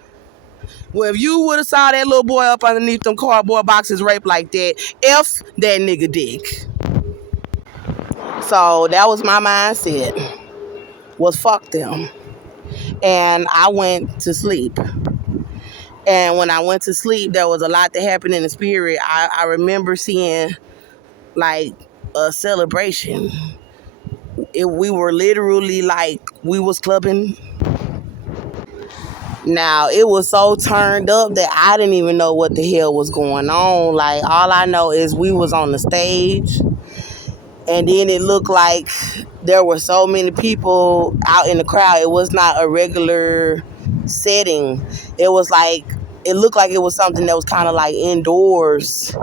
Well, if you would have saw that little boy up underneath them cardboard boxes raped like that, F that nigga dick. So that was my mindset, was fuck them. And I went to sleep. And when I went to sleep, there was a lot that happened in the spirit. I remember seeing like a celebration. We were literally like, we was clubbing. Now, it was so turned up that I didn't even know what the hell was going on. Like, all I know is we was on the stage, and then it looked like there were so many people out in the crowd. It was not a regular setting. It was like, it looked like it was something that was kind of like indoors,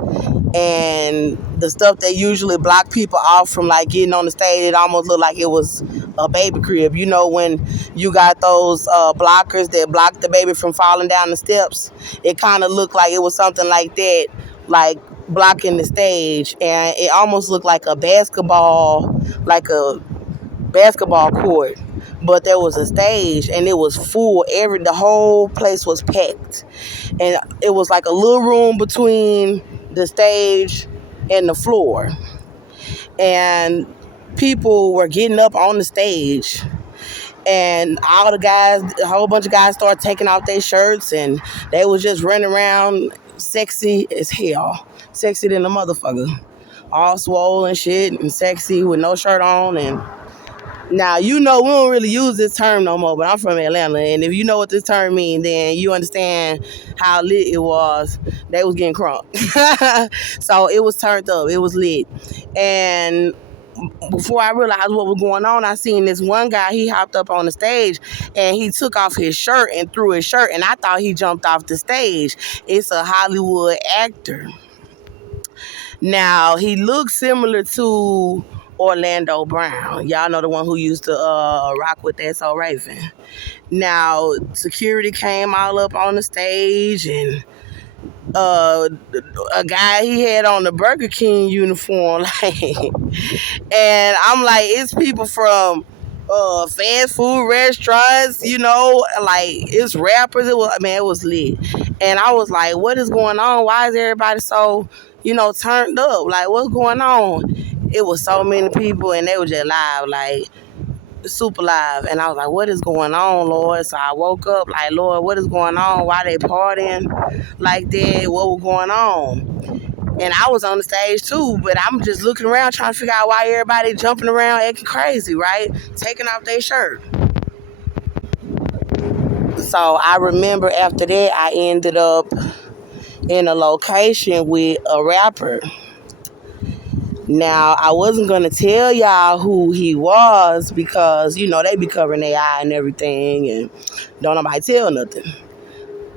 and the stuff that usually block people off from like getting on the stage, it almost looked like it was a baby crib. You know, when you got those blockers that block the baby from falling down the steps, it kind of looked like it was something like that, like blocking the stage. And it almost looked like a basketball court, but there was a stage, and it was full. The whole place was packed, and it was like a little room between the stage and the floor, and people were getting up on the stage, and all the guys, a whole bunch of guys started taking off their shirts, and they was just running around sexy as hell, sexy than a motherfucker, all swole and shit and sexy with no shirt on. And now, you know, we don't really use this term no more, but I'm from Atlanta, and if you know what this term means, then you understand how lit it was. They was getting crunk. So it was turned up. It was lit. And before I realized what was going on, I seen this one guy. He hopped up on the stage and he took off his shirt and threw his shirt, and I thought he jumped off the stage. It's a Hollywood actor. Now he looks similar to Orlando Brown. Y'all know the one who used to rock with that So Raven. Now security came all up on the stage, and uh a guy, he had on the Burger King uniform, like, and I'm like, it's people from fast food restaurants, like it's rappers. It was, man, it was lit. And I was like, what is going on? Why is everybody so, turned up? Like, what's going on? It was so many people, and they were just live, like super live. And I was like, what is going on, Lord? So I woke up like, Lord, what is going on? Why they partying like that? What was going on? And I was on the stage too, but I'm just looking around trying to figure out why everybody jumping around acting crazy, right? Taking off their shirt. So I remember after that, I ended up in a location with a rapper. Now, I wasn't going to tell y'all who he was because, they be covering their eye and everything, and don't nobody tell nothing.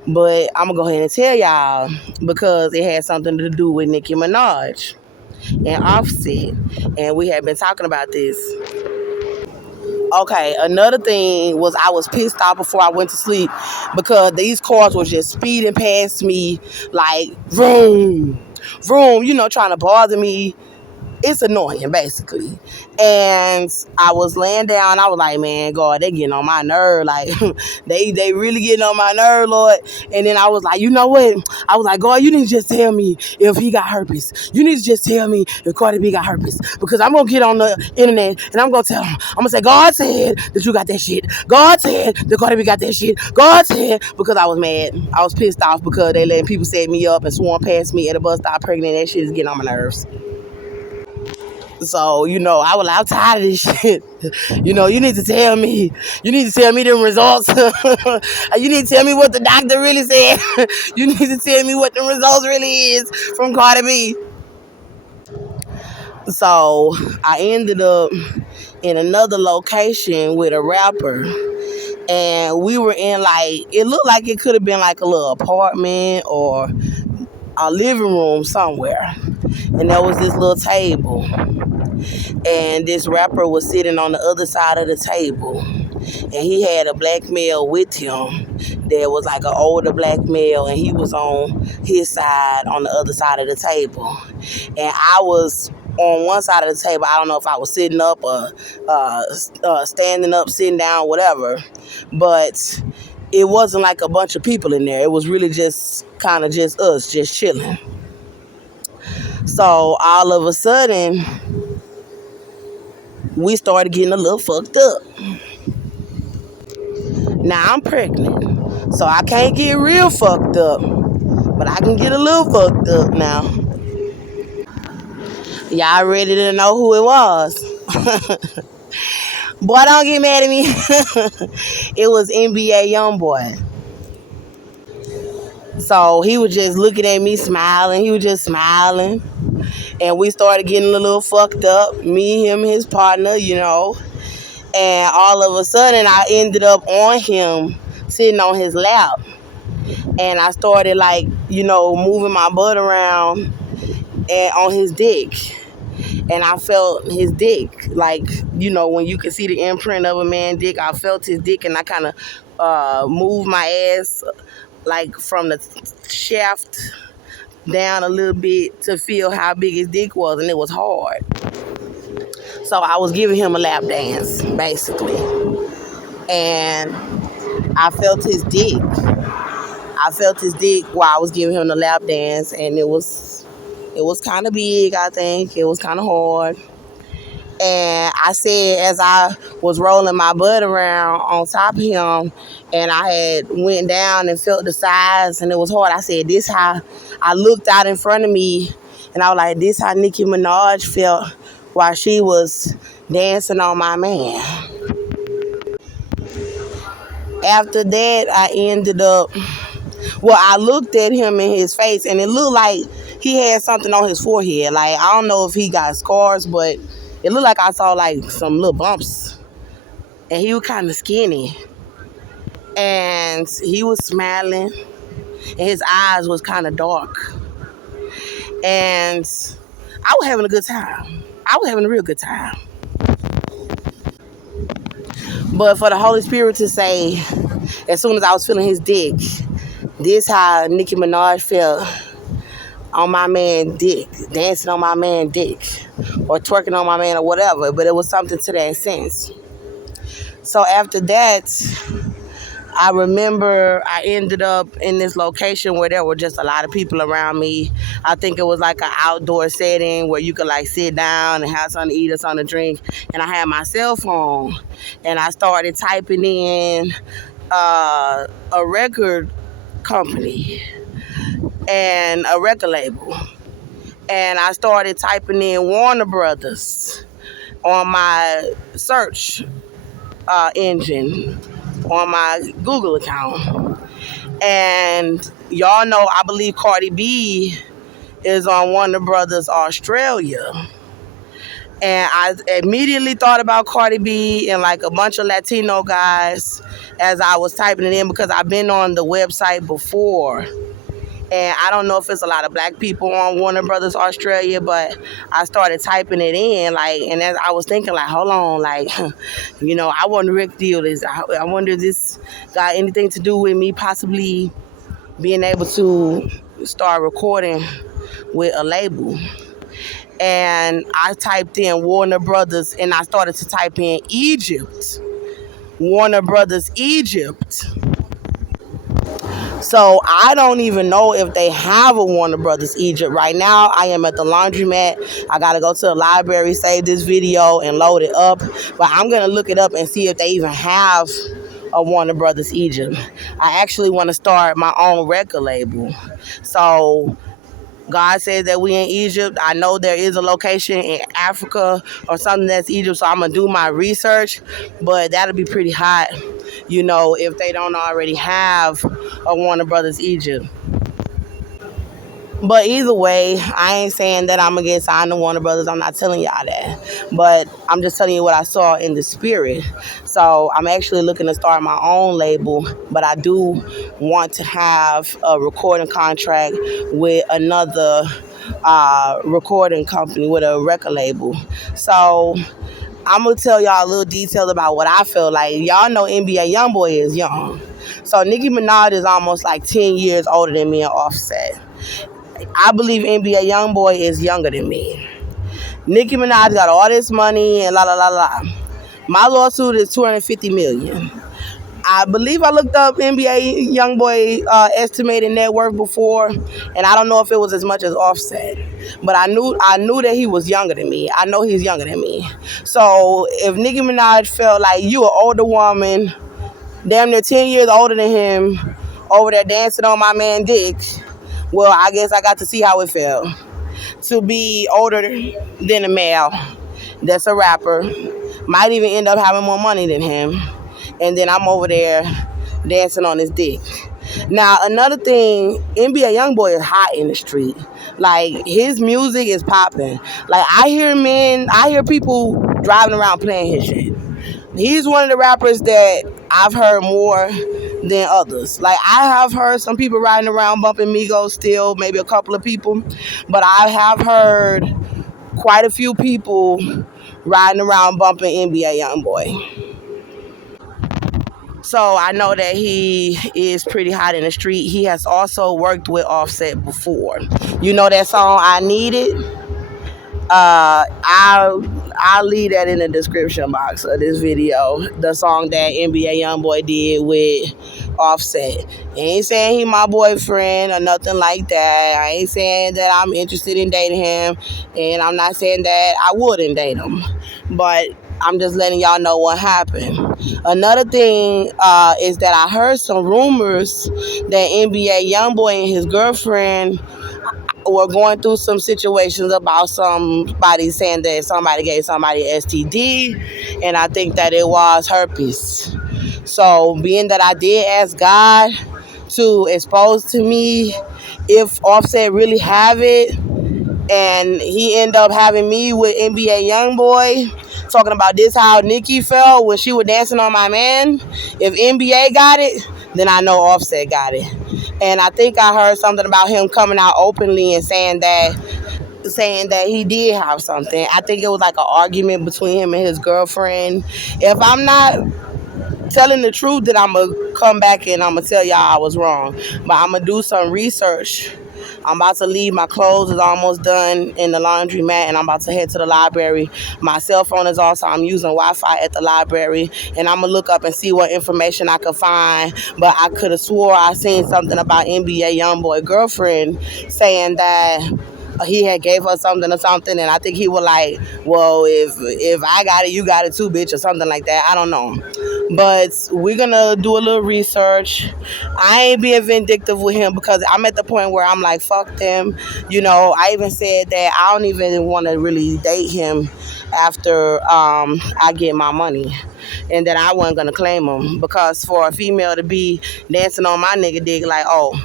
But I'm going to go ahead and tell y'all because it had something to do with Nicki Minaj and Offset. And we had been talking about this. Okay, another thing was I was pissed off before I went to sleep because these cars was just speeding past me like vroom, vroom, trying to bother me. It's annoying, basically. And I was laying down. I was like, man, God, they getting on my nerve. Like, they really getting on my nerve, Lord. And then I was like, you know what? I was like, God, you need to just tell me if he got herpes. You need to just tell me if Cardi B got herpes. Because I'm going to get on the internet and I'm going to tell him. I'm going to say, God said that you got that shit. God said that Cardi B got that shit. God said, because I was mad. I was pissed off because they letting people set me up and swarm past me at a bus stop pregnant. That shit is getting on my nerves. So, I'm tired of this shit. You need to tell me. You need to tell me the results. You need to tell me what the doctor really said. You need to tell me what the results really is from Cardi B. So, I ended up in another location with a rapper. And we were in, like, it looked like it could have been like a little apartment or a living room somewhere. And there was this little table. And this rapper was sitting on the other side of the table, and he had a black male with him that was like an older black male, and he was on his side on the other side of the table, and I was on one side of the table. I don't know if I was sitting up or standing up, sitting down, whatever, but it wasn't like a bunch of people in there. It was really just kind of just us, just chilling. So all of a sudden, we started getting a little fucked up. Now I'm pregnant, so I can't get real fucked up, but I can get a little fucked up now. Y'all ready to know who it was? Boy, don't get mad at me. It was NBA Youngboy. So he was just looking at me smiling. He was just smiling. And we started getting a little fucked up. Me, him, his partner, And all of a sudden, I ended up on him, sitting on his lap. And I started, like, moving my butt around and on his dick. And I felt his dick. Like, when you can see the imprint of a man's dick, I felt his dick, and I kind of moved my ass, like, from the shaft down a little bit to feel how big his dick was, and it was hard. So I was giving him a lap dance, basically. And I felt his dick. I felt his dick while I was giving him the lap dance, and it was kind of big, I think. It was kind of hard. And I said, as I was rolling my butt around on top of him, and I had went down and felt the size, and it was hard, I said, this how I looked out in front of me, and I was like, this how Nicki Minaj felt while she was dancing on my man. After that, I ended up, I looked at him in his face, and it looked like he had something on his forehead. Like, I don't know if he got scars, but It looked like I saw like some little bumps, and he was kind of skinny, and he was smiling, and his eyes was kind of dark, and I was having a good time. I was having a real good time. But for the Holy Spirit to say, as soon as I was feeling his dick, this how Nicki Minaj felt on my man dick, dancing on my man dick, or twerking on my man or whatever, but it was something to that sense. So after that, I remember I ended up in this location where there were just a lot of people around me. I think it was like an outdoor setting where you could like sit down and have something to eat or something to drink. And I had my cell phone and I started typing in a record company and a record label. And I started typing in Warner Brothers on my search engine on my Google account. And y'all know, I believe Cardi B is on Warner Brothers Australia. And I immediately thought about Cardi B and like a bunch of Latino guys as I was typing it in, because I've been on the website before. And I don't know if it's a lot of black people on Warner Brothers Australia, but I started typing it in, like, and as I was thinking, like, hold on, like, I wonder Rick deal is. I wonder if this got anything to do with me possibly being able to start recording with a label. And I typed in Warner Brothers, and I started to type in Egypt. Warner Brothers Egypt. So I don't even know if they have a Warner Brothers Egypt. Right now, I am at the laundromat. I got to go to the library, save this video, and load it up. But I'm going to look it up and see if they even have a Warner Brothers Egypt. I actually want to start my own record label. So God says that we in Egypt. I know there is a location in Africa or something that's Egypt, so I'm going to do my research. But that'll be pretty hot, if they don't already have a Warner Brothers Egypt. But either way, I ain't saying that I'm going to get signed to Warner Brothers. I'm not telling y'all that. But I'm just telling you what I saw in the spirit. So I'm actually looking to start my own label. But I do want to have a recording contract with another recording company, with a record label. So I'm going to tell y'all a little detail about what I feel like. Y'all know NBA Youngboy is young. So Nicki Minaj is almost like 10 years older than me and Offset. I believe NBA Youngboy is younger than me. Nicki Minaj got all this money and la la la la. My lawsuit is $250 million. I believe I looked up NBA Youngboy estimated net worth before, and I don't know if it was as much as Offset, but I knew that he was younger than me. I know he's younger than me. So if Nicki Minaj felt like you an older woman, damn near 10 years older than him, over there dancing on my man dick, well, I guess I got to see how it felt to be older than a male that's a rapper, might even end up having more money than him, and then I'm over there dancing on his dick. Now, another thing, NBA Youngboy is hot in the street. Like, his music is popping. Like, I hear people driving around playing his shit. He's one of the rappers that I've heard more than others. Like, I have heard some people riding around bumping Migos still, maybe a couple of people, but I have heard quite a few people riding around bumping NBA Youngboy. So I know that he is pretty hot in the street. He has also worked with Offset before. You know that song, I Need It? I'll leave that in the description box of this video. The song that NBA Youngboy did with Offset. I ain't saying he my boyfriend or nothing like that. I ain't saying that I'm interested in dating him, and I'm not saying that I wouldn't date him. But I'm just letting y'all know what happened. Another thing is that I heard some rumors that NBA Youngboy and his girlfriend were going through some situations about somebody saying that somebody gave somebody STD, and I think that it was herpes. So being that I did ask God to expose to me if Offset really have it, and he ended up having me with NBA YoungBoy, talking about this how Nicki felt when she was dancing on my man. If NBA got it, then I know Offset got it. And I think I heard something about him coming out openly and saying that he did have something. I think it was like an argument between him and his girlfriend. If I'm not telling the truth, then I'm gonna come back and I'm gonna tell y'all I was wrong. But I'm gonna do some research. I'm about to leave. My clothes is almost done in the laundromat, and I'm about to head to the library. My cell phone is also, I'm using Wi-Fi at the library, and I'm gonna look up and see what information I could find. But I could have swore I seen something about NBA YoungBoy girlfriend saying that he had gave her something or something, and I think he was like, well, if I got it, you got it too, bitch, or something like that. I don't know. But we're gonna do a little research. I ain't being vindictive with him because I'm at the point where I'm like, fuck them. I even said that I don't even want to really date him after I get my money, and that I wasn't gonna claim him because for a female to be dancing on my nigga dick like, oh,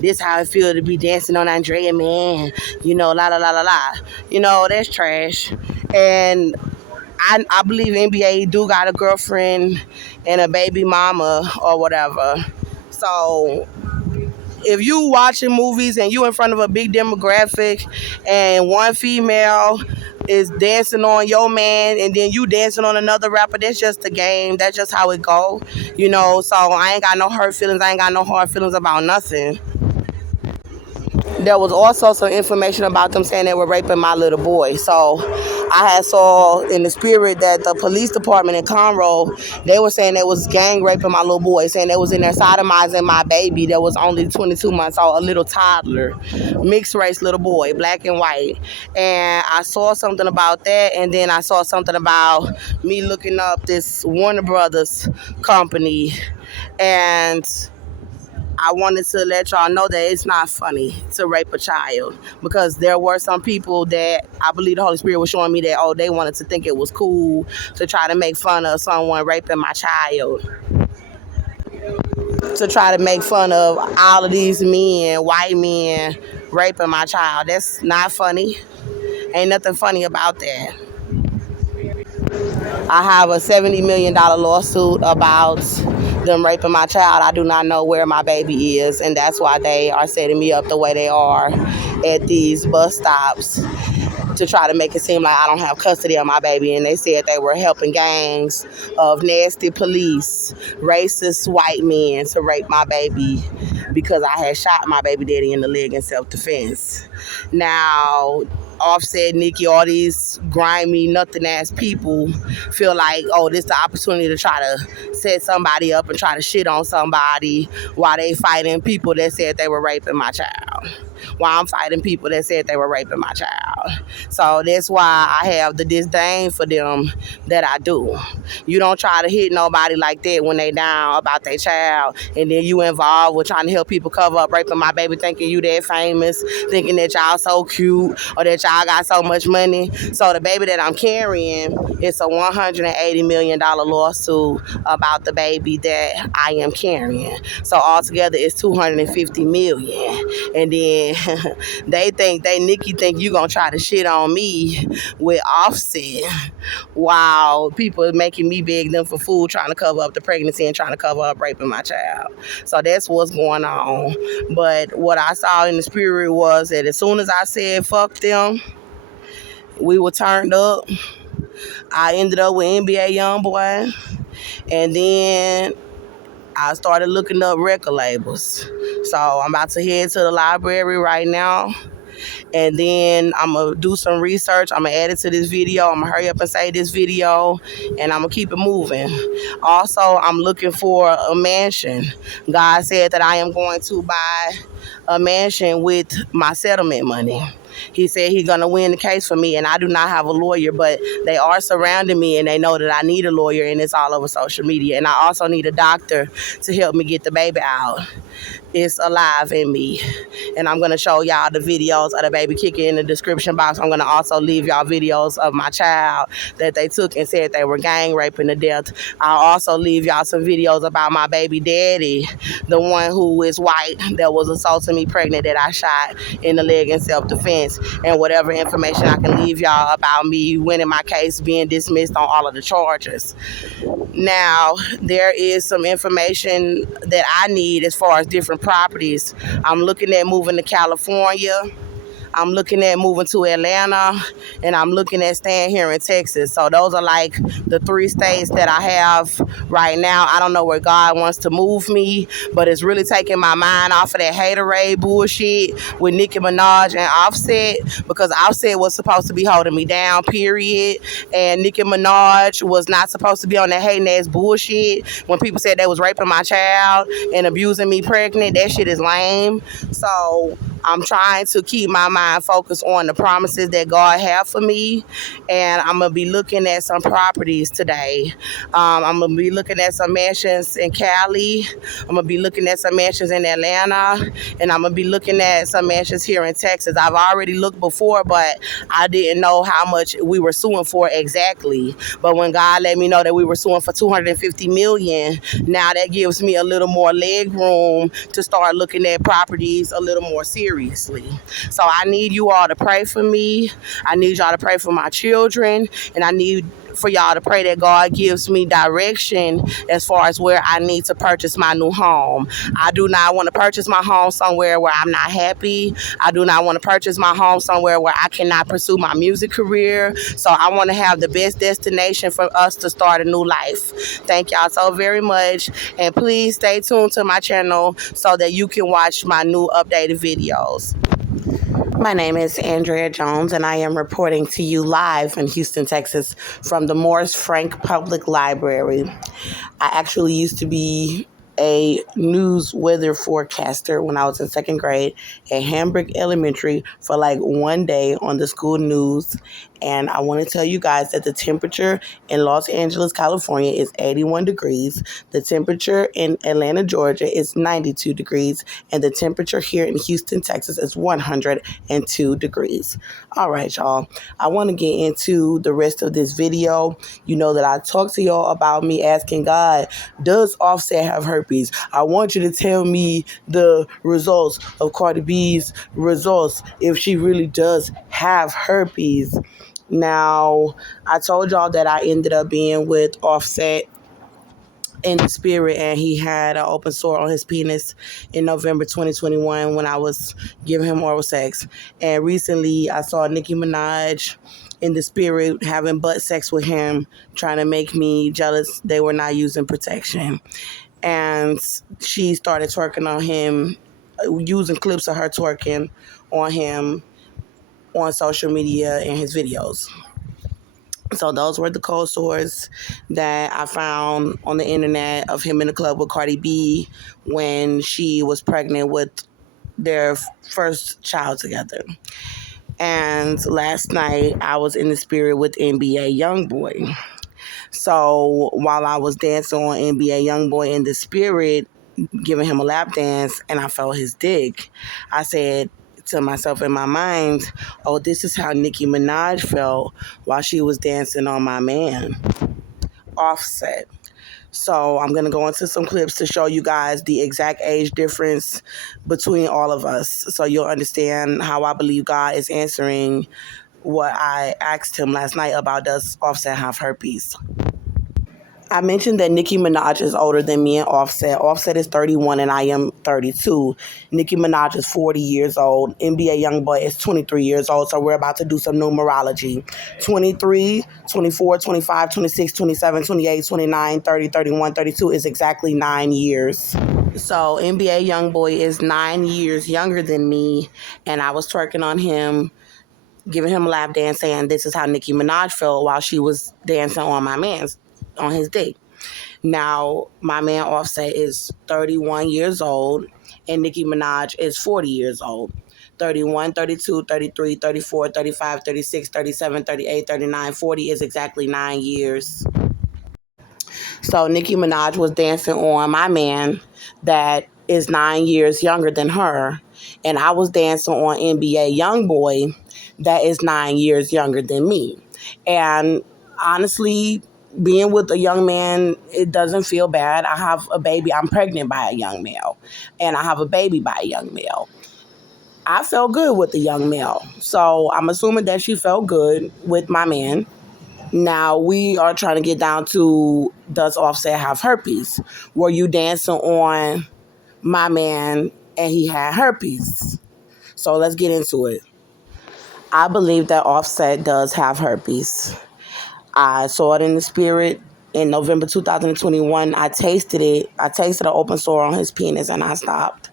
this how it feel to be dancing on Andrea, man. La la la la la. That's trash. And I believe NBA do got a girlfriend and a baby mama or whatever. So if you watching movies and you in front of a big demographic and one female is dancing on your man and then you dancing on another rapper, that's just the game. That's just how it go. So I ain't got no hurt feelings. I ain't got no hard feelings about nothing. There was also some information about them saying they were raping my little boy. So I had saw in the spirit that the police department in Conroe, they were saying they was gang raping my little boy, saying they was in there sodomizing my baby that was only 22 months old, a little toddler, mixed race little boy, black and white. And I saw something about that, and then I saw something about me looking up this Warner Brothers company, and I wanted to let y'all know that it's not funny to rape a child, because there were some people that I believe the Holy Spirit was showing me that, oh, they wanted to think it was cool to try to make fun of someone raping my child, to try to make fun of all of these men, white men, raping my child. That's not funny. Ain't nothing funny about that. I have a $70 million lawsuit about them raping my child. I do not know where my baby is, and that's why they are setting me up the way they are at these bus stops to try to make it seem like I don't have custody of my baby. And they said they were helping gangs of nasty police, racist white men to rape my baby because I had shot my baby daddy in the leg in self-defense. Now, Offset, Nicki, all these grimy, nothing ass people feel like, oh, this is the opportunity to try to set somebody up and try to shit on somebody while they fighting people that said they were raping my child. While I'm fighting people that said they were raping my child. So that's why I have the disdain for them that I do. You don't try to hit nobody like that when they down about their child, and then you involved with trying to help people cover up raping my baby, thinking you that famous, thinking that y'all so cute or that y'all got so much money. So the baby that I'm carrying, it's a $180 million lawsuit about the baby that I am carrying. So altogether it's $250 million. And then Nicki think you gonna try to shit on me with Offset while people are making me beg them for food, trying to cover up the pregnancy and trying to cover up raping my child. So that's what's going on. But what I saw in the spirit was that as soon as I said fuck them, we were turned up. I ended up with NBA YoungBoy, and then I started looking up record labels. So I'm about to head to the library right now, and then I'm going to do some research. I'm going to add it to this video. I'm going to hurry up and say this video, and I'm going to keep it moving. Also, I'm looking for a mansion. God said that I am going to buy a mansion with my settlement money. He said he's going to win the case for me, and I do not have a lawyer, but they are surrounding me, and they know that I need a lawyer, and it's all over social media. And I also need a doctor to help me get the baby out. It's alive in me. And I'm going to show y'all the videos of the baby kicking in the description box. I'm going to also leave y'all videos of my child that they took and said they were gang raping to death. I'll also leave y'all some videos about my baby daddy, the one who is white that was assaulting me pregnant that I shot in the leg in self-defense. documents and whatever information I can leave y'all about me winning my case, being dismissed on all of the charges. Now, there is some information that I need as far as different properties. I'm looking at moving to California. I'm looking at moving to Atlanta, and I'm looking at staying here in Texas. So those are like the 3 states that I have right now. I don't know where God wants to move me, but it's really taking my mind off of that haterade bullshit with Nicki Minaj and Offset, because Offset was supposed to be holding me down, period. And Nicki Minaj was not supposed to be on that hating ass bullshit. When people said they was raping my child and abusing me pregnant, that shit is lame. So I'm trying to keep my mind focused on the promises that God have for me, and I'm gonna be looking at some properties today. I'm gonna be looking at some mansions in Cali. I'm gonna be looking at some mansions in Atlanta, and I'm gonna be looking at some mansions here in Texas. I've already looked before, but I didn't know how much we were suing for exactly. But when God let me know that we were suing for $250 million, now that gives me a little more leg room to start looking at properties a little more seriously. So I need you all to pray for me. I need y'all to pray for my children, and I need for y'all to pray that God gives me direction as far as where I need to purchase my new home. I do not want to purchase my home somewhere where I'm not happy. I do not want to purchase my home somewhere where I cannot pursue my music career. So I want to have the best destination for us to start a new life. Thank y'all so very much, and please stay tuned to my channel so that you can watch my new updated videos. My name is Andrea Jones, and I am reporting to you live in Houston, Texas, from the Morris Frank Public Library. I actually used to be a news weather forecaster when I was in second grade at Hamburg Elementary for like one day on the school news. And I want to tell you guys that the temperature in Los Angeles, California is 81 degrees. The temperature in Atlanta, Georgia is 92 degrees. And the temperature here in Houston, Texas is 102 degrees. All right, y'all. I want to get into the rest of this video. You know that I talked to y'all about me asking God, does Offset have herpes? I want you to tell me the results of Cardi B's results if she really does have herpes. Now, I told y'all that I ended up being with Offset in the spirit, and he had an open sore on his penis in November 2021 when I was giving him oral sex. And recently, I saw Nicki Minaj in the spirit having butt sex with him, trying to make me jealous they were not using protection. And she started twerking on him, using clips of her twerking on him on social media and his videos. So those were the cold sores that I found on the internet of him in the club with Cardi B when she was pregnant with their first child together. And last night I was in the spirit with NBA Youngboy. So while I was dancing on NBA Youngboy in the spirit, giving him a lap dance, and I felt his dick, I said to myself in my mind, oh, this is how Nicki Minaj felt while she was dancing on my man, Offset. So I'm going to go into some clips to show you guys the exact age difference between all of us, so you'll understand how I believe God is answering what I asked him last night about, does Offset have herpes? I mentioned that Nicki Minaj is older than me and Offset. Offset is 31 and I am 32. Nicki Minaj is 40 years old. NBA Youngboy is 23 years old, so we're about to do some numerology. 23, 24, 25, 26, 27, 28, 29, 30, 31, 32 is exactly 9 years. So NBA Youngboy is 9 years younger than me, and I was twerking on him, giving him a lap dance, saying this is how Nicki Minaj felt while she was dancing on my man's, on his dick. Now, my man Offset is 31 years old, and Nicki Minaj is 40 years old. 31, 32, 33, 34, 35, 36, 37, 38, 39, 40 is exactly 9 years. So Nicki Minaj was dancing on my man that is 9 years younger than her, and I was dancing on NBA Youngboy that is 9 years younger than me. And honestly, being with a young man, it doesn't feel bad. I have a baby. I'm pregnant by a young male, and I have a baby by a young male. I felt good with the young male. So I'm assuming that she felt good with my man. Now we are trying to get down to, does Offset have herpes? Were you dancing on my man and he had herpes? So let's get into it. I believe that Offset does have herpes. I saw it in the spirit in November 2021. I tasted it. I tasted an open sore on his penis and I stopped.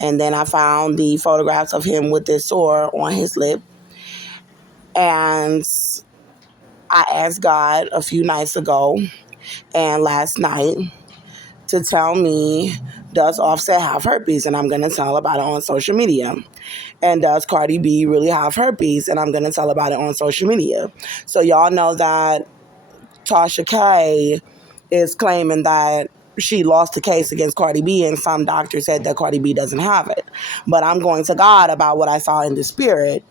And then I found the photographs of him with this sore on his lip. And I asked God a few nights ago and last night to tell me, does Offset have herpes? And I'm going to tell about it on social media. And does Cardi B really have herpes? And I'm going to tell about it on social media. So y'all know that Tasha K is claiming that she lost the case against Cardi B, and some doctor said that Cardi B doesn't have it. But I'm going to God about what I saw in the spirit.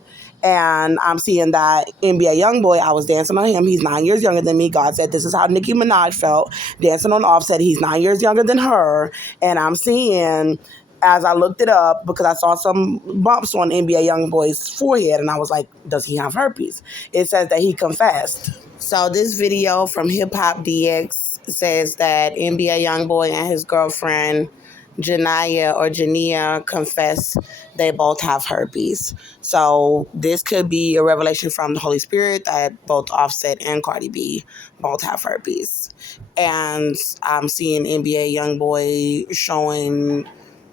And I'm seeing that NBA Youngboy, I was dancing on him. He's 9 years younger than me. God said this is how Nicki Minaj felt dancing on Offset. He's 9 years younger than her. And I'm seeing, as I looked it up, because I saw some bumps on NBA Youngboy's forehead, and I was like, does he have herpes? It says that he confessed. So this video from Hip Hop DX says that NBA Youngboy and his girlfriend Jania confess they both have herpes. So this could be a revelation from the Holy Spirit that both Offset and Cardi B both have herpes. And I'm seeing NBA Youngboy showing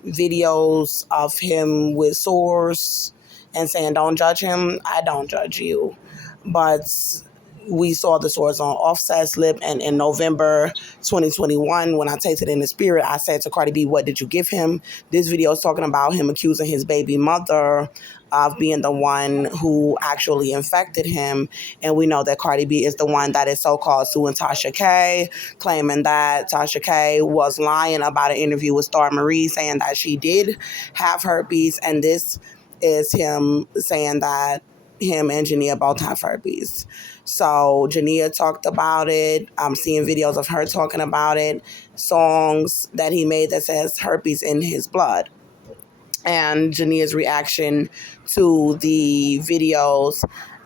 videos of him with sores and saying, don't judge him. I don't judge you. But we saw the sores on Offset's lip, and in November 2021, when I tasted in the spirit, I said to Cardi B, what did you give him? This video is talking about him accusing his baby mother of being the one who actually infected him. And we know that Cardi B is the one that is so-called suing Tasha K, claiming that Tasha K was lying about an interview with Star Marie, saying that she did have herpes. And this is him saying that him and Jania both have herpes. So Jania talked about it. I'm seeing videos of her talking about it, songs that he made that says herpes in his blood. And Jania's reaction to the videos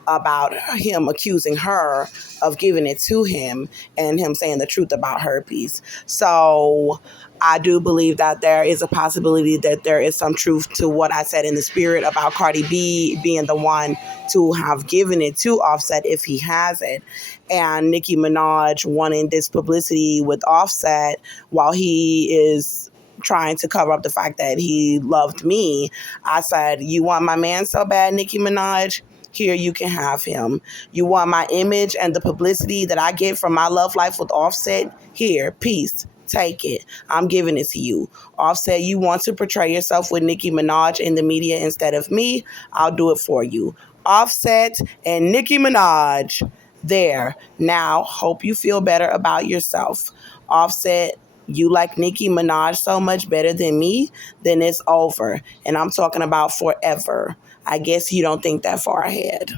about him accusing her of giving it to him and him saying the truth about herpes. So I do believe that there is a possibility that there is some truth to what I said in the spirit about Cardi B being the one to have given it to Offset if he has it. And Nicki Minaj wanting this publicity with Offset while he is trying to cover up the fact that he loved me. I said, you want my man so bad, Nicki Minaj? Here, you can have him. You want my image and the publicity that I get from my love life with Offset? Here, peace. Take it. I'm giving it to you. Offset, you want to portray yourself with Nicki Minaj in the media instead of me? I'll do it for you. Offset and Nicki Minaj. There. Now, hope you feel better about yourself. Offset, you like Nicki Minaj so much better than me, then it's over. And I'm talking about forever. I guess you don't think that far ahead.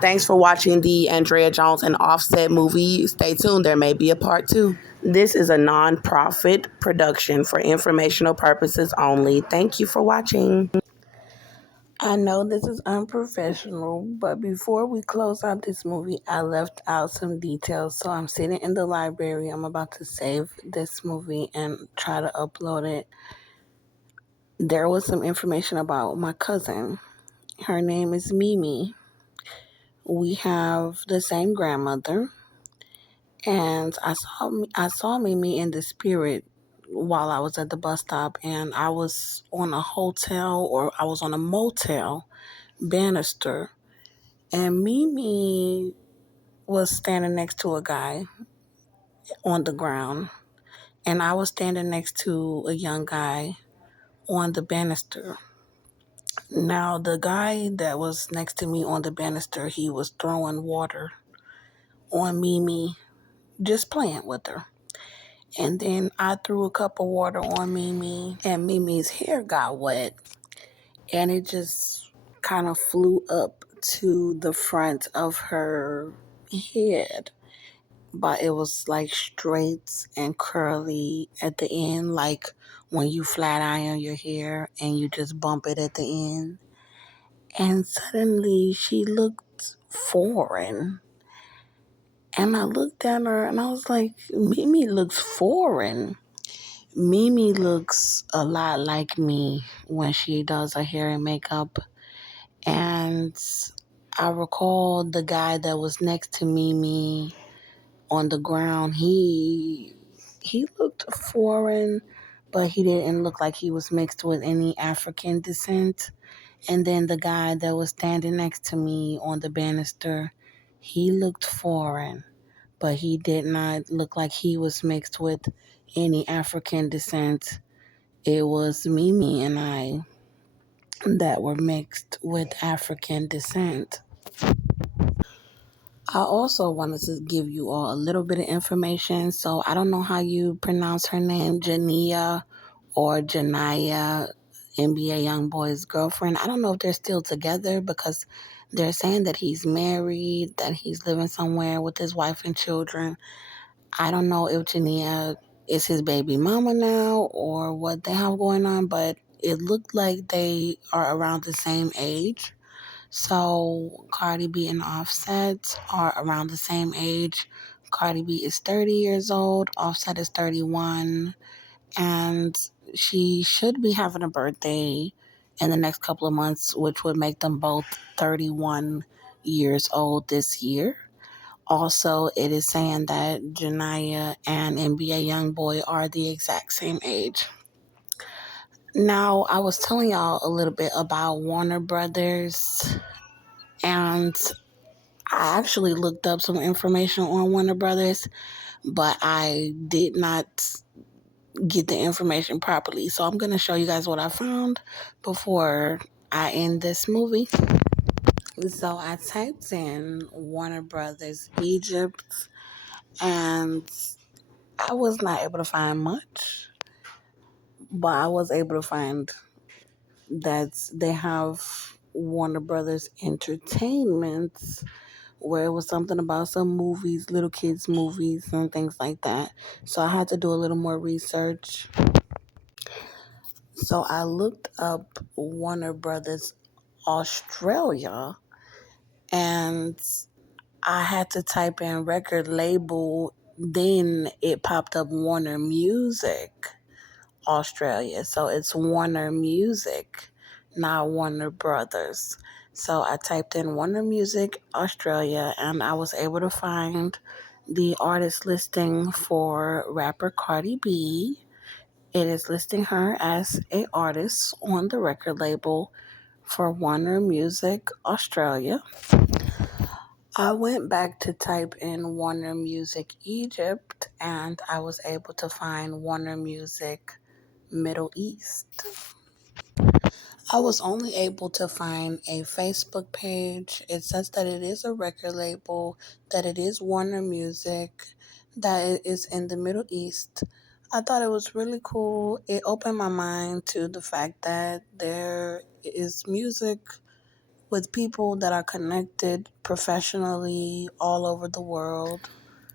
Thanks for watching the Andrea Jones and Offset movie. Stay tuned, there may be a part 2. This is a non-profit production for informational purposes only. Thank you for watching. I know this is unprofessional, but before we close out this movie, I left out some details. So I'm sitting in the library. I'm about to save this movie and try to upload it. There was some information about my cousin. Her name is Mimi. We have the same grandmother, and I saw Mimi in the spirit while I was at the bus stop, and I was on a hotel, or I was on a motel banister, and Mimi was standing next to a guy on the ground, and I was standing next to a young guy on the banister. Now, the guy that was next to me on the banister, he was throwing water on Mimi, just playing with her. And then I threw a cup of water on Mimi, and Mimi's hair got wet, and it just kind of flew up to the front of her head. but it was like straight and curly at the end, like when you flat iron your hair and you just bump it at the end. And suddenly she looked foreign. And I looked at her and I was like, Mimi looks foreign. Mimi looks a lot like me when she does her hair and makeup. And I recall the guy that was next to Mimi on the ground. He looked foreign, but he didn't look like he was mixed with any African descent. And then the guy that was standing next to me on the banister, he looked foreign, but he did not look like he was mixed with any African descent. It was Mimi and I that were mixed with African descent. I also wanted to give you all a little bit of information. So I don't know how you pronounce her name, Jania or Janaya, NBA Youngboy's girlfriend. I don't know if they're still together because they're saying that he's married, that he's living somewhere with his wife and children. I don't know if Jania is his baby mama now or what they have going on, but it looked like they are around the same age. So Cardi B and Offset are around the same age. Cardi B is 30 years old, Offset is 31, and she should be having a birthday in the next couple of months, which would make them both 31 years old this year. Also, it is saying that Janaya and NBA Youngboy are the exact same age. Now, I was telling y'all a little bit about Warner Brothers, and I actually looked up some information on Warner Brothers, but I did not get the information properly. So I'm going to show you guys what I found before I end this movie. So I typed in Warner Brothers Egypt, and I was not able to find much, but I was able to find that they have Warner Brothers Entertainment, where it was something about some movies, little kids' movies, and things like that. So I had to do a little more research. So I looked up Warner Brothers Australia, and I had to type in record label. Then it popped up Warner Music Australia. So it's Warner Music, not Warner Brothers. So I typed in Warner Music Australia and I was able to find the artist listing for rapper Cardi B. It is listing her as a artist on the record label for Warner Music Australia. I went back to type in Warner Music Egypt and I was able to find Warner Music Middle East. I was only able to find a Facebook page. It says that it is a record label, that it is Warner Music, that it is in the Middle East. I thought it was really cool. It opened my mind to the fact that there is music with people that are connected professionally all over the world.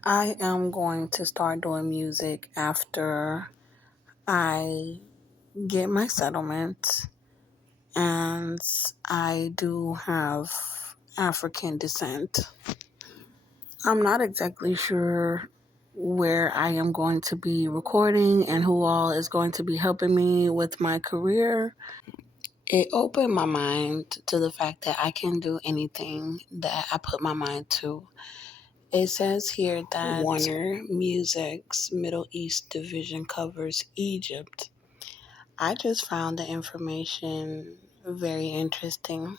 I am going to start doing music after I get my settlement, and I do have African descent. I'm not exactly sure where I am going to be recording and who all is going to be helping me with my career. It opened my mind to the fact that I can do anything that I put my mind to. It says here that Warner Music's Middle East division covers Egypt. I just found the information very interesting.